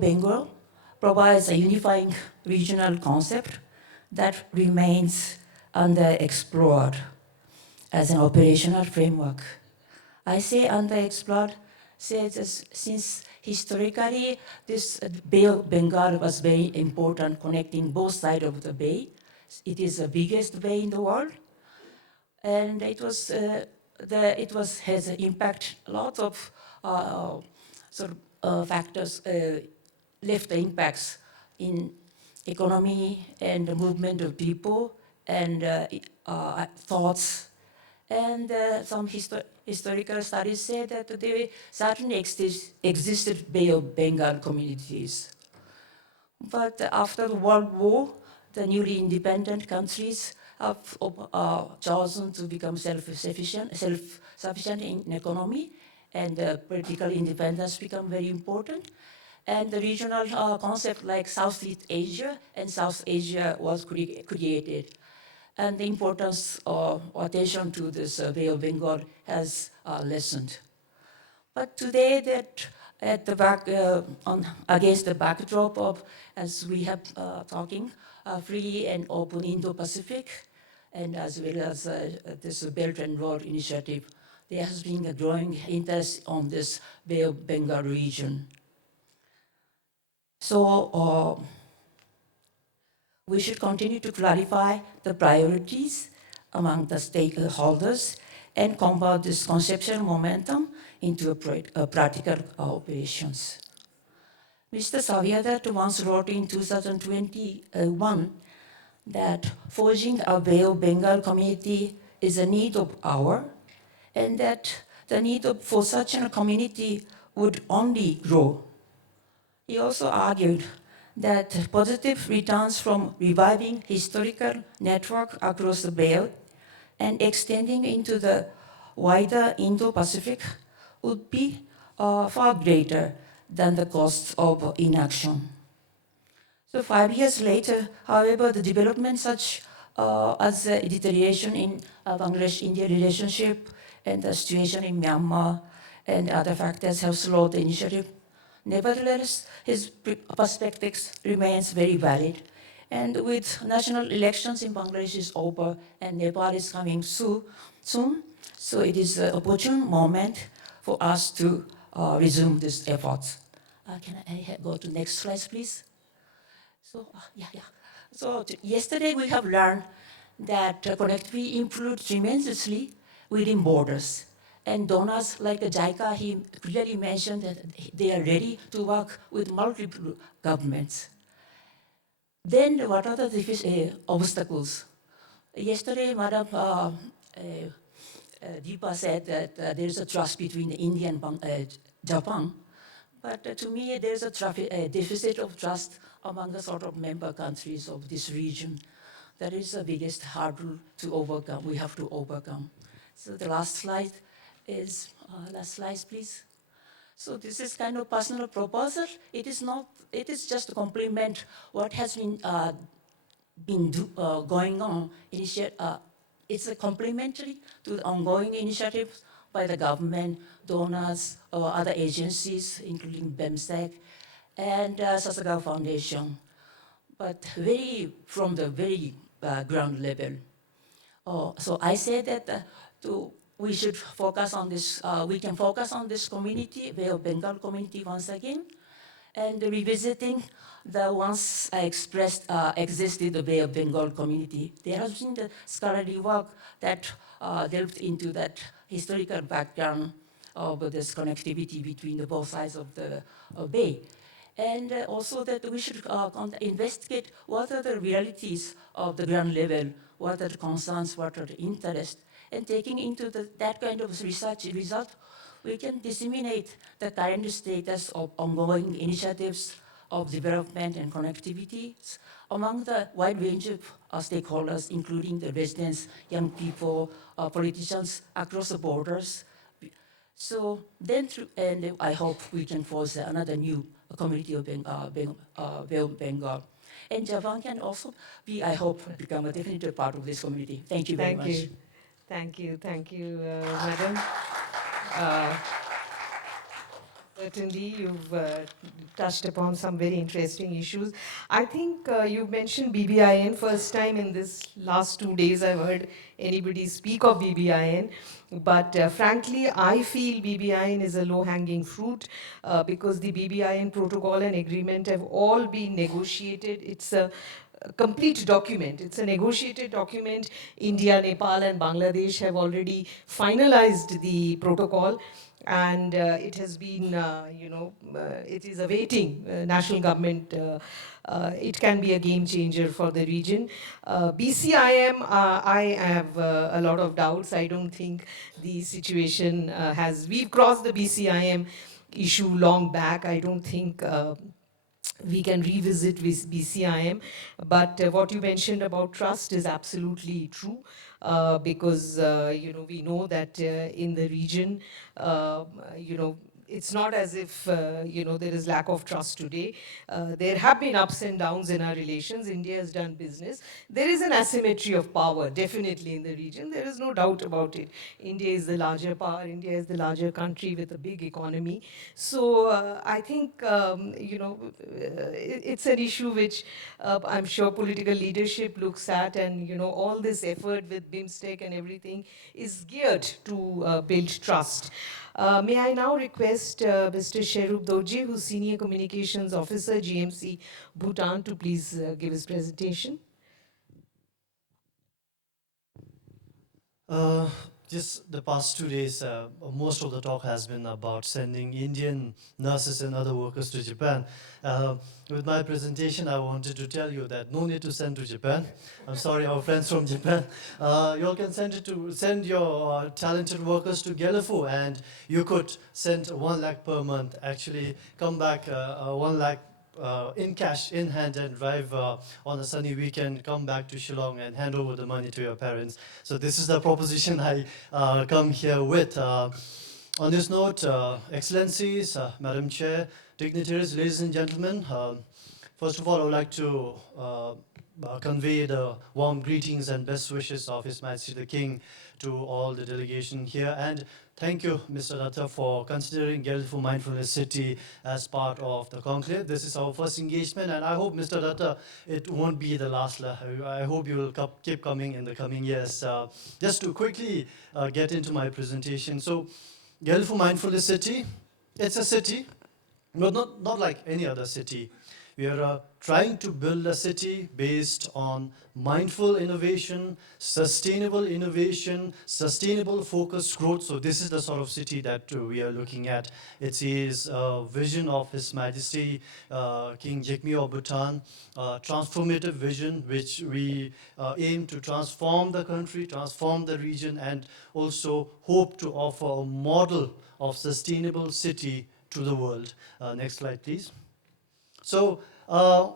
Bengal provides a unifying regional concept that remains underexplored as an operational framework. I say underexplored since historically this Bay of Bengal was very important, connecting both sides of the bay. It is the biggest bay in the world, and it has impact a lot of factors, left impacts in economy and the movement of people and thoughts. And some historical studies say that there certainly existed Bay of Bengal communities. But after the World War, the newly independent countries have chosen to become self-sufficient in economy and political independence become very important. And the regional concept like Southeast Asia and South Asia was created. And the importance of attention to this Bay of Bengal has lessened. But today that at the back, against the backdrop of, as we have talking, free and open Indo-Pacific, and as well as this Belt and Road Initiative, there has been a growing interest on this Bay of Bengal region. So we should continue to clarify the priorities among the stakeholders and convert this conceptual momentum into a practical operations. Mr. Saviadat once wrote in 2021 that forging a Bay of Bengal community is a need of hour, and that the need for such a community would only grow. He also argued that positive returns from reviving historical network across the Bay and extending into the wider Indo-Pacific would be far greater than the costs of inaction. So 5 years later, however, the development such as the deterioration in Bangladesh-India relationship and the situation in Myanmar and other factors have slowed the initiative. Nevertheless, his perspectives remains very valid. And with national elections in Bangladesh is over and Nepal is coming soon, so it is an opportune moment for us to resume this effort. Can I go to next slide, please? So, So yesterday we have learned that connectivity improved tremendously within borders. And donors like JICA, he clearly mentioned that they are ready to work with multiple governments. Then what are the obstacles? Yesterday, Madam Deepa said that there is a trust between India and Japan. But to me, there's a deficit of trust among the sort of member countries of this region. That is the biggest hurdle to overcome, we have to overcome. So the last slide is, last slide, please. So this is kind of personal proposal. It is not, it is just to complement what has been going on. It's a complementary to the ongoing initiatives by the government, donors, or other agencies, including BEMSTEC and Sasagawa Foundation, but from the very ground level. So I say that we should focus on this, we can focus on this community, Bay of Bengal community once again, and revisiting the once expressed, existed the Bay of Bengal community. There has been the scholarly work that delved into that historical background of this connectivity between the both sides of the bay. And also that we should investigate what are the realities of the ground level, what are the concerns, what are the interests, and taking into that kind of research result, we can disseminate the current status of ongoing initiatives of development and connectivity among the wide range of stakeholders, including the residents, young people, politicians across the borders. So then, and I hope we can force another new community of Bengal. And Japan can also be, I hope, become a definitive part of this community. Thank you very much. Thank you, madam. Certainly, you've touched upon some very interesting issues. I think you mentioned BBIN. First time in this last 2 days I've heard anybody speak of BBIN. But frankly, I feel BBIN is a low-hanging fruit because the BBIN protocol and agreement have all been negotiated. It's a complete document. It's a negotiated document. India, Nepal, and Bangladesh have already finalized the protocol. And it has been, it is awaiting national government. It can be a game changer for the region. BCIM, I have a lot of doubts. I don't think the situation we've crossed the BCIM issue long back. I don't think we can revisit with BCIM. But what you mentioned about trust is absolutely true. because we know that in the region, you know, it's not as if there is lack of trust today. There have been ups and downs in our relations. India has done business. There is an asymmetry of power, definitely, in the region. There is no doubt about it. India is the larger power. India is the larger country with a big economy. So I think it's an issue which I'm sure political leadership looks at, and all this effort with BIMSTEC and everything is geared to build trust. May I now request Mr. Sherup Dorje, who's Senior Communications Officer, GMC Bhutan, to please give his presentation. Just the past 2 days, most of the talk has been about sending Indian nurses and other workers to Japan. With my presentation, I wanted to tell you that no need to send to Japan. I'm sorry, our friends from Japan. You all can send your talented workers to Gelefu, and you could send 1 lakh per month. Actually, come back 1 lakh in cash, in hand, and drive on a sunny weekend, come back to Shillong and hand over the money to your parents. So this is the proposition I come here with. On this note, Excellencies, Madam Chair, dignitaries, ladies and gentlemen, first of all, I would like to convey the warm greetings and best wishes of His Majesty the King to all the delegation here. And thank you, Mr. Datta, for considering Gelefu Mindfulness City as part of the conclave. This is our first engagement, and I hope, Mr. Datta, it won't be the last. I hope you will keep coming in the coming years. Just to quickly get into my presentation. So, Gelefu Mindfulness City, it's a city, but not like any other city. We are trying to build a city based on mindful innovation, sustainable focused growth. So this is the sort of city that we are looking at. It is a vision of His Majesty King Jigme of Bhutan, transformative vision which we aim to transform the country, transform the region, and also hope to offer a model of sustainable city to the world. Next slide, please. So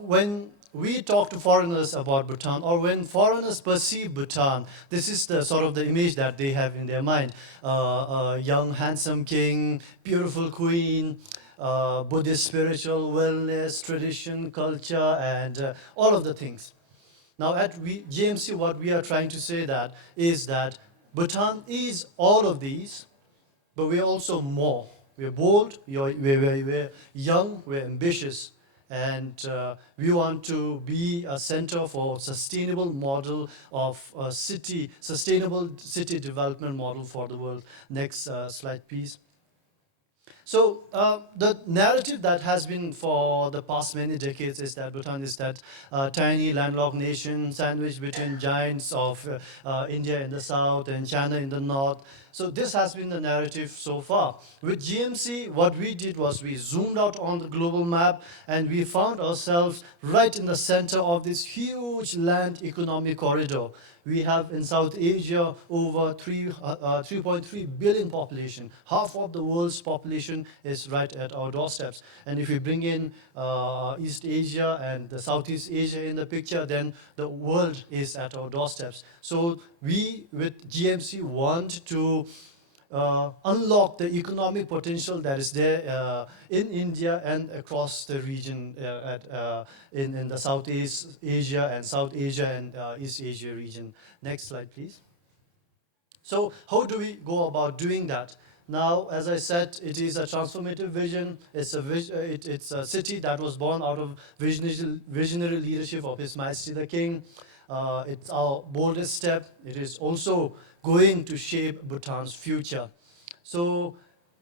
when we talk to foreigners about Bhutan, or when foreigners perceive Bhutan, this is the sort of the image that they have in their mind. A young, handsome king, beautiful queen, Buddhist spiritual wellness, tradition, culture, and all of the things. Now at GMC, what we are trying to say is that Bhutan is all of these, but we're also more. We're bold, we're young, we're ambitious, and we want to be a center for sustainable model of sustainable city development model for the world. Next slide, please. So the narrative that has been for the past many decades is that Bhutan is that tiny landlocked nation sandwiched between giants of India in the south and China in the north. So this has been the narrative so far. With GMC, what we did was we zoomed out on the global map and we found ourselves right in the center of this huge land economic corridor. We have in South Asia over 3.3 billion population. Half of the world's population is right at our doorsteps. And if we bring in East Asia and the Southeast Asia in the picture, then the world is at our doorsteps. So we, with GMC, want to unlock the economic potential that is there in India and across the region in the Southeast Asia and South Asia and East Asia region. Next slide, please. So how do we go about doing that? Now, as I said, it is a transformative vision. It's a city that was born out of visionary leadership of His Majesty the King. It's our boldest step. It is also going to shape Bhutan's future. So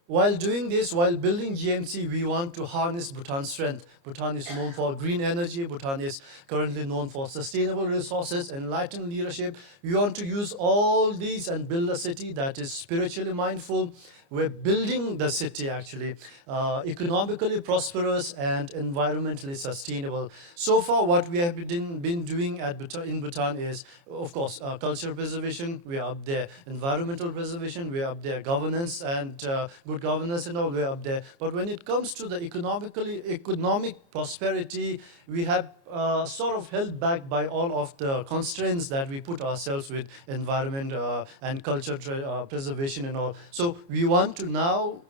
while doing this, while building GMC, we want to harness Bhutan's strength. Bhutan is known for green energy. Bhutan is currently known for sustainable resources, enlightened leadership. We want to use all these and build a city that is spiritually mindful. We're building the city actually economically prosperous and environmentally sustainable. So far, what we have been doing in Bhutan is, of course, cultural preservation. We are up there. Environmental preservation. We are up there. Governance and good governance and all. We are up there. But when it comes to the economic prosperity, we have sort of held back by all of the constraints that we put ourselves with environment and culture preservation and all. So we want to now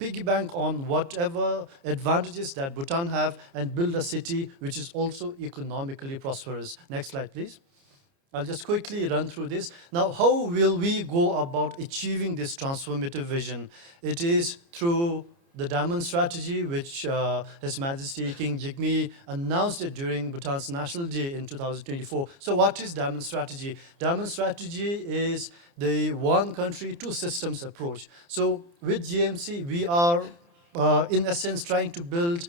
piggyback on whatever advantages that Bhutan have and build a city which is also economically prosperous. Next slide, please. I'll just quickly run through this. Now, how will we go about achieving this transformative vision? It is through the Diamond Strategy, which His Majesty King Jigme announced it during Bhutan's National Day in 2024. So what is Diamond Strategy? Diamond Strategy is the one country, two systems approach. So with GMC, we are in essence trying to build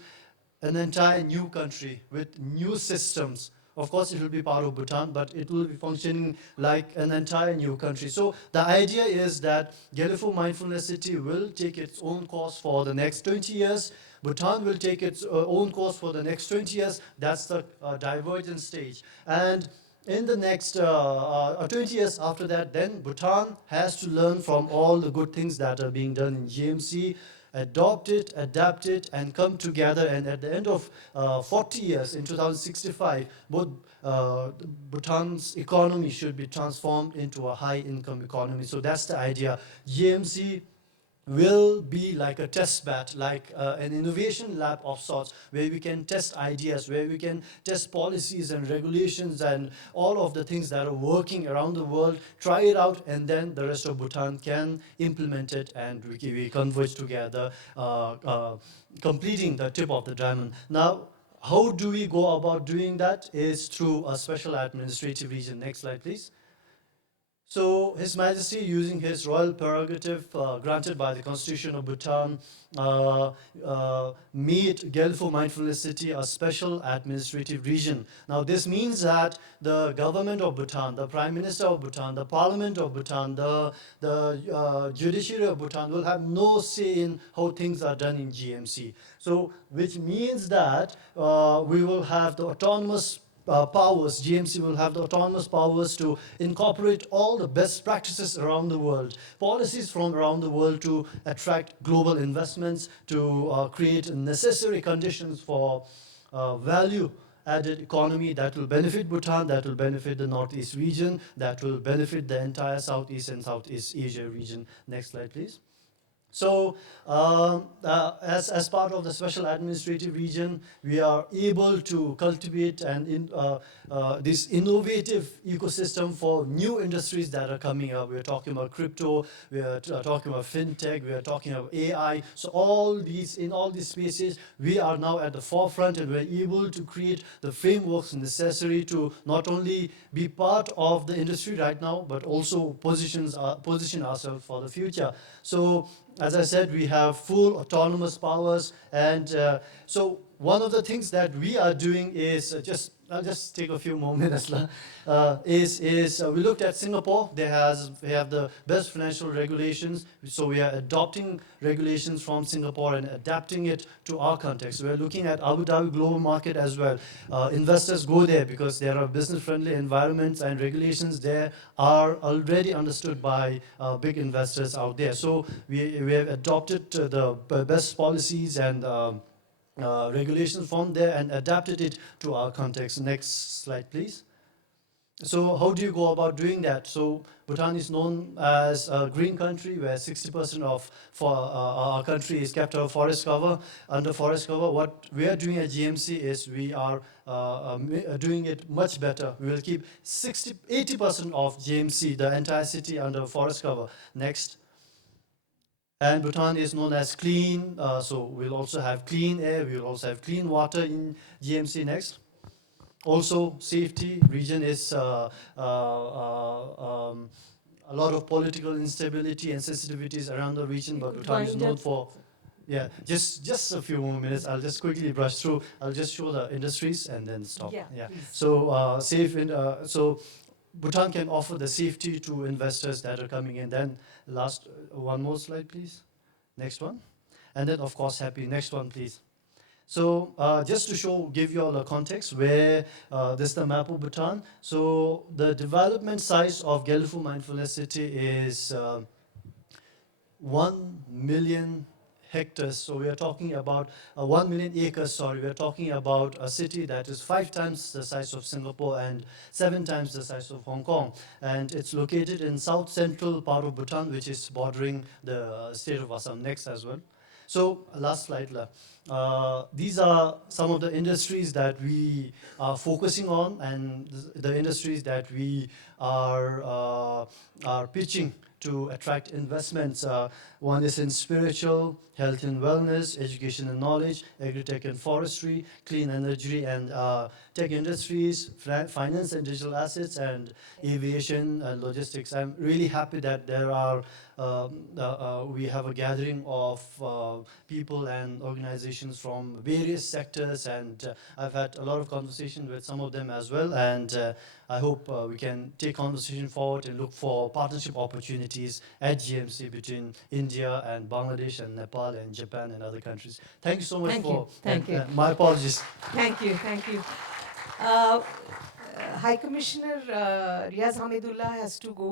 an entire new country with new systems. Of course, it will be part of Bhutan, but it will be functioning like an entire new country. So the idea is that Gelefo Mindfulness City will take its own course for the next 20 years. Bhutan will take its own course for the next 20 years. That's the divergent stage. And in the next 20 years after that, then Bhutan has to learn from all the good things that are being done in GMC, adopt it, adapt it, and come together. And at the end of 40 years, in 2065, both Bhutan's economy should be transformed into a high-income economy. So that's the idea. GMC will be like a test bed, like an innovation lab of sorts, where we can test ideas, where we can test policies and regulations and all of the things that are working around the world, try it out, and then the rest of Bhutan can implement it, and we converge together, completing the tip of the diamond. Now, how do we go about doing that? Is through a special administrative region. Next slide, please. So His Majesty, using his royal prerogative granted by the Constitution of Bhutan, made Gelefo Mindfulness City a special administrative region. Now this means that the government of Bhutan, the Prime Minister of Bhutan, the Parliament of Bhutan, the judiciary of Bhutan will have no say in how things are done in GMC. So which means that we will have the autonomous powers. GMC will have the autonomous powers to incorporate all the best practices around the world, policies from around the world to attract global investments, to create necessary conditions for value added economy that will benefit Bhutan, that will benefit the Northeast region, that will benefit the entire Southeast and Southeast Asia region. Next slide, please. So as part of the special administrative region, we are able to cultivate and this innovative ecosystem for new industries that are coming up. We're talking about crypto, we are talking about fintech, we are talking about AI. So in all these spaces, we are now at the forefront, and we're able to create the frameworks necessary to not only be part of the industry right now, but also position ourselves for the future. So as I said, we have full autonomous powers, and so one of the things that we are doing is I'll just take a few more minutes. We looked at Singapore. They have the best financial regulations, so we are adopting regulations from Singapore and adapting it to our context. We're looking at Abu Dhabi global market as well. Investors go there because there are business-friendly environments, and regulations there are already understood by big investors out there. So we have adopted the best policies and regulations from there and adapted it to our context. Next slide, please. So how do you go about doing that? So Bhutan is known as a green country where 60% of our country is kept under forest cover. What we are doing at GMC is we are doing it much better. We will keep 80% of GMC, the entire city, under forest cover. Next. And Bhutan is known as clean, so we'll also have clean air, we'll also have clean water in GMC. Next. Also, safety region is a lot of political instability and sensitivities around the region, but Bhutan is known for, yeah, just a few more minutes. I'll just quickly brush through. I'll just show the industries and then stop. Yeah. So so Bhutan can offer the safety to investors that are coming in. Then last, one more slide, please. Next one. And then, of course, happy. Next one, please. So just to give you all a context where this is the map of Bhutan. So the development size of Gelefo Mindfulness City is 1 million hectares. So we are talking about 1 million acres, sorry. We are talking about a city that is 5 times the size of Singapore and 7 times the size of Hong Kong. And it's located in south central part of Bhutan, which is bordering the state of Assam next as well. So last slide. These are some of the industries that we are focusing on, and the industries that we are pitching to attract investments. One is in spiritual, health and wellness, education and knowledge, agri-tech and forestry, clean energy and tech industries, finance and digital assets, and aviation and logistics. I'm really happy that there are we have a gathering of people and organizations from various sectors, and I've had a lot of conversation with some of them as well, and I hope we can take conversation forward and look for partnership opportunities at GMC between India and Bangladesh and Nepal and Japan and other countries. Thank you so much Thank you. my apologies. Thank you. High Commissioner Riaz Hamidullah has to go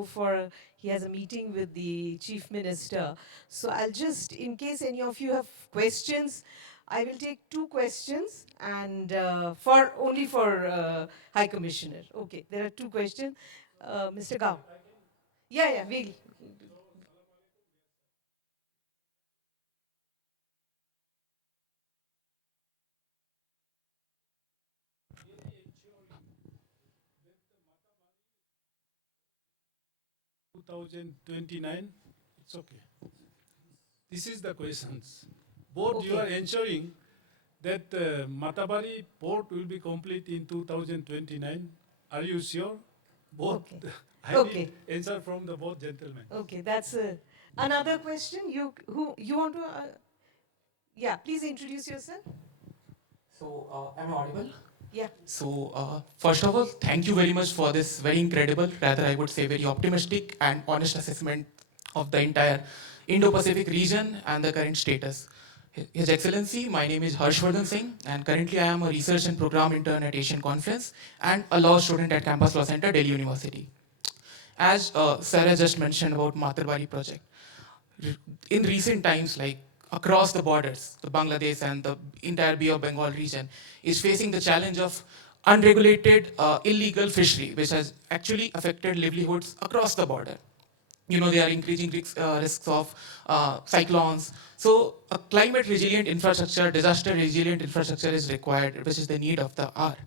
he has a meeting with the Chief Minister. So I'll just, in case any of you have questions, I will take 2 questions and only for High Commissioner. Okay, there are 2 questions. Mr. Gao. Yeah, we'll. 2029, it's okay. This is the questions. Both you are ensuring that Matabari port will be complete in 2029. Are you sure? Both. Okay. I need answer from the both gentlemen. Okay, that's another question. You want to? Yeah, please introduce yourself. So, am I audible? Yeah. So, first of all, thank you very much for this very incredible, rather I would say very optimistic and honest assessment of the entire Indo-Pacific region and the current status. His Excellency, my name is Harshvardhan Singh, and currently I am a research and program intern at Asian Conference and a law student at Campus Law Center, Delhi University. As Sarah just mentioned about Matarbari project, in recent times, like across the borders, the Bangladesh and the entire Bay of Bengal region is facing the challenge of unregulated illegal fishery, which has actually affected livelihoods across the border. You know, they are increasing risks of cyclones. So a climate resilient infrastructure, disaster resilient infrastructure is required, which is the need of the hour.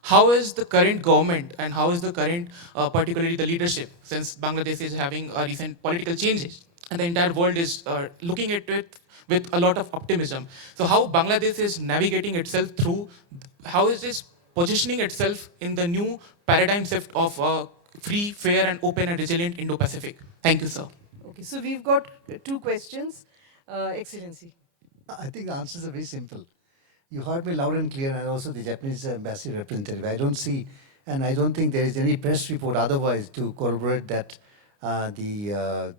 How is the current government and how is the current, particularly the leadership, since Bangladesh is having recent political changes and the entire world is looking at it with a lot of optimism. So how Bangladesh is navigating itself through, how is this positioning itself in the new paradigm shift of free, fair and open and resilient Indo-Pacific? Thank you, sir. Okay, so we've got 2 questions. Excellency. I think the answers are very simple. You heard me loud and clear, and also the Japanese embassy representative. I don't see, and I don't think there is any press report otherwise to corroborate that the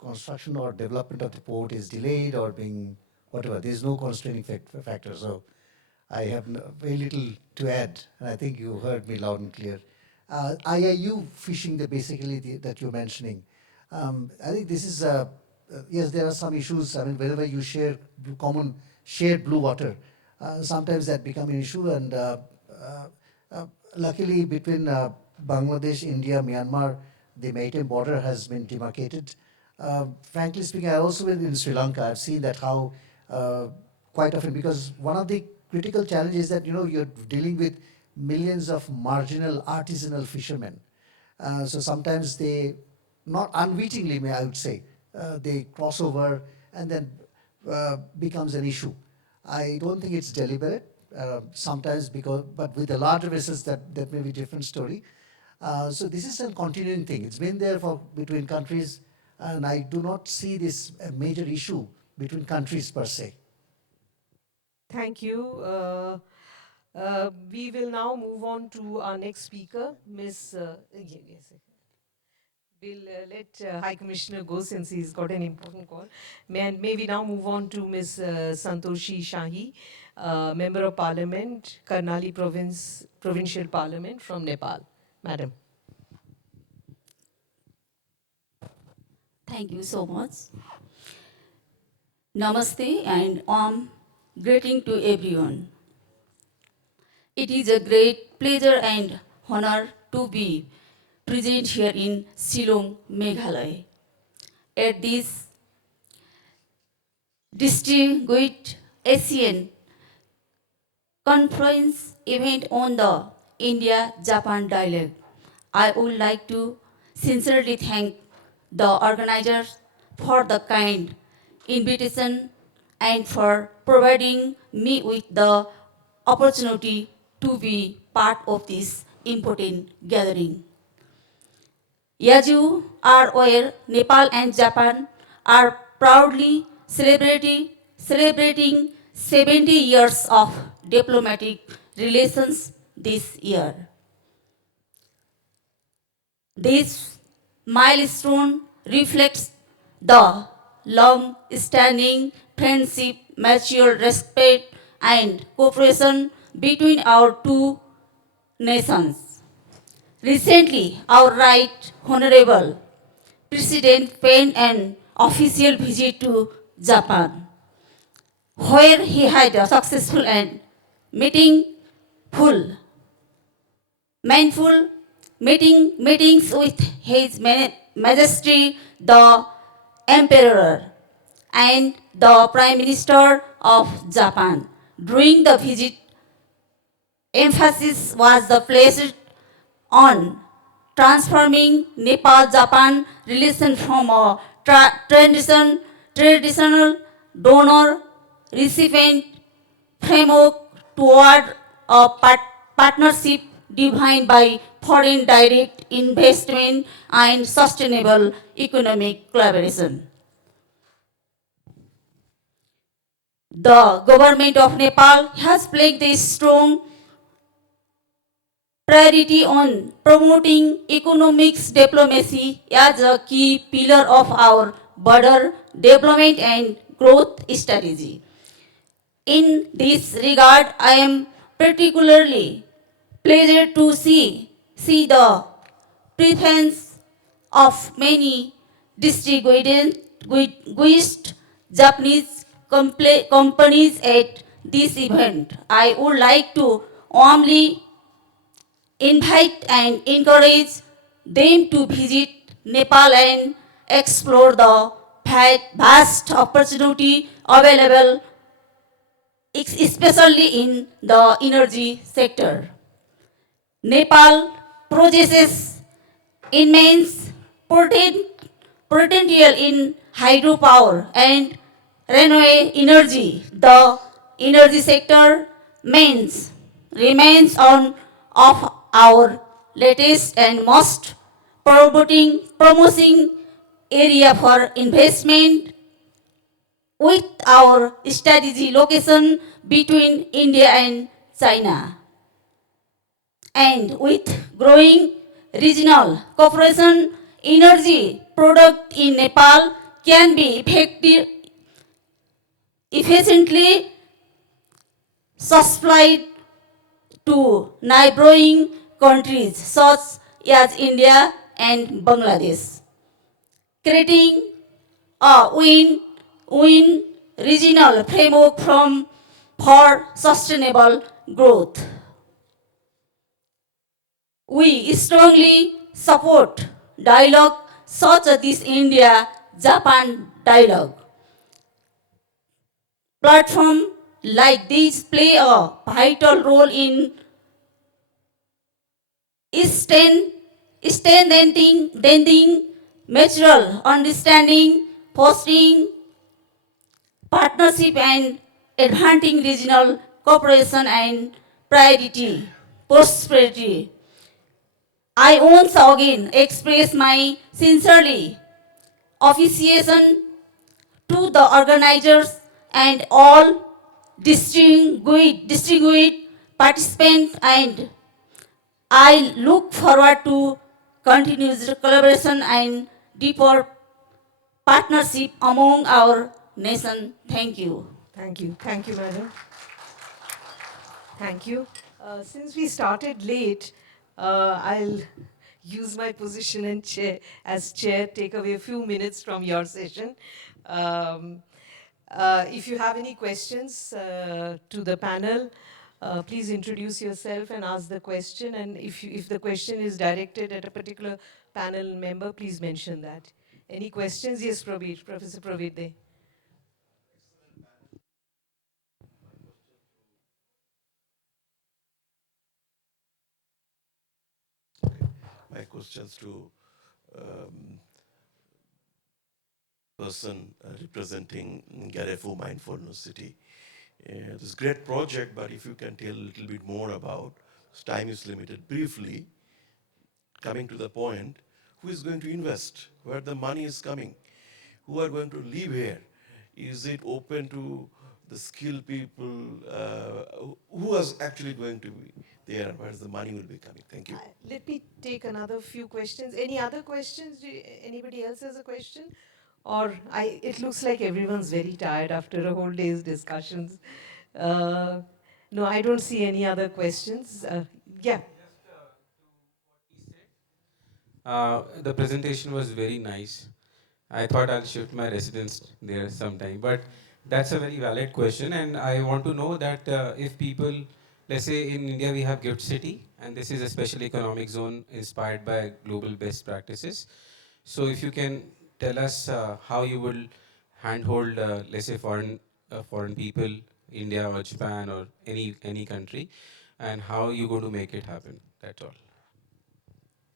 construction or development of the port is delayed or being whatever. There is no constraining factor. So I have very little to add, and I think you heard me loud and clear. IIU fishing, that you're mentioning. I think this is, yes, there are some issues. I mean, wherever you share common shared blue water, sometimes that become an issue. And luckily, between Bangladesh, India, Myanmar, the maritime border has been demarcated. Frankly speaking, I also been in Sri Lanka. I've seen that how quite often, because one of the critical challenges is that you're dealing with millions of marginal artisanal fishermen. So sometimes they, not unwittingly, I would say, they cross over and then becomes an issue. I don't think it's deliberate. Sometimes but with the larger vessels, that may be a different story. So this is a continuing thing. It's been there between countries, and I do not see this a major issue between countries per se. Thank you. We will now move on to our next speaker, Ms. Yes. We'll let High Commissioner go since he's got an important call. May we now move on to Ms. Santoshi Shahi, Member of Parliament, Karnali Provincial Parliament from Nepal. Madam. Thank you so much. Namaste and greeting to everyone. It is a great pleasure and honor to be present here in Shillong, Meghalaya. At this distinguished Asian conference event on the India-Japan dialogue, I would like to sincerely thank the organizers for the kind invitation and for providing me with the opportunity to be part of this important gathering. As you are aware, Nepal and Japan are proudly celebrating 70 years of diplomatic relations this year. This milestone reflects the long-standing friendship, mutual respect, and cooperation between our two nations. Recently, our Right Honorable President paid an official visit to Japan, where he had a successful and meaningful mindful meetings with His Majesty the Emperor and the Prime Minister of Japan. During the visit, emphasis was placed on transforming Nepal-Japan relation from a traditional donor-recipient framework toward a partnership defined by foreign direct investment and sustainable economic collaboration. The government of Nepal has placed a strong priority on promoting economics diplomacy as a key pillar of our border development and growth strategy. In this regard, I am particularly pleased to see the presence of many distinguished Japanese companies at this event. I would like to warmly invite and encourage them to visit Nepal and explore the vast opportunity available, especially in the energy sector. Nepal possesses immense potential in hydropower and renewable energy. The energy sector remains one of our latest and most promising area for investment with our strategy location between India and China. And with growing regional cooperation, energy product in Nepal can be efficiently supplied to neighboring countries such as India and Bangladesh, creating a win-win regional framework for sustainable growth. We strongly support dialogue such as this India-Japan dialogue. Platforms like these play a vital role in strengthening mutual understanding, fostering partnership and enhancing regional cooperation and prosperity. I once again express my sincerely appreciation to the organizers and all distinguished participants, and I look forward to continuous collaboration and deeper partnership among our nation. Thank you. Thank you. Thank you, madam. Thank you. Since we started late, I'll use my position and chair, as chair, take away a few minutes from your session. Um, If you have any questions to the panel, please introduce yourself and ask the question. And if the question is directed at a particular panel member, please mention that. Any questions? Yes, Professor Praveer De. My questions to person representing Garefo Mindfulness City. This great project, but if you can tell a little bit more about, time is limited, briefly, coming to the point, who is going to invest, where the money is coming, who are going to live here, is it open to the skilled people, who is actually going to be there, and where the money will be coming? Thank you. Let me take another few questions. Any other questions? Anybody else has a question? Or it looks like everyone's very tired after a whole day's discussions. No, I don't see any other questions. Yeah. The presentation was very nice. I thought I'll shift my residence there sometime, but that's a very valid question, and I want to know that if people, let's say in India we have Gift City, and this is a special economic zone inspired by global best practices. So if you can tell us how you will handhold, let's say foreign people, India or Japan or any country, and how you going to make it happen. That's all.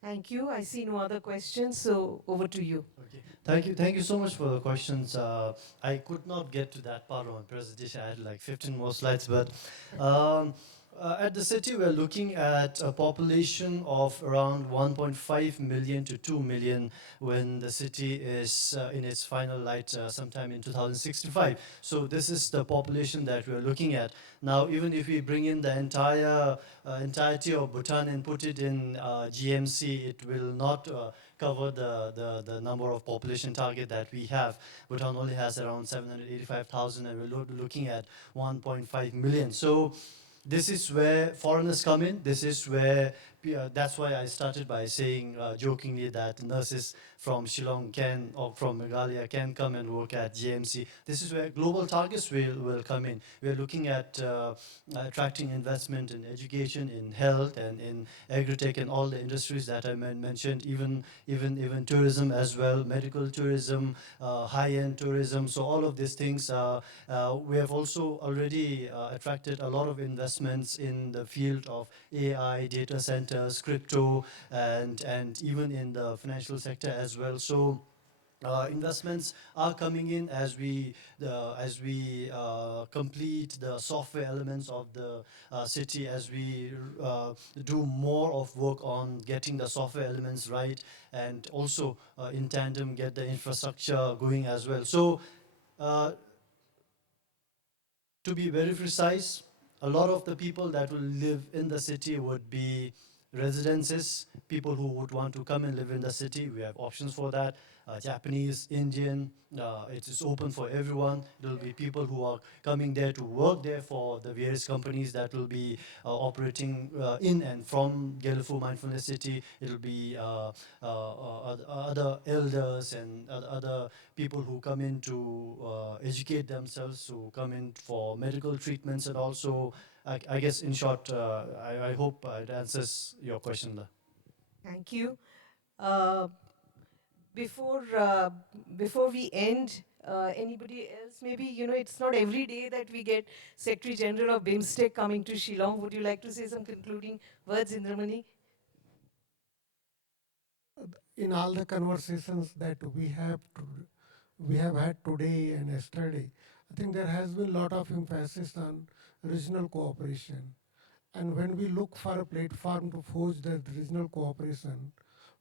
Thank you. I see no other questions, so over to you. Okay. Thank you so much for the questions. I could not get to that part of my presentation. I had like 15 more slides, but at the city, we're looking at a population of around 1.5 million to 2 million when the city is in its final light sometime in 2065. So this is the population that we're looking at. Now, even if we bring in the entirety of Bhutan and put it in GMC, it will not cover the number of population target that we have. Bhutan only has around 785,000 and we're looking at 1.5 million. So this is where foreigners come in. This is where, that's why I started by saying jokingly that nurses from Shillong can, or from Meghalaya can come and work at GMC. This is where global targets will come in. We're looking at attracting investment in education, in health, and in agri-tech and all the industries that I mentioned, even tourism as well, medical tourism, high-end tourism. So all of these things, we have also already attracted a lot of investments in the field of AI, data centers, crypto, and even in the financial sector as well. So investments are coming in as we complete the software elements of the city, as we do more of work on getting the software elements right, and also in tandem get the infrastructure going as well. So to be very precise, a lot of the people that will live in the city would be residences, people who would want to come and live in the city. We have options for that. Japanese, Indian, it is open for everyone. There will be people who are coming there to work there for the various companies that will be operating in and from Gelfu Mindfulness City. It will be other elders and other people who come in to educate themselves, who come in for medical treatments, and also, I guess, in short, I hope it answers your question. Thank you. Before before we end, anybody else? Maybe, it's not every day that we get Secretary General of BIMSTEC coming to Shillong. Would you like to say some concluding words, Indramani? In all the conversations that we have had today and yesterday, I think there has been a lot of emphasis on regional cooperation. And when we look for a platform to forge that regional cooperation,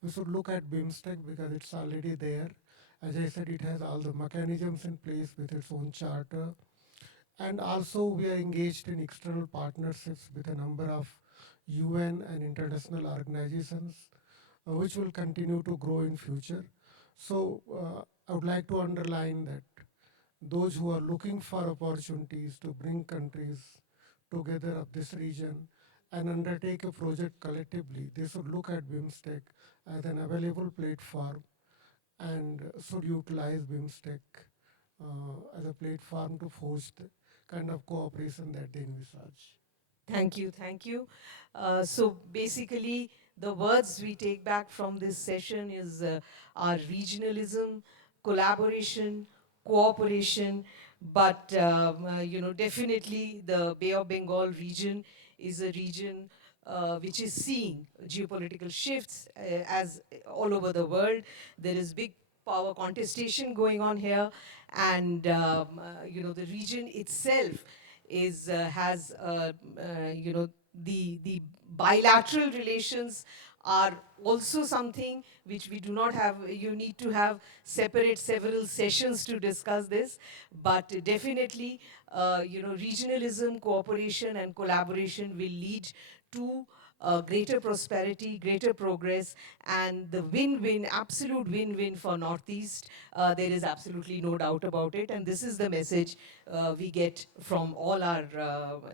we should look at BIMSTEC because it's already there. As I said, it has all the mechanisms in place with its own charter. And also we are engaged in external partnerships with a number of UN and international organizations, which will continue to grow in future. So I would like to underline that those who are looking for opportunities to bring countries together of this region and undertake a project collectively, they should look at BIMSTEC as an available platform and should utilize BIMSTEC as a platform to forge the kind of cooperation that they envisage. Thank you, thank you. So basically, the words we take back from this session is our regionalism, collaboration, cooperation, but definitely the Bay of Bengal region is a region which is seeing geopolitical shifts as all over the world. There is big power contestation going on here, and the region itself is has the bilateral relations are also something which we do not have. You need to have separate several sessions to discuss this, but definitely regionalism, cooperation and collaboration will lead to greater prosperity, greater progress, and the win-win, absolute win-win for Northeast. There is absolutely no doubt about it, and this is the message we get from all our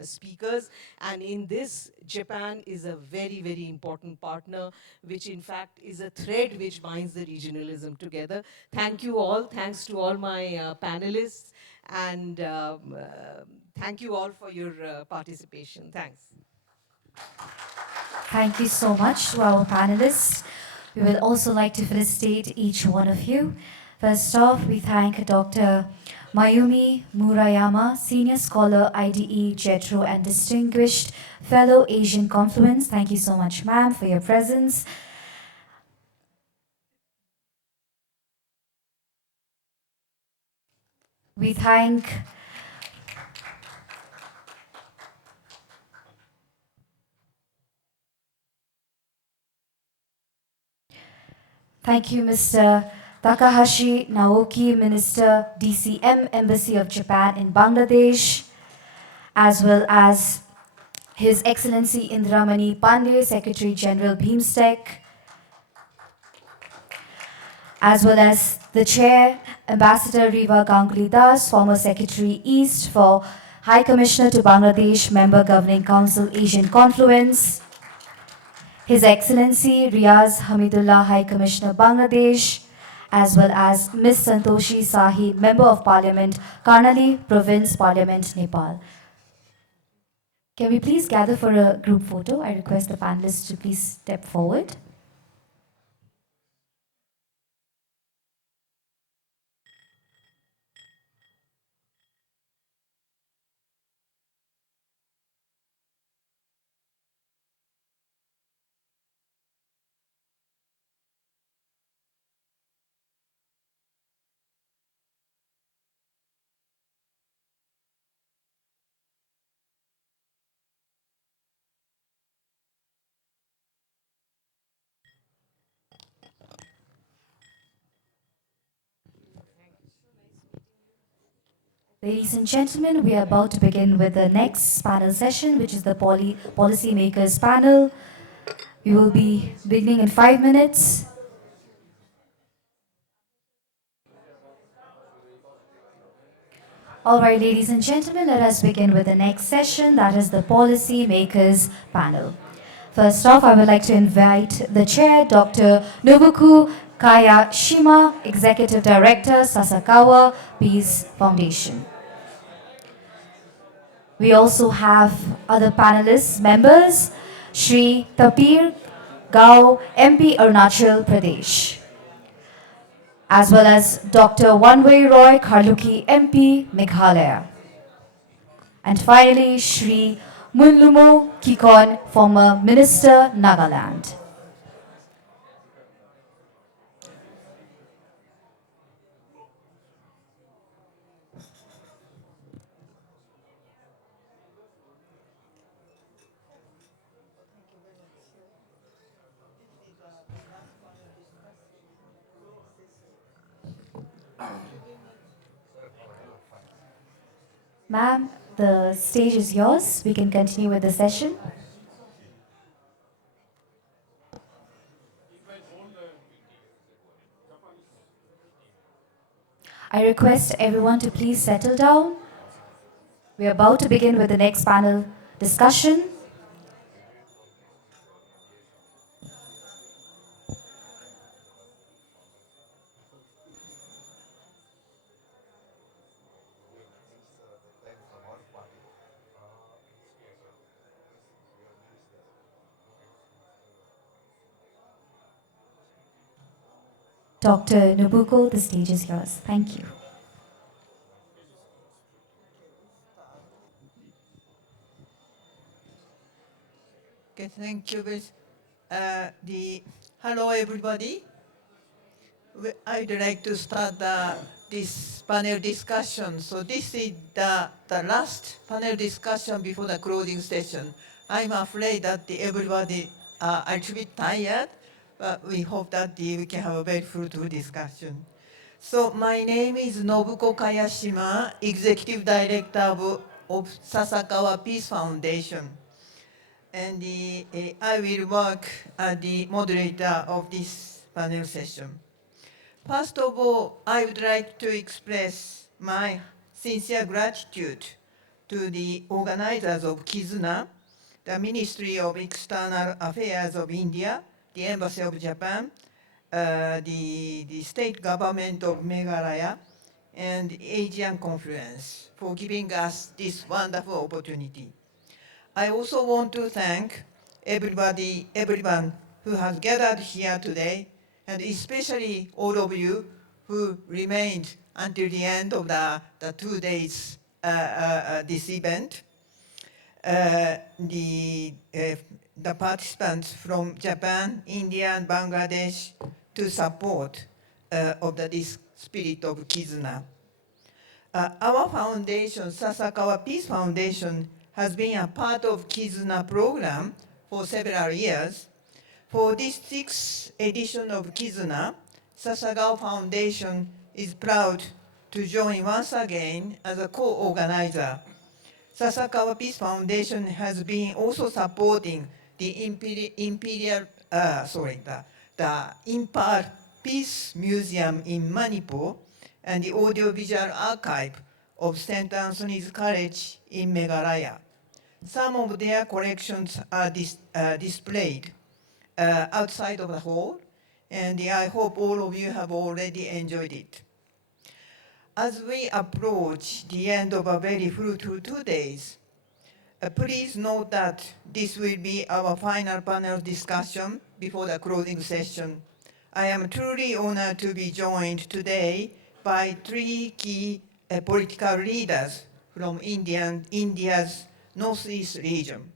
speakers. And in this, Japan is a very, very important partner, which in fact is a thread which binds the regionalism together. Thank you all. Thanks to all my panelists, and thank you all for your participation. Thanks. Thank you so much to our panelists. We would also like to felicitate each one of you. First off, we thank Dr. Mayumi Murayama, Senior Scholar, IDE, JETRO, and Distinguished Fellow Asian Confluence. Thank you so much, ma'am, for your presence. We thank you, Mr. Takahashi Naoki, Minister, DCM, Embassy of Japan in Bangladesh, as well as His Excellency Indramani Pandey, Secretary General BIMSTEC, as well as the Chair, Ambassador Riva Ganguly Das, former Secretary East for High Commissioner to Bangladesh, Member Governing Council Asian Confluence, His Excellency Riaz Hamidullah, High Commissioner Bangladesh, as well as Ms. Santoshi Sahi, Member of Parliament, Karnali Province Parliament, Nepal. Can we please gather for a group photo? I request the panelists to please step forward. Ladies and gentlemen, we are about to begin with the next panel session, which is the Policymakers panel. We will be beginning in 5 minutes. All right, ladies and gentlemen, let us begin with the next session, that is the Policymakers panel. First off, I would like to invite the chair, Dr. Nobuku Kayashima, Executive Director, Sasakawa Peace Foundation. We also have other panelists, members, Shri Tapir Gao, MP Arunachal Pradesh, as well as Dr. Wanwei Roy Kharluki, MP Meghalaya. And finally, Shri Munlumo Kikon, former Minister, Nagaland. Ma'am, the stage is yours. We can continue with the session. I request everyone to please settle down. We are about to begin with the next panel discussion. Dr. Nobuko, the stage is yours. Thank you. Okay, thank you. Hello, everybody. I'd like to start this panel discussion. So this is the last panel discussion before the closing session. I'm afraid that everybody are a little bit tired, but we hope that we can have a very fruitful discussion. So my name is Nobuko Kayashima, Executive Director of Sasakawa Peace Foundation. And I will work as the moderator of this panel session. First of all, I would like to express my sincere gratitude to the organizers of KIZUNA, the Ministry of External Affairs of India, the Embassy of Japan, the state government of Meghalaya, and the Asian Conference for giving us this wonderful opportunity. I also want to thank everyone who has gathered here today, and especially all of you who remained until the end of the 2 days this event. The participants from Japan, India, and Bangladesh to support of this spirit of Kizuna. Our foundation, Sasakawa Peace Foundation, has been a part of Kizuna program for several years. For this 6th edition of Kizuna, Sasakawa Foundation is proud to join once again as a co-organizer. Sasakawa Peace Foundation has been also supporting the Imperial Peace Museum in Manipur and the audiovisual archive of St. Anthony's College in Meghalaya. Some of their collections are displayed outside of the hall, and I hope all of you have already enjoyed it. As we approach the end of a very fruitful 2 days, please note that this will be our final panel discussion before the closing session. I am truly honored to be joined today by 3 key political leaders from India's northeast region.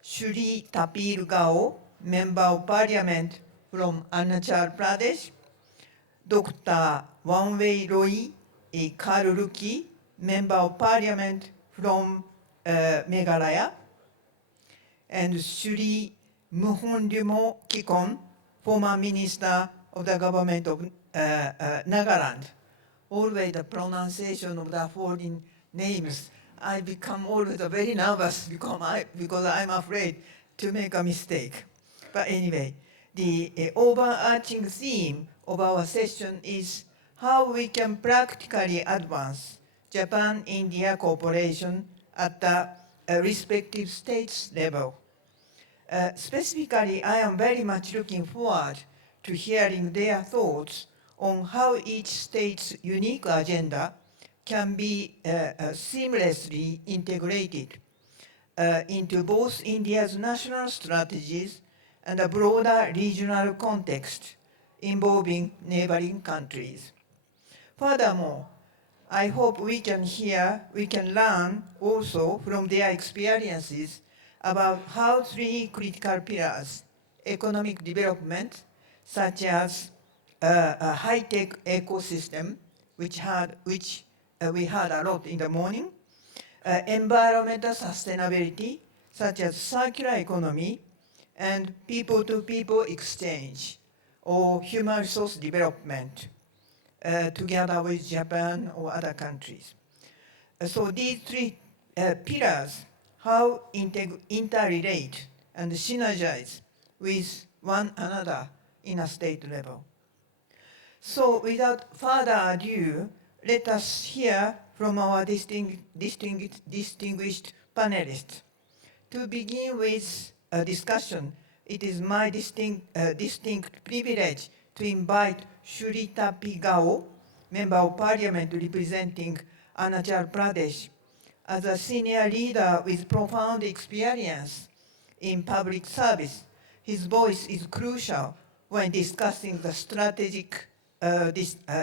Shri Tapir Gao, Member of Parliament from Arunachal Pradesh, Dr. Wanwei Roy Karuruki, Member of Parliament from Meghalaya, and Shri Muhondyumo Kikon, former Minister of the Government of Nagaland. Always the pronunciation of the foreign names, I become always very nervous because I'm afraid to make a mistake. But anyway, the overarching theme of our session is how we can practically advance Japan-India cooperation at the respective states level. Specifically, I am very much looking forward to hearing their thoughts on how each state's unique agenda can be seamlessly integrated into both India's national strategies and a broader regional context involving neighboring countries. Furthermore, I hope we can learn also from their experiences about how 3 critical pillars, economic development, such as a high-tech ecosystem, which we heard a lot in the morning, environmental sustainability, such as circular economy, and people-to-people exchange, or human resource development, together with Japan or other countries. So these 3 pillars, how interrelate and synergize with one another in a state level. So without further ado, let us hear from our distinguished panelists. To begin with a discussion, it is my distinct privilege to invite Shri Tapi Gao, Member of Parliament representing Arunachal Pradesh. As a senior leader with profound experience in public service, his voice is crucial when discussing the strategic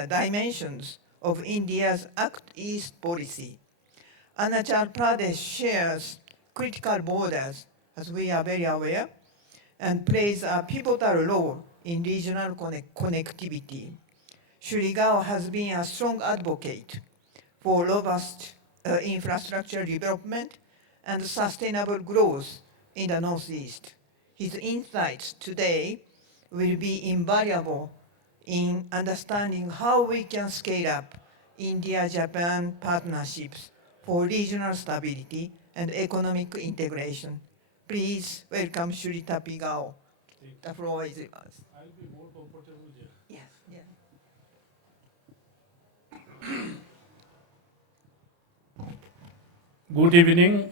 dimensions of India's Act East policy. Arunachal Pradesh shares critical borders, as we are very aware, and plays a pivotal role in regional connectivity. Surigao has been a strong advocate for robust infrastructure development and sustainable growth in the Northeast. His insights today will be invaluable in understanding how we can scale up India-Japan partnerships for regional stability and economic integration. Please welcome Shri Tapigao. The floor is yours. I'll be more comfortable here. Yes, yes. Good evening,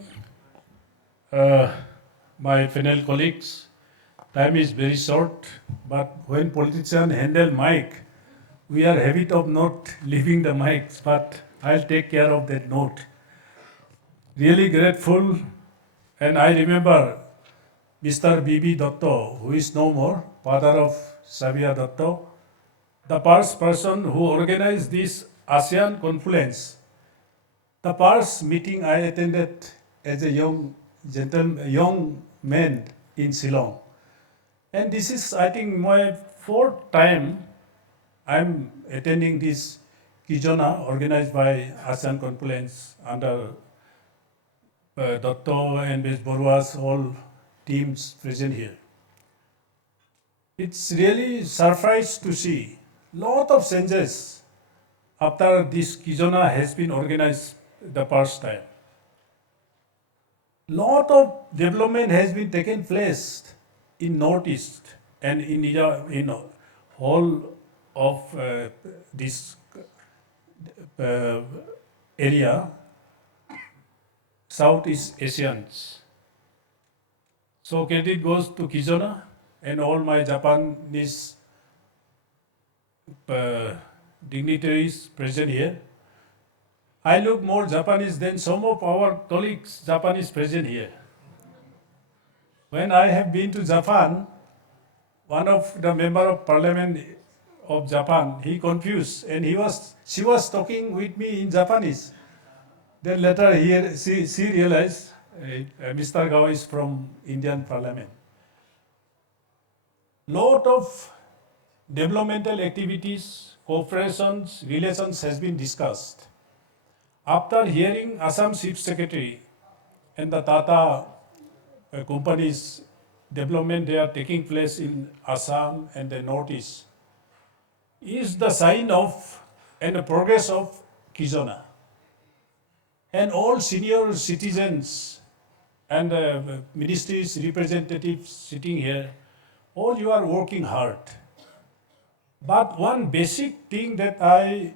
my fellow colleagues. Time is very short, but when politicians handle mic, we are habit of not leaving the mics, but I'll take care of that note. Really grateful, and I remember Mr. B.B. Dotto, who is no more, father of Savia Dotto, the first person who organized this ASEAN conference. The first meeting I attended as a young man in Ceylon. And this is, I think, my fourth time I'm attending this KIZUNA organized by ASEAN Conference under Dotto and Besborua's all teams present here. It's really surprised to see lot of changes after this KIZUNA has been organized the first time. Lot of development has been taken place in Northeast and in whole of this area, Southeast Asians. So credit goes to KIZUNA and all my Japanese dignitaries present here. I look more Japanese than some of our colleagues Japanese present here. When I have been to Japan, one of the member of parliament of Japan, he confused and she was talking with me in Japanese. Then later she realized Mr. Gao is from Indian parliament. Lot of developmental activities, cooperations, relations has been discussed. After hearing Assam Chief Secretary and the Tata companies development they are taking place in Assam and the Northeast, is the sign of and the progress of KIZUNA. And all senior citizens and ministries representatives sitting here, all you are working hard. But one basic thing that I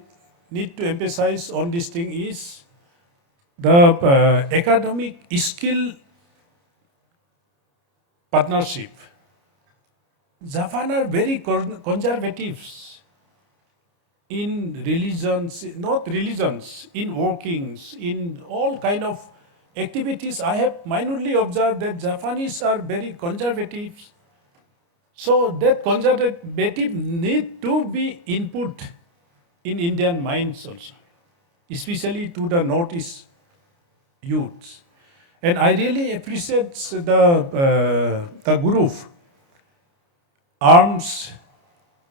need to emphasize on this thing is the academic skill partnership. Japan are very conservatives in religions, not religions, in workings, in all kind of activities. I have minutely observed that Japanese are very conservative. So that conservative need to be input in Indian minds also, especially to the Northeast youths. And I really appreciate the group, arms,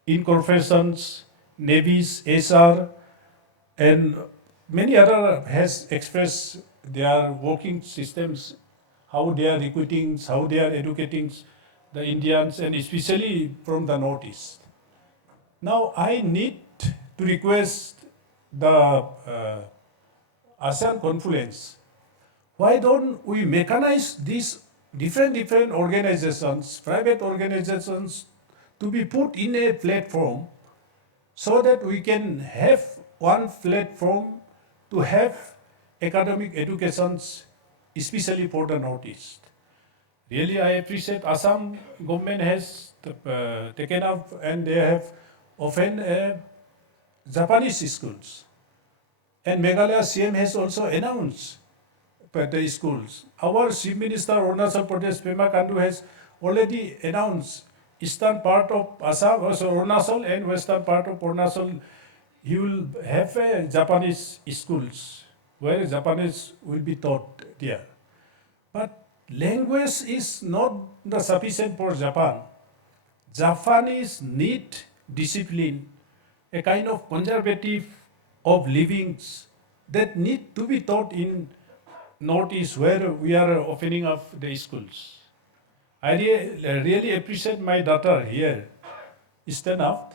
incorporations, navies, SR, and many other has expressed their working systems, how they are recruiting, how they are educating the Indians, and especially from the Northeast. Now I need to request the ASEAN conference, why don't we mechanize these different organizations, private organizations, to be put in a platform so that we can have one platform to have academic educations, especially for the Northeast. Really, I appreciate Assam government has taken up and they have opened Japanese schools. And Meghalaya CM has also announced the schools. Our Chief Minister Arunachal Pradesh Pema Khandu has already announced eastern part of Assam, also Arunachal and western part of Arunachal, you will have Japanese schools where Japanese will be taught there. But language is not the sufficient for Japan. Japanese need discipline, a kind of conservative of livings that need to be taught in Northeast where we are opening up the schools. I really appreciate my daughter here. Stand up.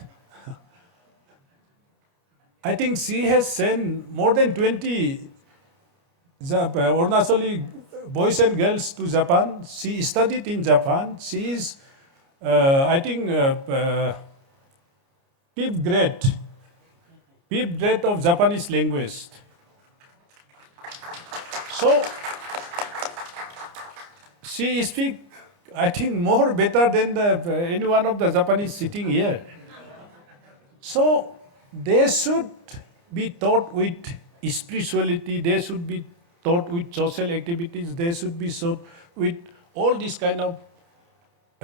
I think she has sent more than 20 Arunachali boys and girls to Japan. She studied in Japan. She is, I think, fifth grade, fifth grade of Japanese language. So she speaks, I think, more better than any one of the Japanese sitting here. So they should be taught with spirituality, they should be taught with social activities, they should be taught with all these kind of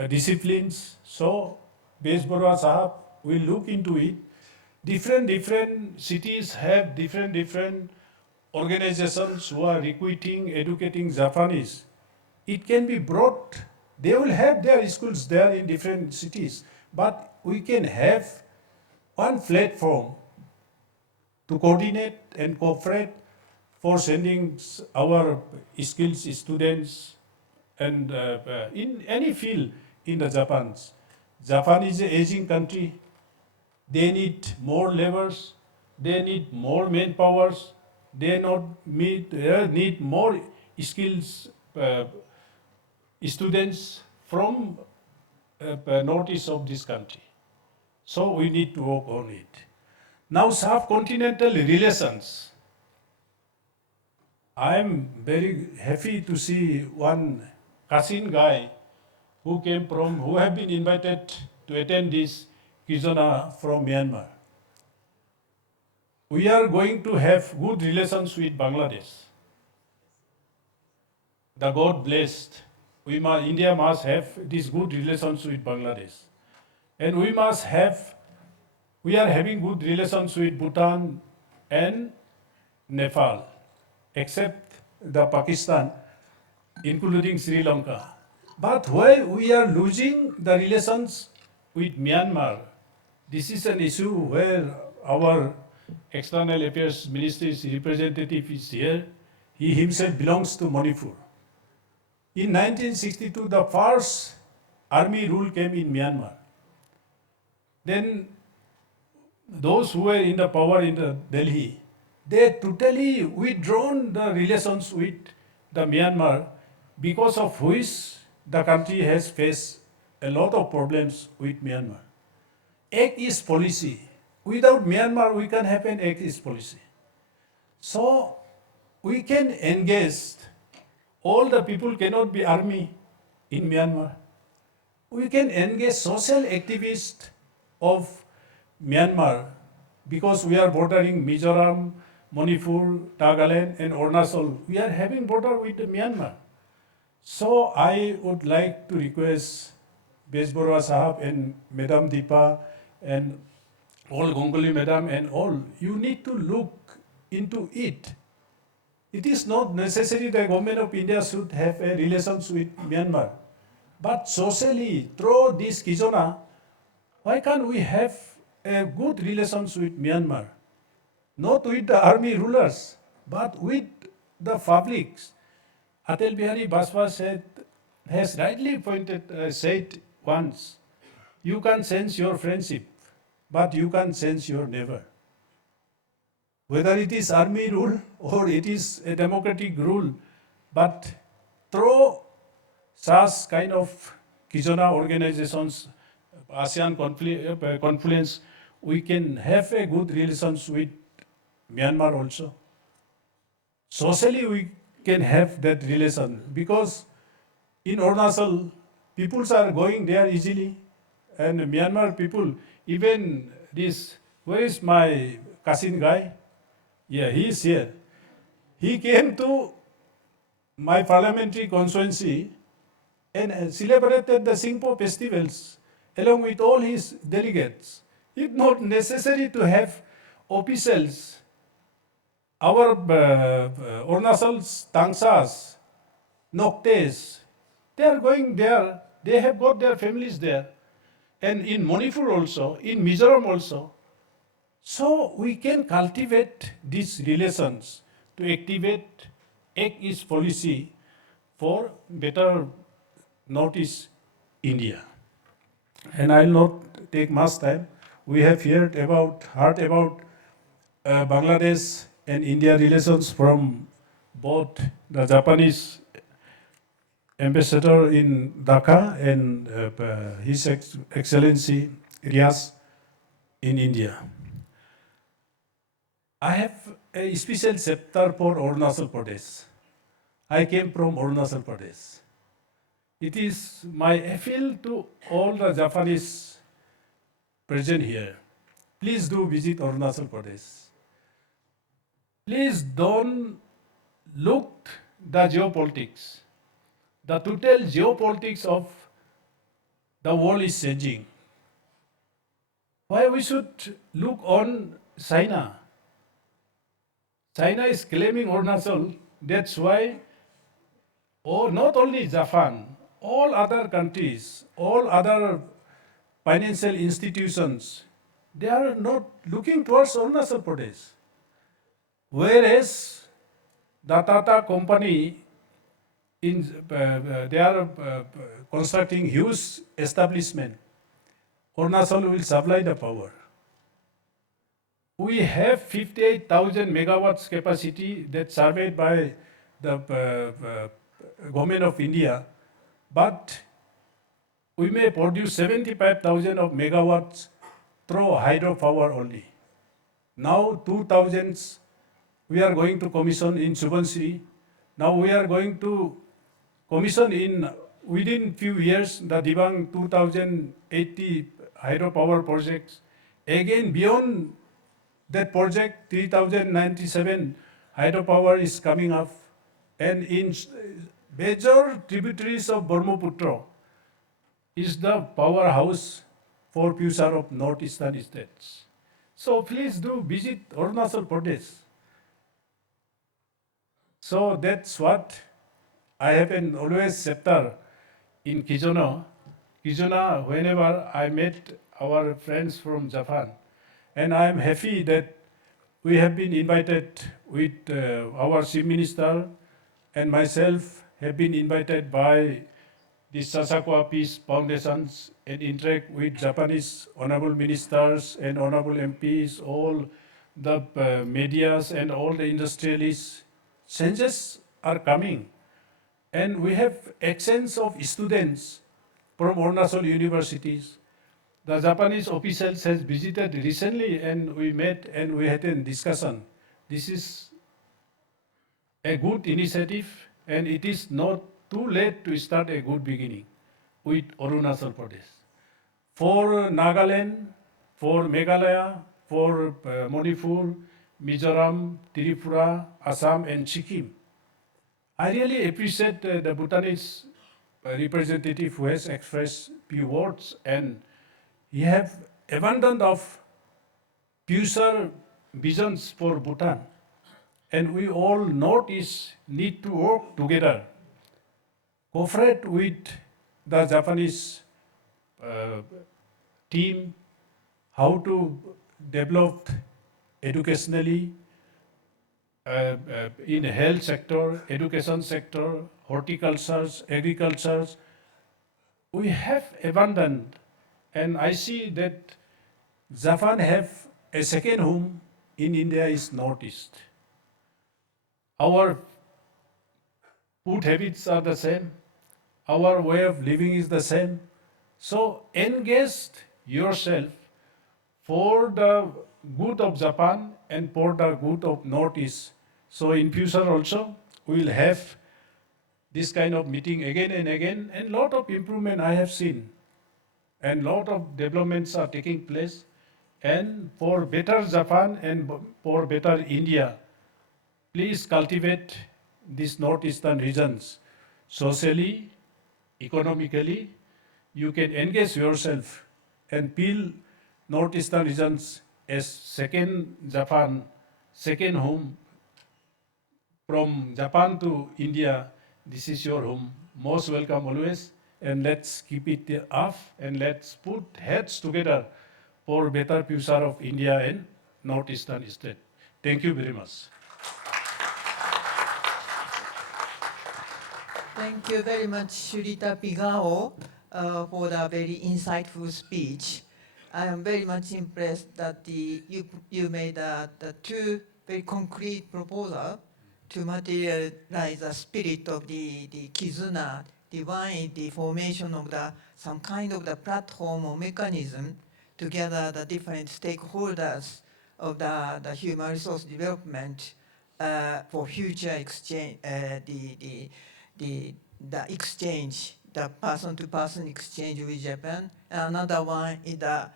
disciplines. So Besh Barua Sahab will look into it. Different cities have different organizations who are recruiting, educating Japanese. It can be brought, they will have their schools there in different cities, but we can have one platform to coordinate and cooperate for sending our skills students and in any field in the Japan. Japan is an aging country. They need more laborers. They need more manpowers. They need more skills students from northeast of this country. So we need to work on it. Now subcontinental relations. I am very happy to see one Kasin guy who have been invited to attend this KIZUNA from Myanmar. We are going to have good relations with Bangladesh. The God blessed. India must have these good relations with Bangladesh. And we are having good relations with Bhutan and Nepal, except the Pakistan, including Sri Lanka. But why we are losing the relations with Myanmar? This is an issue where our External Affairs Ministry's representative is here. He himself belongs to Manipur. In 1962, the first army rule came in Myanmar. Then those who were in the power in the Delhi, they totally withdrawn the relations with the Myanmar, because of which the country has faced a lot of problems with Myanmar. Act East policy. Without Myanmar, we can have an Act East policy. So we can engage. All the people cannot be army in Myanmar. We can engage social activists of Myanmar because we are bordering Mizoram, Manipur, Nagaland, and Arunachal. We are having border with Myanmar. So I would like to request Besh Barua Sahab and Madam Deepa and all Gongoli Madam and all, you need to look into it. It is not necessary the government of India should have a relations with Myanmar. But socially, through this KIZUNA, why can't we have a good relations with Myanmar? Not with the army rulers, but with the publics. Atal Bihari Vajpayee has rightly said once, you can sense your friendship, but you can sense your neighbor. Whether it is army rule or it is a democratic rule, but through such kind of KIZUNA organizations, ASEAN confluence, we can have a good relations with Myanmar also. Socially, we can have that relation because in Arunachal, peoples are going there easily, and Myanmar people, even this, where is my Kasin guy? Yeah, he is here. He came to my parliamentary constituency and celebrated the Singpo festivals. along with all his delegates. It's not necessary to have officials. Our Arunachal's, Tangsas, Noktes, they are going there. They have got their families there. And in Manipur also, in Mizoram also. So we can cultivate these relations to activate Act East policy for better Northeast India. And I'll not take much time. We have heard about Bangladesh and India relations from both the Japanese ambassador in Dhaka and His Excellency Riaz in India. I have a special chapter for Arunachal Pradesh. I came from Arunachal Pradesh. It is my appeal to all the Japanese present here. Please do visit Arunachal Pradesh. Please don't look the geopolitics. The total geopolitics of the world is changing. Why we should look on China? China is claiming Arunachal. That's why, not only Japan, all other countries, all other financial institutions, they are not looking towards Arunachal Pradesh. Whereas the Tata company, they are constructing huge establishment. Arunachal will supply the power. We have 58,000 megawatts capacity that's surveyed by the government of India, but we may produce 75,000 of megawatts through hydropower only. Now 2,000 we are going to commission in Subansiri. Now we are going to commission within few years the Dibang 2080 hydropower projects. Again, beyond that project, 3097 hydropower is coming up. And in major tributaries of Brahmaputra is the powerhouse for future of northeastern states. So please do visit Arunachal Pradesh. So that's what I have an always chapter in KIZUNA. KIZUNA, whenever I met our friends from Japan, and I am happy that we have been invited with our Chief Minister and myself have been invited by the Sasakwa Peace Foundations and interact with Japanese honorable ministers and honorable MPs, all the medias and all the industrialists. Changes are coming. And we have exchange of students from Arunachal universities. The Japanese officials has visited recently and we met and we had a discussion. This is a good initiative and it is not too late to start a good beginning with Arunachal Pradesh. For Nagaland, for Meghalaya, for Manipur, Mizoram, Tripura, Assam and Sikkim. I really appreciate the Bhutanese representative who has expressed few words and he have abundant of future visions for Bhutan. And we all Northeast need to work together, cooperate with the Japanese team, how to develop educationally, in health sector, education sector, horticulture, agriculture. We have abundant, and I see that Japan have a second home in India is Northeast. Our food habits are the same. Our way of living is the same. So engage yourself for the good of Japan and for the good of Northeast. So in future also, we will have this kind of meeting again and lot of improvement I have seen. And lot of developments are taking place. And for better Japan and for better India, please cultivate these northeastern regions socially, economically, you can engage yourself and feel Northeastern regions as second Japan, second home. From Japan to India, this is your home. Most welcome always. And let's keep it up and let's put heads together for better future of India and Northeastern state. Thank you very much. Thank you very much, Shurita Pigao, for the very insightful speech. I am very much impressed that you made the two very concrete proposals to materialize the spirit of the KIZUNA, the formation of some kind of the platform or mechanism to gather the different stakeholders of the human resource development for future exchange, the exchange, the person-to-person exchange with Japan. And another one is the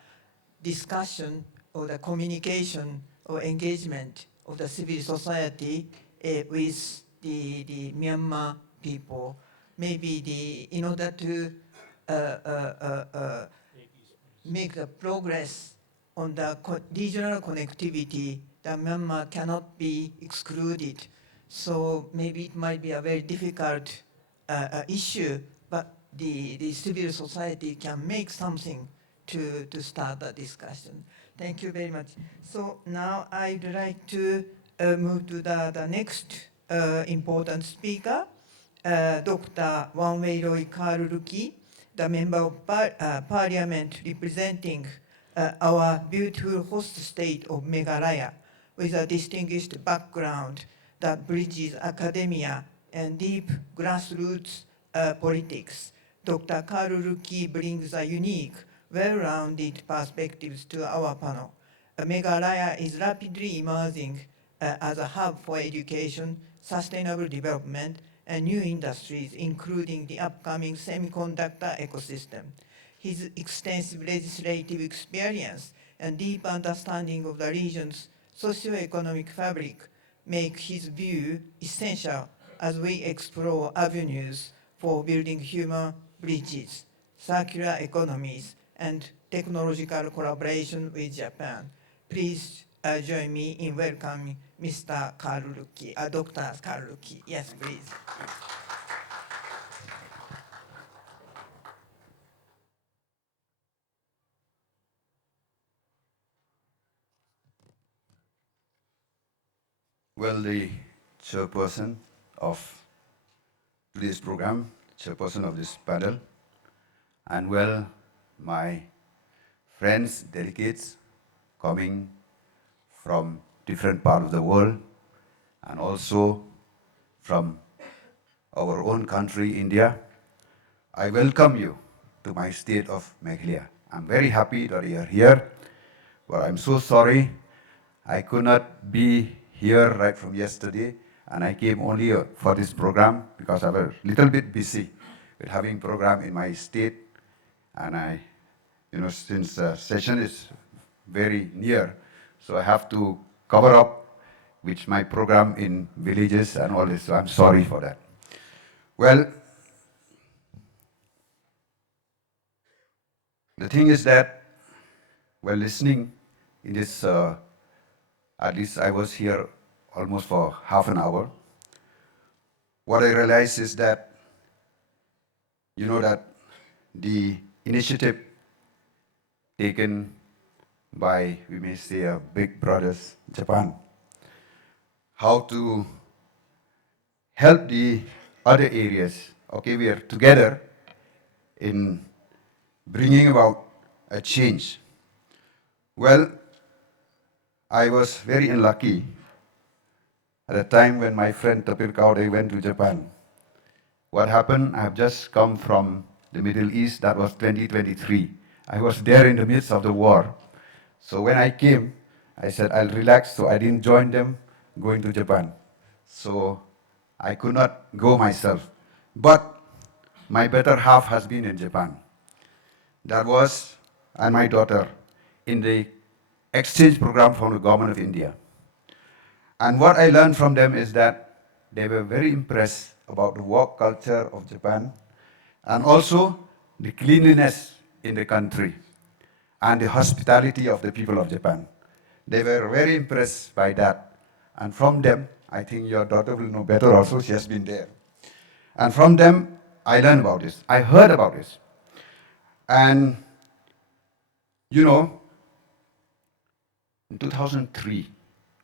discussion or the communication or engagement of the civil society with the Myanmar people. Maybe in order to make the progress on the regional connectivity, the Myanmar cannot be excluded. So maybe it might be a very difficult issue, but the civil society can make something to start the discussion. Thank you very much. So now I'd like to move to the next important speaker, Dr. Wanwei Karuruki, the Member of Parliament representing our beautiful host state of Meghalaya, with a distinguished background that bridges academia and deep grassroots politics. Dr. Karuruki brings a unique, well-rounded perspectives to our panel. Meghalaya is rapidly emerging as a hub for education, sustainable development, and new industries, including the upcoming semiconductor ecosystem. His extensive legislative experience and deep understanding of the region's socio-economic fabric make his view essential as we explore avenues for building human bridges, circular economies, and technological collaboration with Japan. Please join me in welcoming Mr. Karuruki, Dr. Karuruki. Yes, please. Well, the chairperson of today's program, chairperson of this panel, and well, my friends, delegates coming from different parts of the world, and also from our own country, India, I welcome you to my state of Meghalaya. I'm very happy that you are here, but I'm so sorry I could not be here right from yesterday, and I came only for this program because I was a little bit busy with having program in my state, and since the session is very near, so I have to cover up with my program in villages and all this, so I'm sorry for that. Well, the thing is that while listening in this, at least I was here almost for half an hour, what I realized is that, that the initiative taken by, we may say, big brothers, Japan, how to help the other areas. Okay, we are together in bringing about a change. Well, I was very unlucky at the time when my friend Tapir Kaude went to Japan. What happened? I have just come from the Middle East. That was 2023. I was there in the midst of the war. So when I came, I said I'll relax, so I didn't join them going to Japan. So I could not go myself. But my better half has been in Japan. That was, and my daughter, in the exchange program from the government of India. And what I learned from them is that they were very impressed about the work culture of Japan, and also the cleanliness in the country, and the hospitality of the people of Japan. They were very impressed by that. And from them, I think your daughter will know better also, she has been there. And from them, I learned about this. I heard about this. And, you know, in 2003,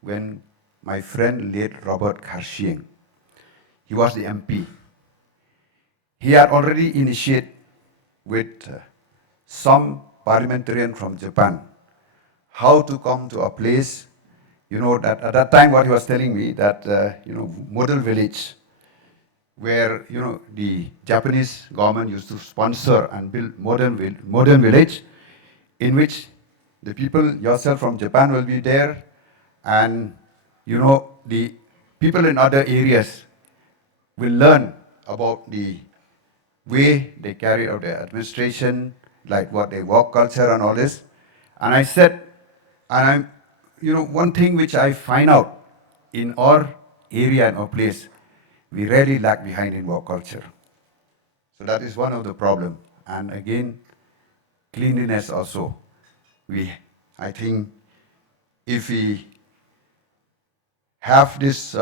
when my friend late Robert Karshieng, he was the MP, he had already initiated with some parliamentarian from Japan how to come to a place, you know, that at that time what he was telling me that, you know, model village where, you know, the Japanese government used to sponsor and build modern village in which the people yourself from Japan will be there, and, you know, the people in other areas will learn about the way they carry out their administration, like what they work culture and all this. And I said, and I'm, you know, one thing which I find out in our area and our place, we really lag behind in work culture. So that is one of the problem. And again, cleanliness also. I think if we have this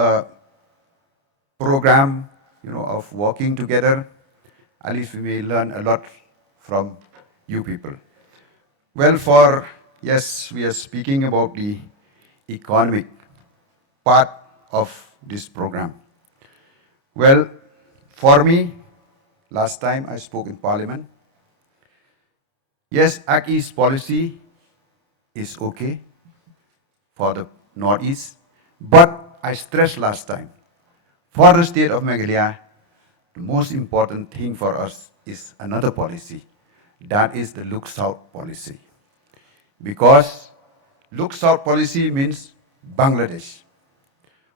program, you know, of working together, at least we may learn a lot from you people. Well, yes, we are speaking about the economic part of this program. Well, for me, last time I spoke in Parliament, yes, Act East policy is okay for the Northeast, but I stressed last time, for the state of Meghalaya, the most important thing for us is another policy. That is the Look South policy. Because Look South policy means Bangladesh.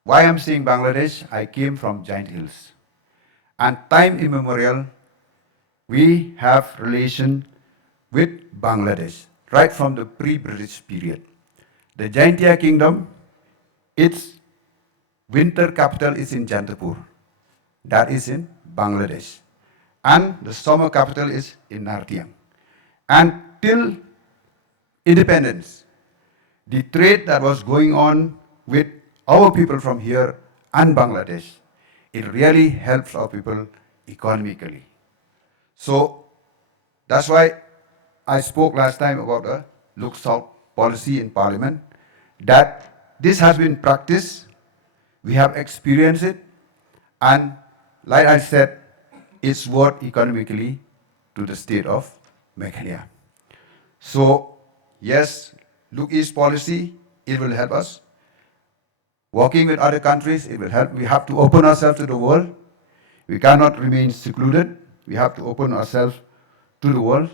Why I'm saying Bangladesh? I came from Giant Hills. And time immemorial, we have relation with Bangladesh, right from the pre-British period. The Jaintia Kingdom, its winter capital is in Jantapur. That is in Bangladesh. And the summer capital is in Nartiang. And till independence, the trade that was going on with our people from here and Bangladesh, it really helps our people economically. So that's why I spoke last time about the Look South policy in Parliament, that this has been practiced, we have experienced it, and like I said, it's worth economically to the state of Meghalaya. So yes, Look East policy, it will help us. Working with other countries, it will help. We have to open ourselves to the world. We cannot remain secluded. We have to open ourselves to the world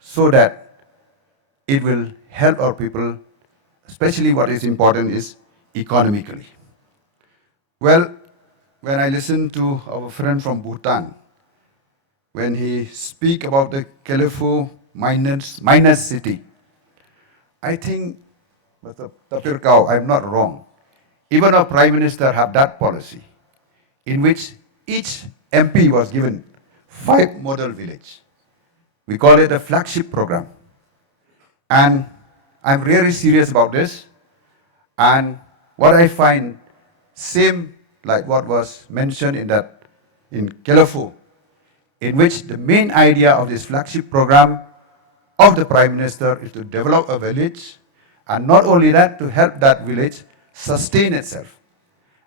so that it will help our people, especially what is important is economically. Well, when I listen to our friend from Bhutan, when he speak about the Kelefo minus city, I think, Mr. Tapir Kau, I'm not wrong. Even our Prime Minister have that policy, in which each MP was given 5 model village. We call it a flagship program. And I'm really serious about this. And what I find, same like what was mentioned in Kelefo, in which the main idea of this flagship program of the Prime Minister is to develop a village, and not only that, to help that village sustain itself.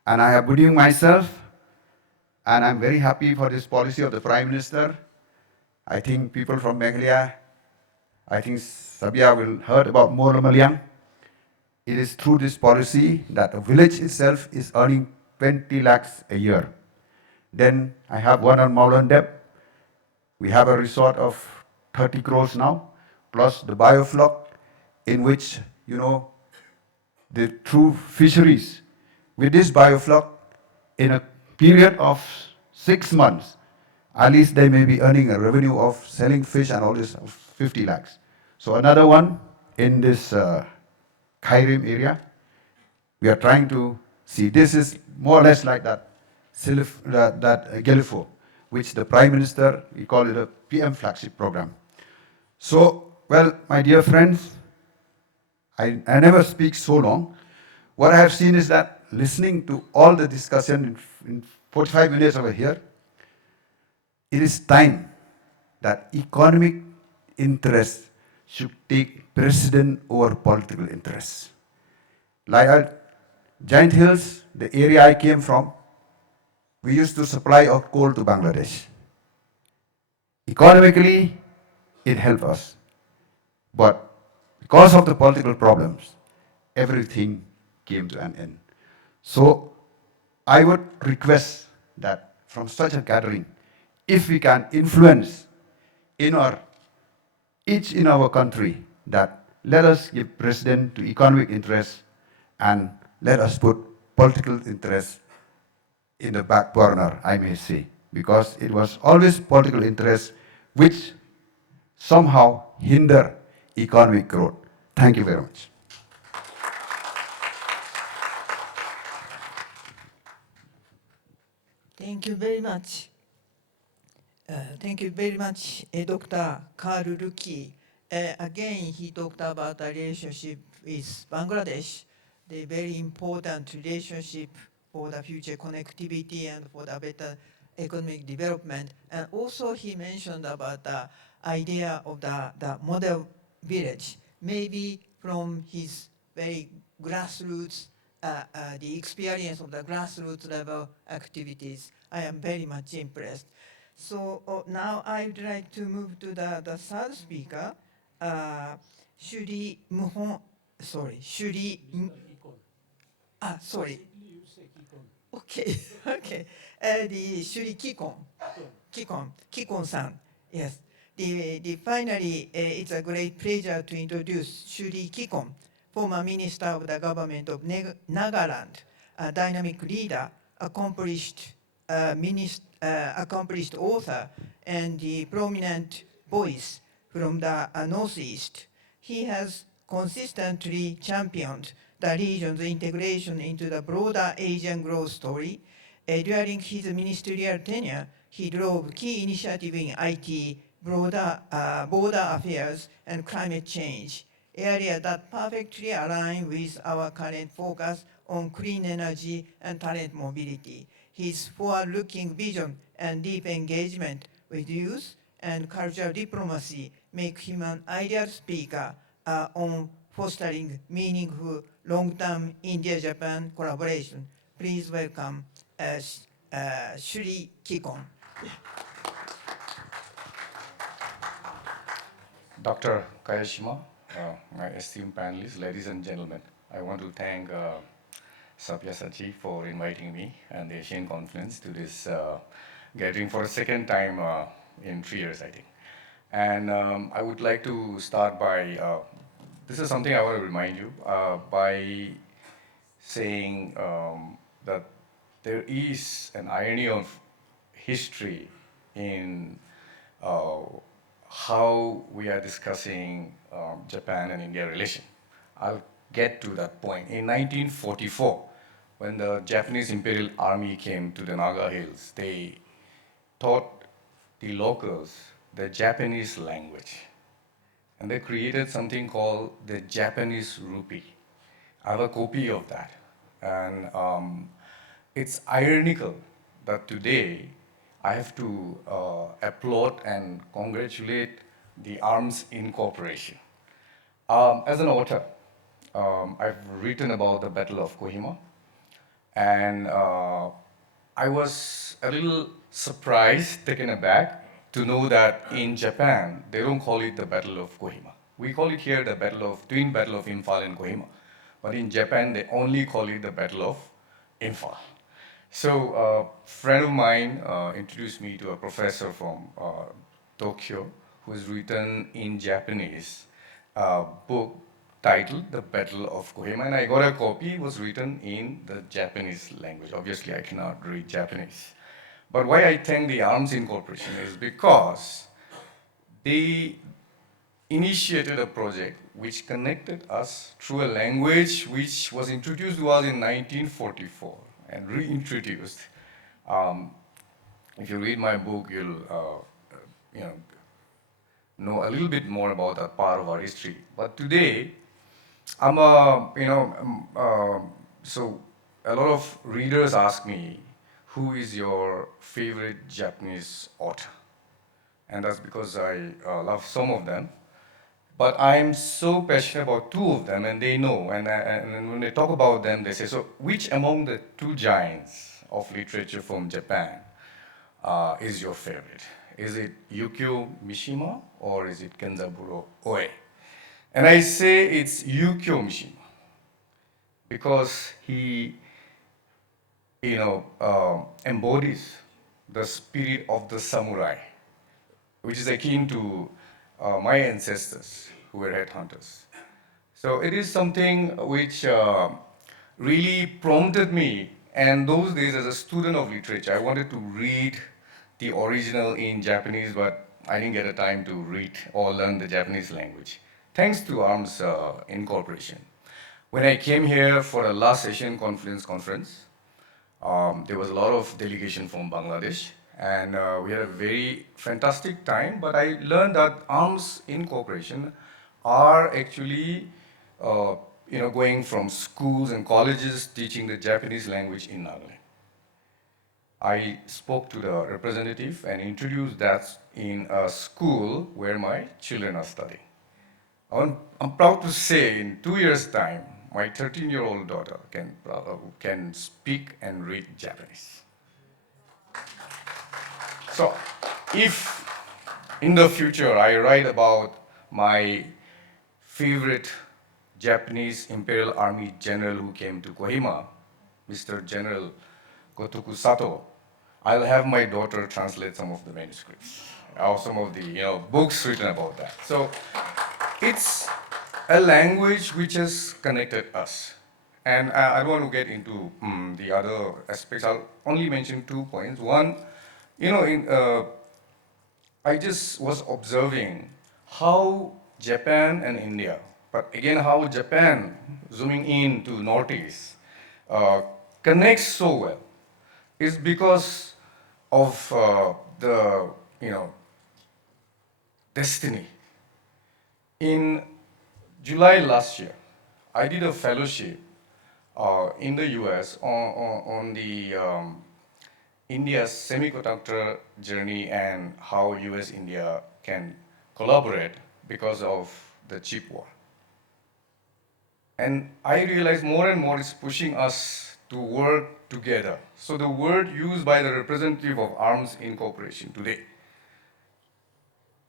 And I have believed myself, and I'm very happy for this policy of the Prime Minister. I think people from Meghalaya, I think Sabia will heard about Moramaliang. It is through this policy that a village itself is earning 20 lakhs a year. Then I have one on Maulandep. We have a resort of 30 crores now, plus the biofloc, in which, you know, the true fisheries. With this biofloc, in a period of 6 months, at least they may be earning a revenue of selling fish and all this of 50 lakhs. So another one in this Kairim area, we are trying to see. This is more or less like that Gelifo, which the Prime Minister, we call it a PM flagship program. So, well, my dear friends, I never speak so long. What I have seen is that listening to all the discussion in 45 minutes over here, it is time that economic interests should take precedence over political interests. Like at Giant Hills, the area I came from, we used to supply our coal to Bangladesh. Economically, it helped us. But because of the political problems, everything came to an end. So I would request that from such a gathering, if we can influence in our, each in our country, that let us give precedence to economic interests and let us put political interests in the back burner, I may say, because it was always political interests which somehow hinder economic growth. Thank you very much. Thank you very much. Thank you very much, Dr. Carl Ruki. Again, he talked about the relationship with Bangladesh, the very important relationship for the future connectivity and for the better economic development. And also he mentioned about the idea of the model village, maybe from his very grassroots, the experience of the grassroots level activities. I am very much impressed. So now I would like to move to the third speaker, Shuri Muhon, sorry, Shuri, sorry. Okay, okay. The Shuri Kikon-san, yes. Finally, it's a great pleasure to introduce Shuri Kikon, former minister of the government of Nagaland, a dynamic leader, accomplished accomplished author, and the prominent voice from the Northeast. He has consistently championed the region's integration into the broader Asian growth story. During his ministerial tenure, he drove key initiatives in IT, border affairs, and climate change, areas that perfectly align with our current focus on clean energy and talent mobility. His forward-looking vision and deep engagement with youth and cultural diplomacy make him an ideal speaker on fostering meaningful long-term India-Japan collaboration. Please welcome Shuri Kikon. Dr. Kayashima, my esteemed panelists, ladies and gentlemen, I want to thank Sabyasachi for inviting me and the Asian Conference to this gathering for a second time in 3 years, I think. And I would like to start by, this is something I want to remind you, by saying that there is an irony of history in how we are discussing Japan and India relation. I'll get to that point. In 1944, when the Japanese Imperial Army came to the Naga Hills, they taught the locals the Japanese language. And they created something called the Japanese rupee. I have a copy of that. And it's ironical that today I have to applaud and congratulate the Arms Incorporation. As an author, I've written about the Battle of Kohima, and I was a little surprised, taken aback, to know that in Japan, they don't call it the Battle of Kohima. We call it here the Twin Battle of Imphal and Kohima. But in Japan, they only call it the Battle of Imphal. So a friend of mine introduced me to a professor from Tokyo who has written in Japanese a book titled The Battle of Kohima, and I got a copy. It was written in the Japanese language. Obviously, I cannot read Japanese. But why I thank the Arms Incorporation is because they initiated a project which connected us through a language which was introduced to us in 1944 and reintroduced If you read my book, you'll you know a little bit more about that part of our history. But today, I'm so a lot of readers ask me, who is your favorite Japanese author? And that's because I love some of them. But I'm so passionate about two of them, and they know. And when they talk about them, they say, so which among the two giants of literature from Japan is your favorite? Is it Yukio Mishima or is it Kenzaburo Oe? And I say it's Yukio Mishima because he, embodies the spirit of the samurai, which is akin to my ancestors who were headhunters. So it is something which really prompted me. And those days, as a student of literature, I wanted to read the original in Japanese, but I didn't get a time to read or learn the Japanese language. Thanks to ARMS Incorporation. When I came here for the last Asian Confluence conference, there was a lot of delegation from Bangladesh, and we had a very fantastic time. But I learned that ARMS Incorporation are actually going from schools and colleges teaching the Japanese language in Nagaland. I spoke to the representative and introduced that in a school where my children are studying. I'm proud to say in 2 years' time, my 13-year-old daughter can speak and read Japanese. So if in the future I write about my favorite Japanese Imperial Army general who came to Kohima, Mr. General Gotoku Sato, I'll have my daughter translate some of the manuscripts or some of the books written about that. So it's a language which has connected us. And I don't want to get into the other aspects. I'll only mention 2 points. One, I just was observing how Japan and India, but again how Japan, zooming in to Northeast, connects so well is because of the destiny. In July last year, I did a fellowship in the US on the India's semiconductor journey and how US-India can collaborate because of the chip war. And I realize more and more it's pushing us to work together. So the word used by the representative of ARMS Incorporation today,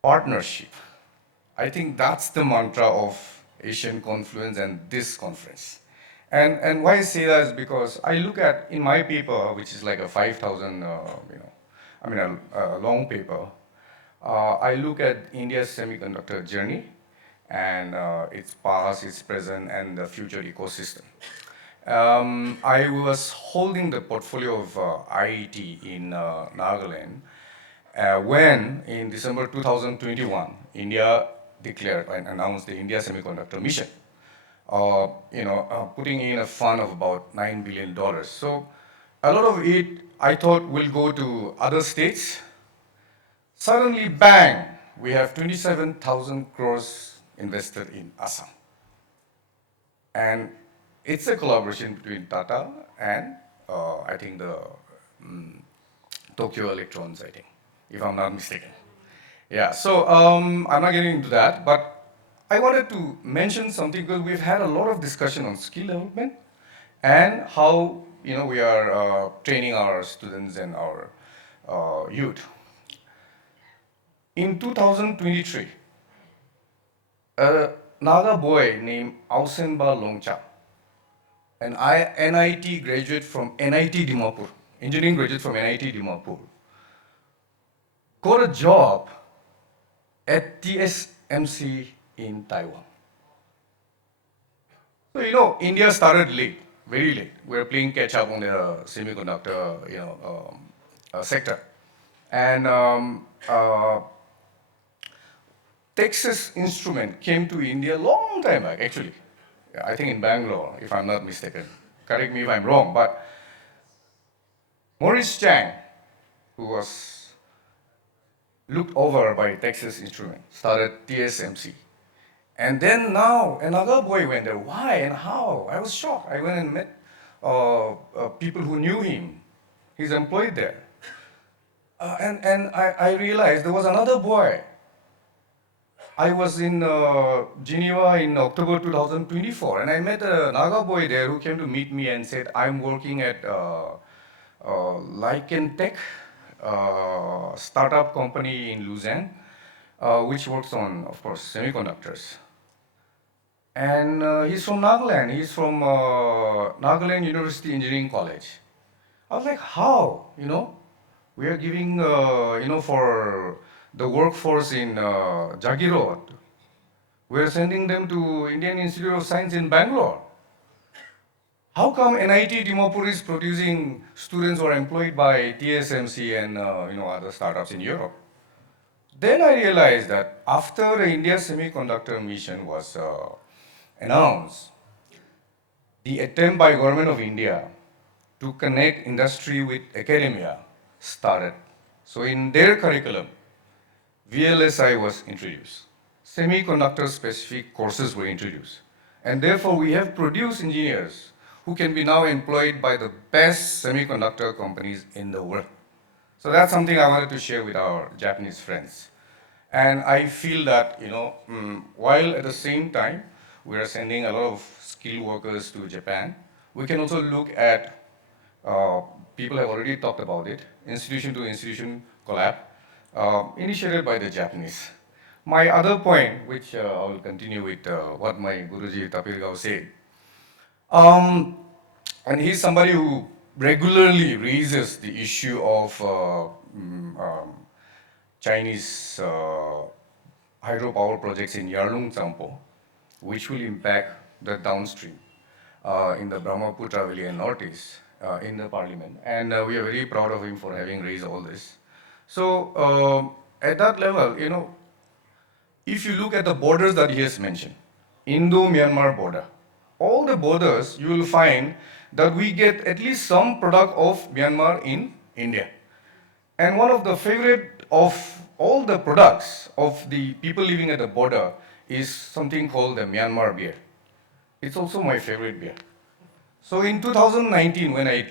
partnership, I think that's the mantra of Asian Confluence and this conference. And why I say that is because I look at, in my paper, which is like a 5,000, a long paper, I look at India's semiconductor journey and its past, its present, and the future ecosystem. I was holding the portfolio of IET in Nagaland when, in December 2021, India declared and announced the India Semiconductor Mission, putting in a fund of about $9 billion. So a lot of it, I thought, will go to other states. Suddenly, bang, we have 27,000 crores invested in Assam. And it's a collaboration between Tata and I think the Tokyo Electrons, I think, if I'm not mistaken. Yeah, so I'm not getting into that, but I wanted to mention something because we've had a lot of discussion on skill development and how we are training our students and our youth. In 2023, a Naga boy named Ausenba Longcha, an NIT graduate from NIT Dimapur, engineering graduate from NIT Dimapur, got a job at TSMC in Taiwan. So India started late, very late. We were playing catch up on the semiconductor, sector, and Texas Instrument came to India a long time back, actually. I think in Bangalore, if I'm not mistaken. Correct me if I'm wrong, but Maurice Chang who was looked over by Texas Instrument, started TSMC. And then now another boy went there. Why and how? I was shocked. I went and met people who knew him. He's employed there. And I realized there was another boy. I was in Geneva in October 2024, and I met a Naga boy there who came to meet me and said, I'm working at Lycan Tech, startup company in Lausanne, which works on, of course, semiconductors. And he's from Nagaland. He's from Nagaland University Engineering College. I was like, how? We are giving, for the workforce in Jagiroad. We are sending them to Indian Institute of Science in Bangalore. How come NIT Dimapur is producing students who are employed by TSMC and other startups in Europe? Then I realized that after the India Semiconductor Mission was announced, the attempt by Government of India to connect industry with academia started. So in their curriculum, VLSI was introduced. Semiconductor specific courses were introduced. And therefore we have produced engineers who can be now employed by the best semiconductor companies in the world. So that's something I wanted to share with our Japanese friends. And I feel that, while at the same time we are sending a lot of skilled workers to Japan, we can also look at, people have already talked about it, institution to institution collab, initiated by the Japanese. My other point, which I will continue with what my Guruji Tapirgao said, and he's somebody who regularly raises the issue of Chinese hydropower projects in Yarlung Tsampo, which will impact the downstream in the Brahmaputra Valley and Northeast in the parliament. And we are very proud of him for having raised all this. So at that level, if you look at the borders that he has mentioned, Indo-Myanmar border, all the borders, you will find that we get at least some product of Myanmar in India. And one of the favorite of all the products of the people living at the border is something called the Myanmar beer. It's also my favorite beer. So in 2019, when I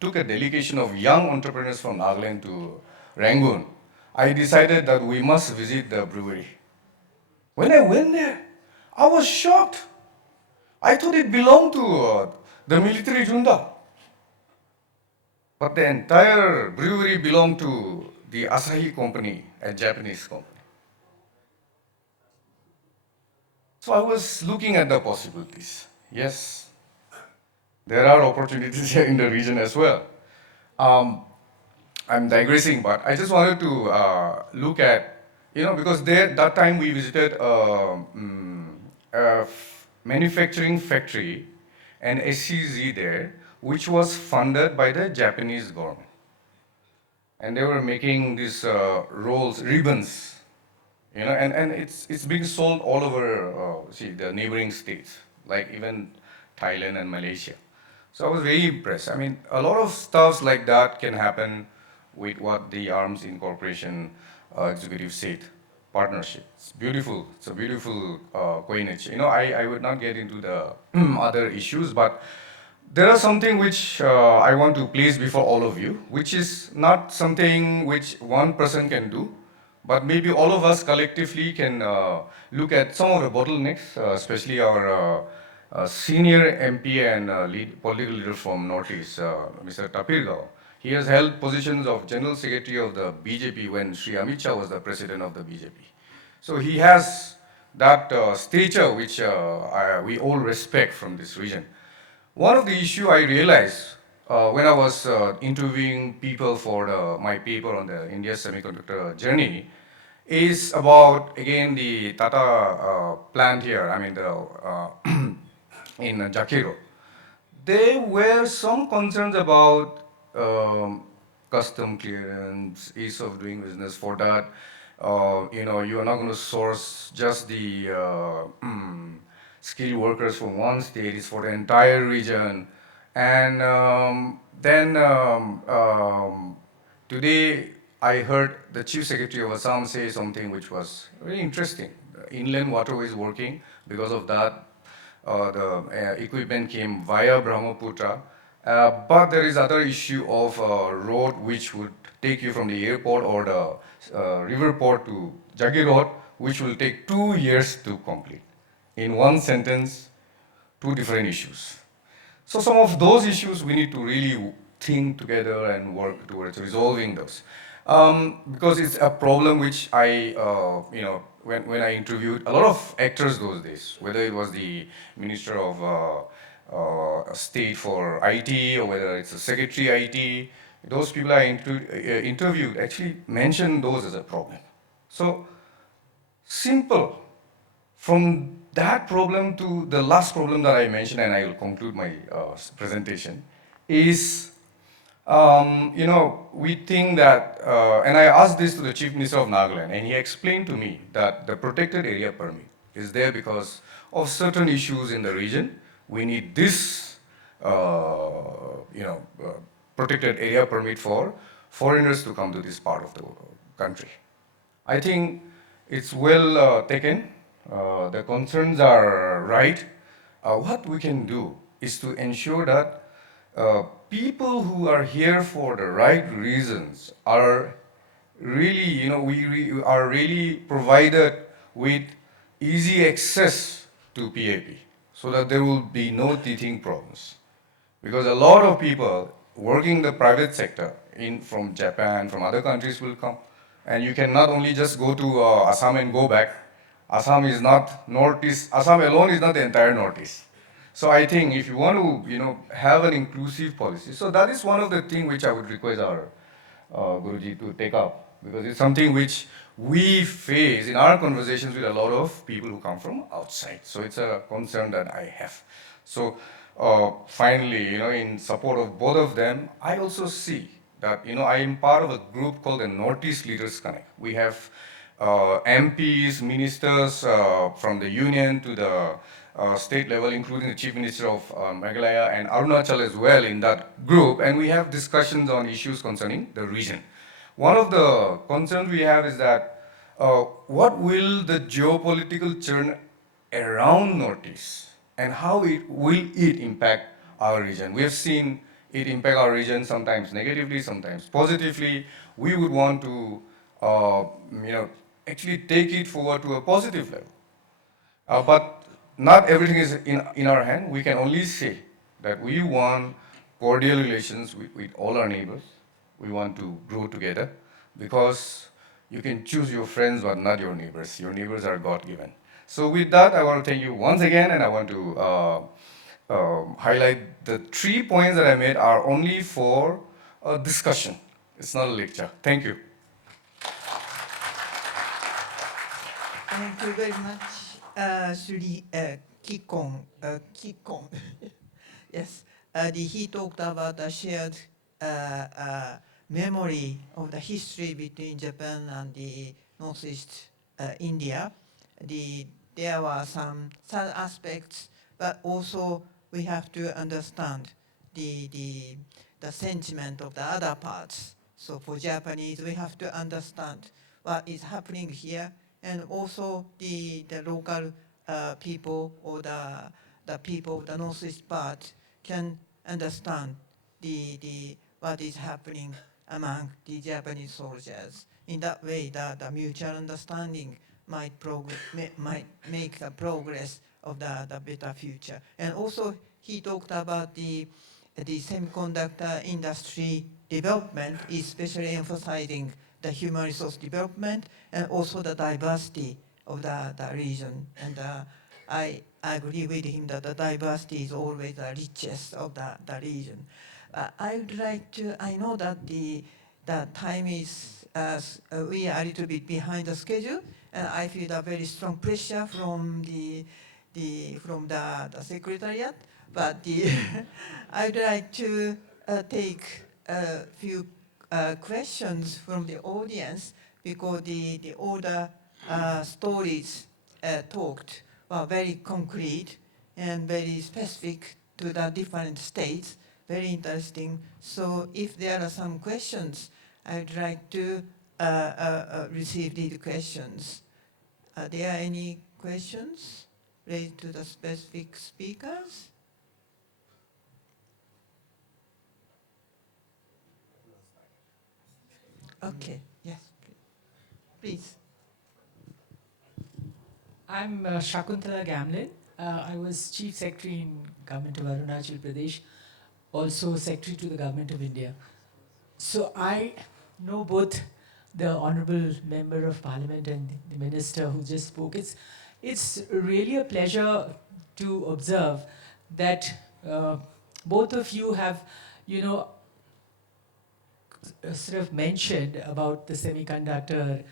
took a delegation of young entrepreneurs from Nagaland to Rangoon, I decided that we must visit the brewery. When I went there, I was shocked. I thought it belonged to the military junta. But the entire brewery belonged to the Asahi company, a Japanese company. So I was looking at the possibilities. Yes, there are opportunities here in the region as well. I'm digressing, but I just wanted to look at, because that time we visited a manufacturing factory, an SCZ there, which was funded by the Japanese government. And they were making these rolls, ribbons, and it's being sold all over, the neighboring states, like even Thailand and Malaysia. So I was very impressed. I mean, a lot of stuff like that can happen with what the Arms Incorporation executive said, partnership. It's beautiful. It's a beautiful coinage. I would not get into the other issues, but there are something which I want to place before all of you, which is not something which one person can do, but maybe all of us collectively can look at some of the bottlenecks, especially our senior MP and political leader from Northeast, Mr. Tapirgao. He has held positions of General Secretary of the BJP when Sri Amit Shah was the president of the BJP. So he has that stature which we all respect from this region. One of the issues I realized when I was interviewing people for my paper on the India semiconductor journey is about, again, the Tata plant here, I mean, in Jakiro. There were some concerns about custom clearance, ease of doing business for that. You are not going to source just the skilled workers from one state, it's for the entire region. And then Today, I heard the Chief Secretary of Assam say something which was very interesting. The inland waterway is working. Because of that, the equipment came via Brahmaputra. But there is other issue of road which would take you from the airport or the river port to Jagi Road, which will take 2 years to complete. In one sentence, two different issues. So some of those issues we need to really think together and work towards resolving those. Because it's a problem which when I interviewed a lot of actors those days, whether it was the Minister of State for IT or whether it's the Secretary IT, those people I interviewed actually mentioned those as a problem. So simple. From that problem to the last problem that I mentioned, and I will conclude my presentation, is, we think that, and I asked this to the Chief Minister of Nagaland, and he explained to me that the protected area permit is there because of certain issues in the region. We need this, protected area permit for foreigners to come to this part of the country. I think it's well taken. The concerns are right. What we can do is to ensure that people who are here for the right reasons are really, we are really provided with easy access to PAP so that there will be no teething problems. Because a lot of people working in the private sector from Japan, from other countries will come. And you can not only just go to Assam and go back. Assam is not Northeast. Assam alone is not the entire Northeast. So I think if you want to, have an inclusive policy, so that is one of the things which I would request our Guruji to take up, because it's something which we face in our conversations with a lot of people who come from outside. So it's a concern that I have. So finally, in support of both of them, I also see that, I am part of a group called the Northeast Leaders Connect. We have MPs, ministers from the union to the state level, including the Chief Minister of Meghalaya and Arunachal as well in that group, and we have discussions on issues concerning the region. One of the concerns we have is that what will the geopolitical churn around Northeast and how will it impact our region? We have seen it impact our region sometimes negatively, sometimes positively. We would want to, actually take it forward to a positive level. But not everything is in our hand. We can only say that we want cordial relations with all our neighbors. We want to grow together because you can choose your friends but not your neighbors. Your neighbors are God-given. So with that, I want to thank you once again, and I want to highlight the 3 points that I made are only for a discussion. It's not a lecture. Thank you. Thank you very much, Sri Kikon. Kikon. Yes, he talked about the shared memory of the history between Japan and the Northeast India. There were some sad aspects, but also we have to understand the sentiment of the other parts. So for Japanese, we have to understand what is happening here, and also the local people or the people of the northeast part can understand what is happening among the Japanese soldiers. In that way, the mutual understanding might make the progress of the better future. And also, he talked about the semiconductor industry development, especially emphasizing the human resource development and also the diversity of the region. And I agree with him that the diversity is always the richest of the region. I would like to, I know that the time is, we are a little bit behind the schedule, and I feel a very strong pressure from the secretariat, but I would like to take a few questions from the audience, because the older stories talked were very concrete and very specific to the different states, very interesting. So if there are some questions, I'd like to receive these questions. Are there any questions related to the specific speakers? Okay, yes, please. I'm Shakuntala Gamlin. I was Chief Secretary in Government of Arunachal Pradesh, also Secretary to the Government of India. So I know both the Honorable Member of Parliament and the Minister who just spoke. It's really a pleasure to observe that both of you have, you know, sort of mentioned about the semiconductor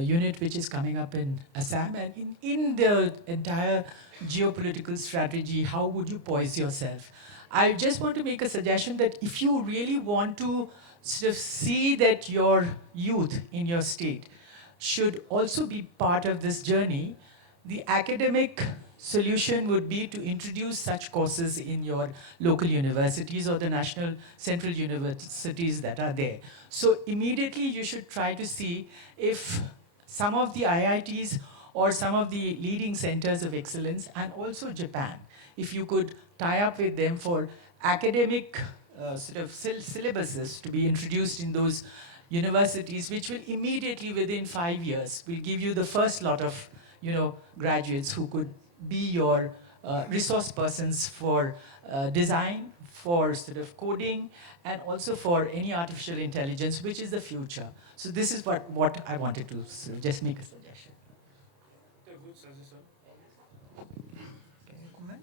unit which is coming up in Assam, and in the entire geopolitical strategy, how would you poise yourself? I just want to make a suggestion that if you really want to sort of see that your youth in your state should also be part of this journey, the academic solution would be to introduce such courses in your local universities or the national central universities that are there. So immediately you should try to see if some of the IITs or some of the leading centers of excellence, and also Japan, if you could tie up with them for academic sort of syllabuses to be introduced in those universities, which will immediately within 5 years will give you the first lot of, you know, graduates who could be your resource persons for design, for sort of coding, and also for any artificial intelligence, which is the future. So this is what I wanted to sort of just make a suggestion. A good suggestion. Can you comment?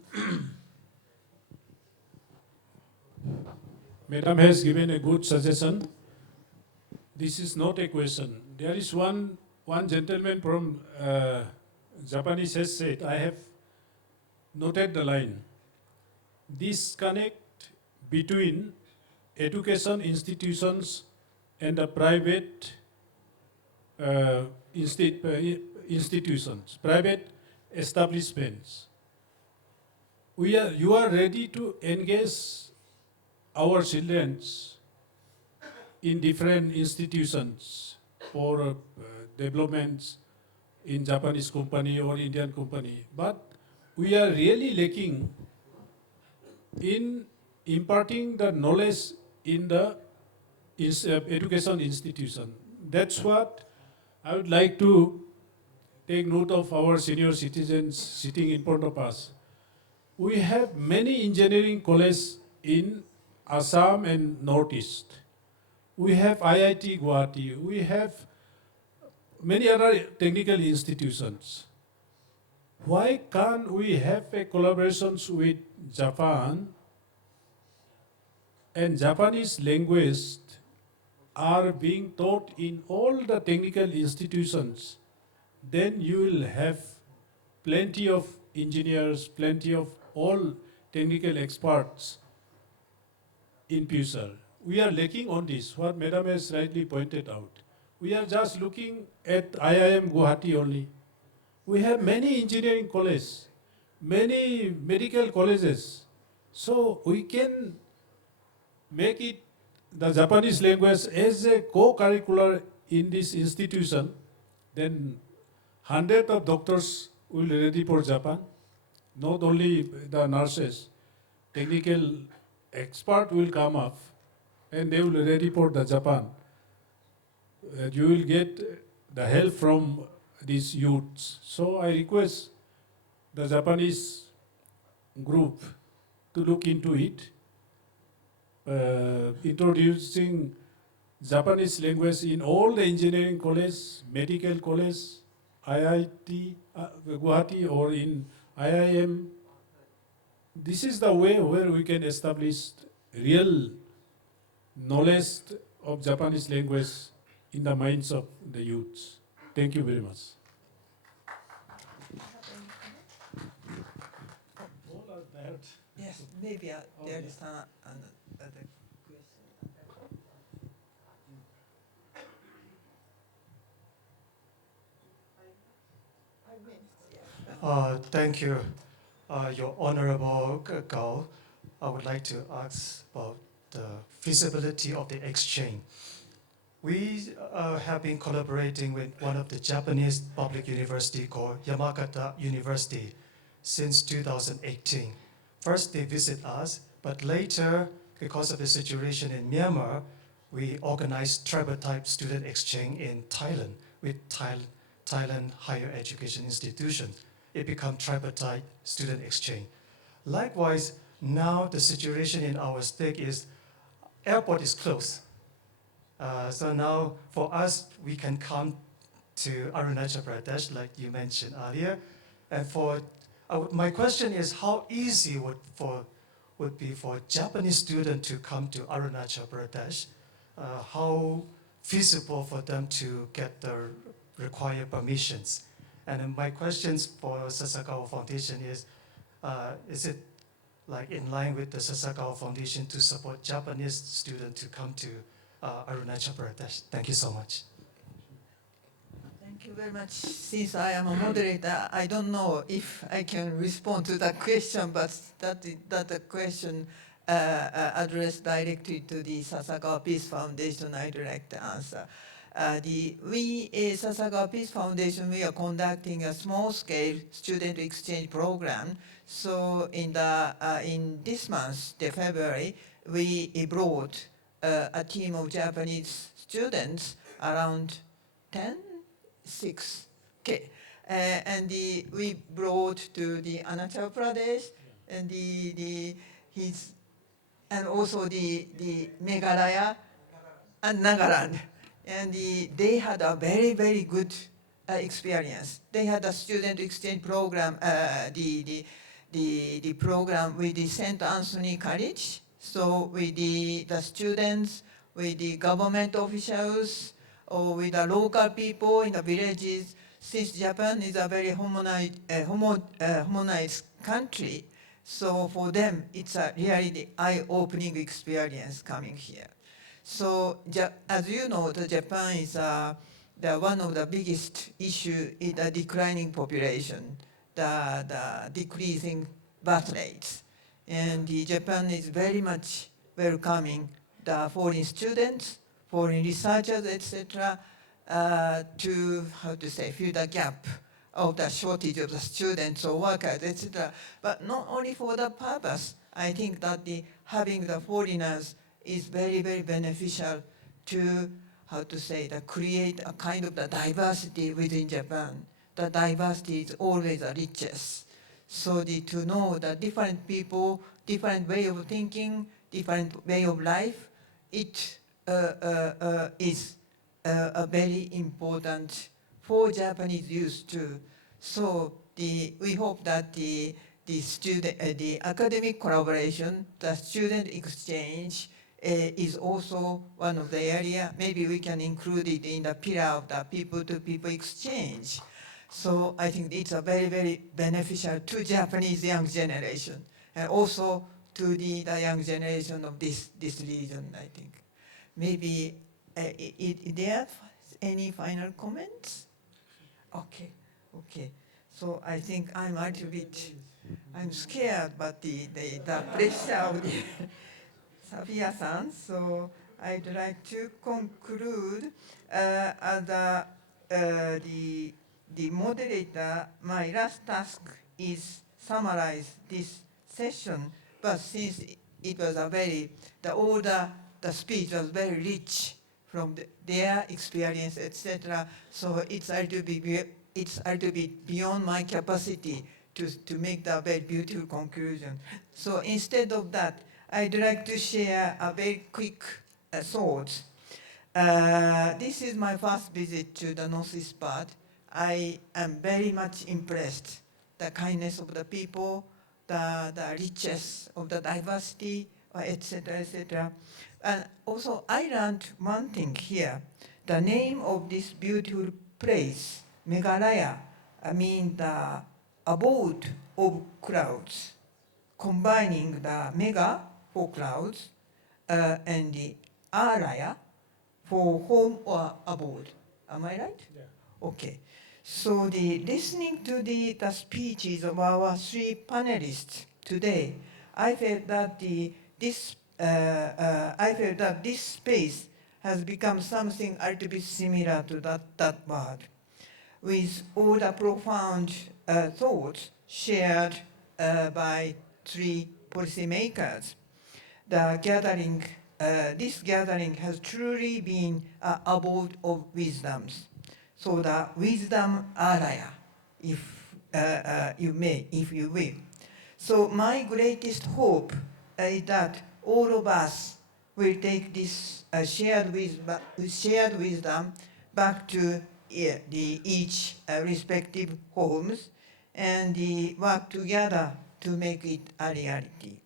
Madam has given a good suggestion. This is not a question. There is one gentleman from Japanese has said, I have noted the line, disconnect between education institutions and the private institutions, private establishments. You are ready to engage our children in different institutions for developments in Japanese company or Indian company, but we are really lacking in imparting the knowledge in the education institution. That's what I would like to take note of our senior citizens sitting in front of us. We have many engineering colleges in Assam and Northeast. We have IIT Guwahati. We have many other technical institutions. Why can't we have a collaborations with Japan and Japanese language are being taught in all the technical institutions? Then you will have plenty of engineers, plenty of all technical experts in future. We are lacking on this, what Madam has rightly pointed out. We are just looking at IIM Guwahati only. We have many engineering colleges, many medical colleges. So we can make it the Japanese language as a co-curricular in this institution, then hundreds of doctors will be ready for Japan. Not only the nurses, technical expert will come up and they will be ready for the Japan. You will get the help from these youths. So I request the Japanese group to look into it, introducing Japanese language in all the engineering college, medical college, IIT Guwahati or in IIM. This is the way where we can establish real knowledge of Japanese language in the minds of the youths. Thank you very much. All are bad. Yes, maybe there is another question. Thank you, Your Honorable Gao. I would like to ask about the feasibility of the exchange. We have been collaborating with one of the Japanese public university called Yamagata University since 2018. First, they visit us, but later, because of the situation in Myanmar, we organized tripartite student exchange in Thailand with Thailand higher education institutions. It became tripartite student exchange. Likewise, now the situation in our state is airport is closed. So now for us, we can come to Arunachal Pradesh, like you mentioned earlier. And my question is, how easy would be for Japanese students to come to Arunachal Pradesh? How feasible for them to get the required permissions? And then my questions for Sasakawa Foundation is it like in line with the Sasakawa Foundation to support Japanese students to come to Arunachal Pradesh? Thank you so much. Thank you very much. Since I am a moderator, I don't know if I can respond to that question, but that a question addressed directly to the Sasakawa Peace Foundation, I'd like to answer. Sasakawa Peace Foundation, we are conducting a small-scale student exchange program. So in this month, February, we brought a team of Japanese students, around 6. Okay. And we brought to the Arunachal Pradesh and and also the Meghalaya and Nagaland. And they had a very, very good experience. They had a student exchange program, the program with the St. Anthony College. So with the students, with the government officials, or with the local people in the villages, since Japan is a very homogenized country, so for them, it's a really the eye-opening experience coming here. So as you know, Japan is one of the biggest issue is the declining population, the decreasing birth rates. And Japan is very much welcoming the foreign students, foreign researchers, etc., to, fill the gap of the shortage of the students or workers, etc. But not only for that purpose, I think that having the foreigners is very, very beneficial to, create a kind of the diversity within Japan. The diversity is always the richest. So to know that different people, different way of thinking, different way of life, it is very important for Japanese youth too. So we hope that the academic collaboration, the student exchange is also one of the area. Maybe we can include it in the pillar of the people-to-people exchange. So I think it's a very, very beneficial to Japanese young generation and also to the young generation of this region, I think. Maybe there any final comments? Okay. So I think I'm a little bit, I'm scared about the pressure of the Sophia-san. So I'd like to conclude as the moderator. My last task is summarize this session, but since it was the speech was very rich from their experience, etc. So it's a little bit beyond my capacity to make the very beautiful conclusion. So instead of that, I'd like to share a very quick thought. This is my first visit to the northeast part. I am very much impressed the kindness of the people, the richness of the diversity, etc., etc. And also, I learned one thing here. The name of this beautiful place, Meghalaya, means the abode of clouds, combining the mega for clouds and the alaya for home or abode. Am I right? Yeah. Okay. So listening to the speeches of our three panelists today, I felt that this space has become something a little bit similar to that word, with all the profound thoughts shared by three policymakers. This gathering has truly been a abode of wisdoms. So the wisdom alaya, if you will. So my greatest hope is that all of us will take this shared wisdom back to each respective homes and work together to make it a reality.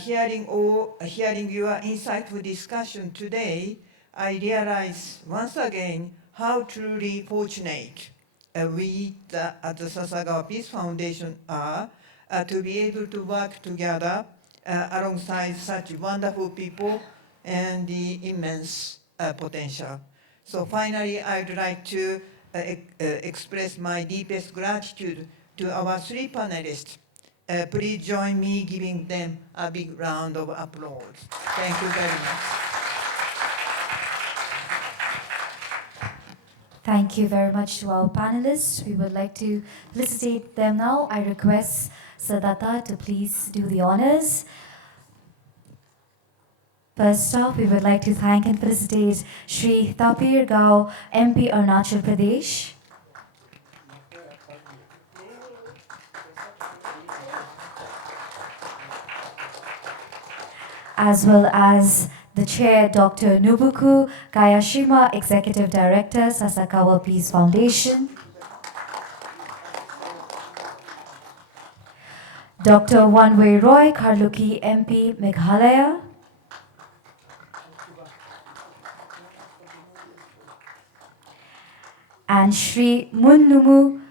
Hearing your insightful discussion today, I realize once again how truly fortunate we at the Sasagawa Peace Foundation are to be able to work together alongside such wonderful people and the immense potential. So finally, I'd like to express my deepest gratitude to our three panelists. Please join me giving them a big round of applause. Thank you very much. Thank you very much to our panelists. We would like to felicitate them now. I request Sadata to please do the honors. First off, we would like to thank and felicitate Shri Tapir Gao, MP Arunachal Pradesh. As well as the Chair, Dr. Nobuku Kayashima, Executive Director, Sasakawa Peace Foundation. Dr. Wanwei Roy, Karluki, MP, Meghalaya. And Shri Munlumu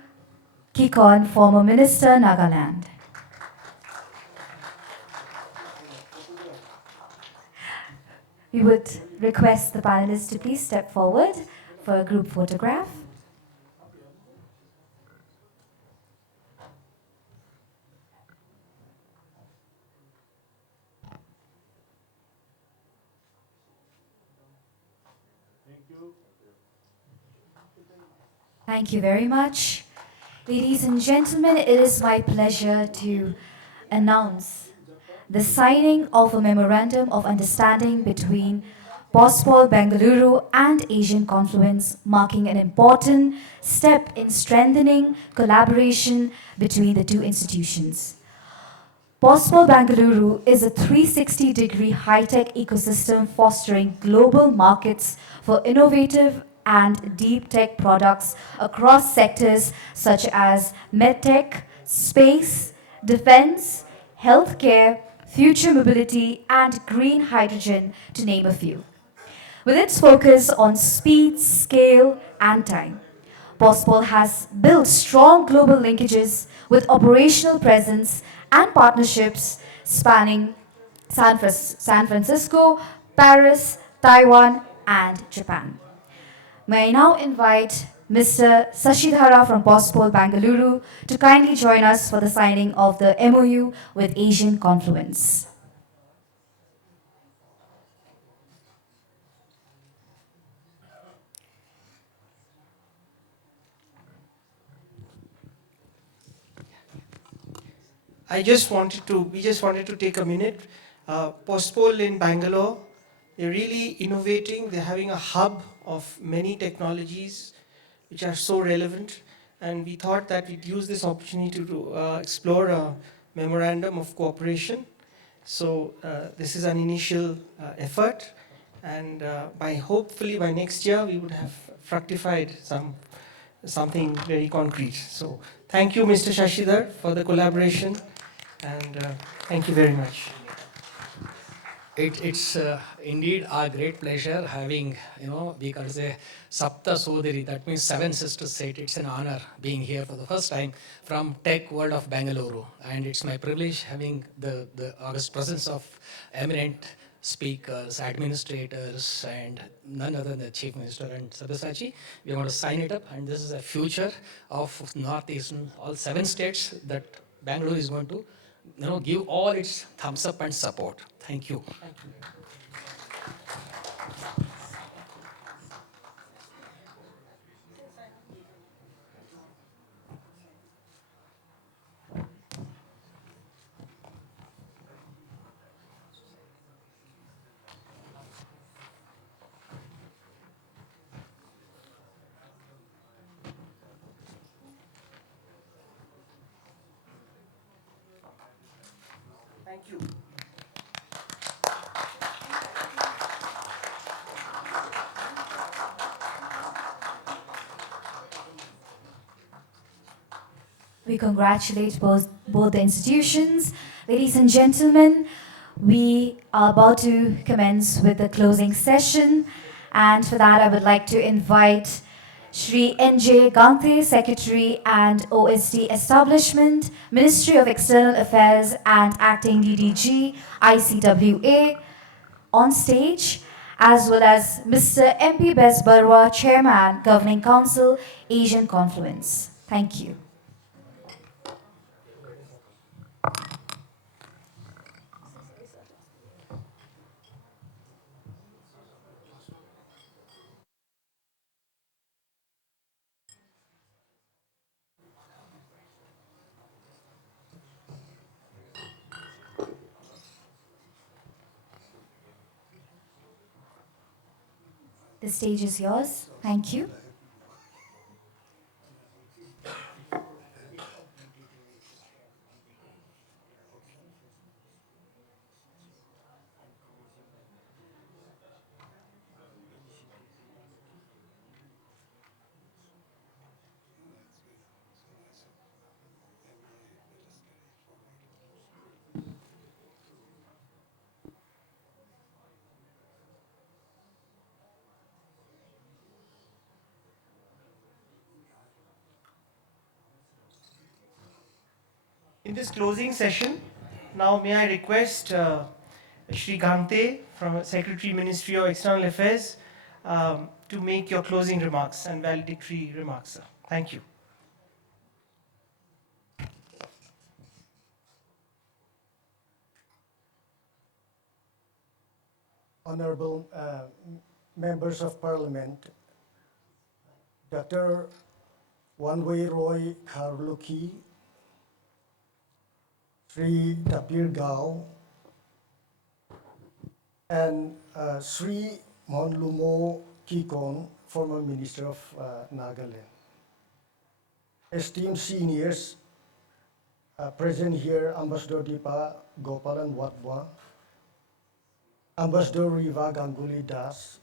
Kikon, former Minister, Nagaland. We would request the panelists to please step forward for a group photograph. Thank you very much. Ladies and gentlemen, it is my pleasure to announce the signing of a Memorandum of Understanding between POSPOL Bengaluru and Asian Confluence, marking an important step in strengthening collaboration between the two institutions. POSPOL Bengaluru is a 360-degree high-tech ecosystem fostering global markets for innovative and deep tech products across sectors such as medtech, space, defense, healthcare, future mobility, and green hydrogen, to name a few. With its focus on speed, scale, and time, POSPOL has built strong global linkages with operational presence and partnerships spanning San Francisco, Paris, Taiwan, and Japan. May I now invite Mr. Sashidhara from POSPOL Bengaluru to kindly join us for the signing of the MOU with Asian Confluence. We just wanted to take a minute. POSPOL in Bangalore, they're really innovating. They're having a hub of many technologies which are so relevant. And we thought that we'd use this opportunity to explore a memorandum of cooperation. So this is an initial effort. And hopefully by next year, we would have fructified something very concrete. So thank you, Mr. Shashidhar, for the collaboration. And thank you very much. It's indeed a great pleasure having, we can say Sapta Sodari, that means 7 sisters said. It's an honor being here for the first time from Tech World of Bengaluru. And it's my privilege having the august presence of eminent speakers, administrators, and none other than the Chief Minister and Sabyasachi. We are going to sign it up, and this is a future of Northeastern, all 7 states that Bangalore is going to give all its thumbs up and support. Thank you. Thank you. Thank you. We congratulate both the institutions. Ladies and gentlemen, we are about to commence with the closing session. And for that, I would like to invite Shri N.J. Ganthe, Secretary and OSD Establishment, Ministry of External Affairs and Acting DDG, ICWA, on stage, as well as Mr. M.P. Bes Barwa, Chairman, Governing Council, Asian Confluence. Thank you. The stage is yours. Thank you. In this closing session, now may I request Shri Gante from Secretary Ministry of External Affairs to make your closing remarks and valedictory remarks, sir. Thank you. Honorable members of Parliament, Dr. Wanway Roy Kharluki, Sri Tapir Gao, and Sri Monlumo Kikon, former Minister of Nagaland. Esteemed seniors present here, Ambassador Dipa Gopalan Watwa, Ambassador Riva Ganguly Das,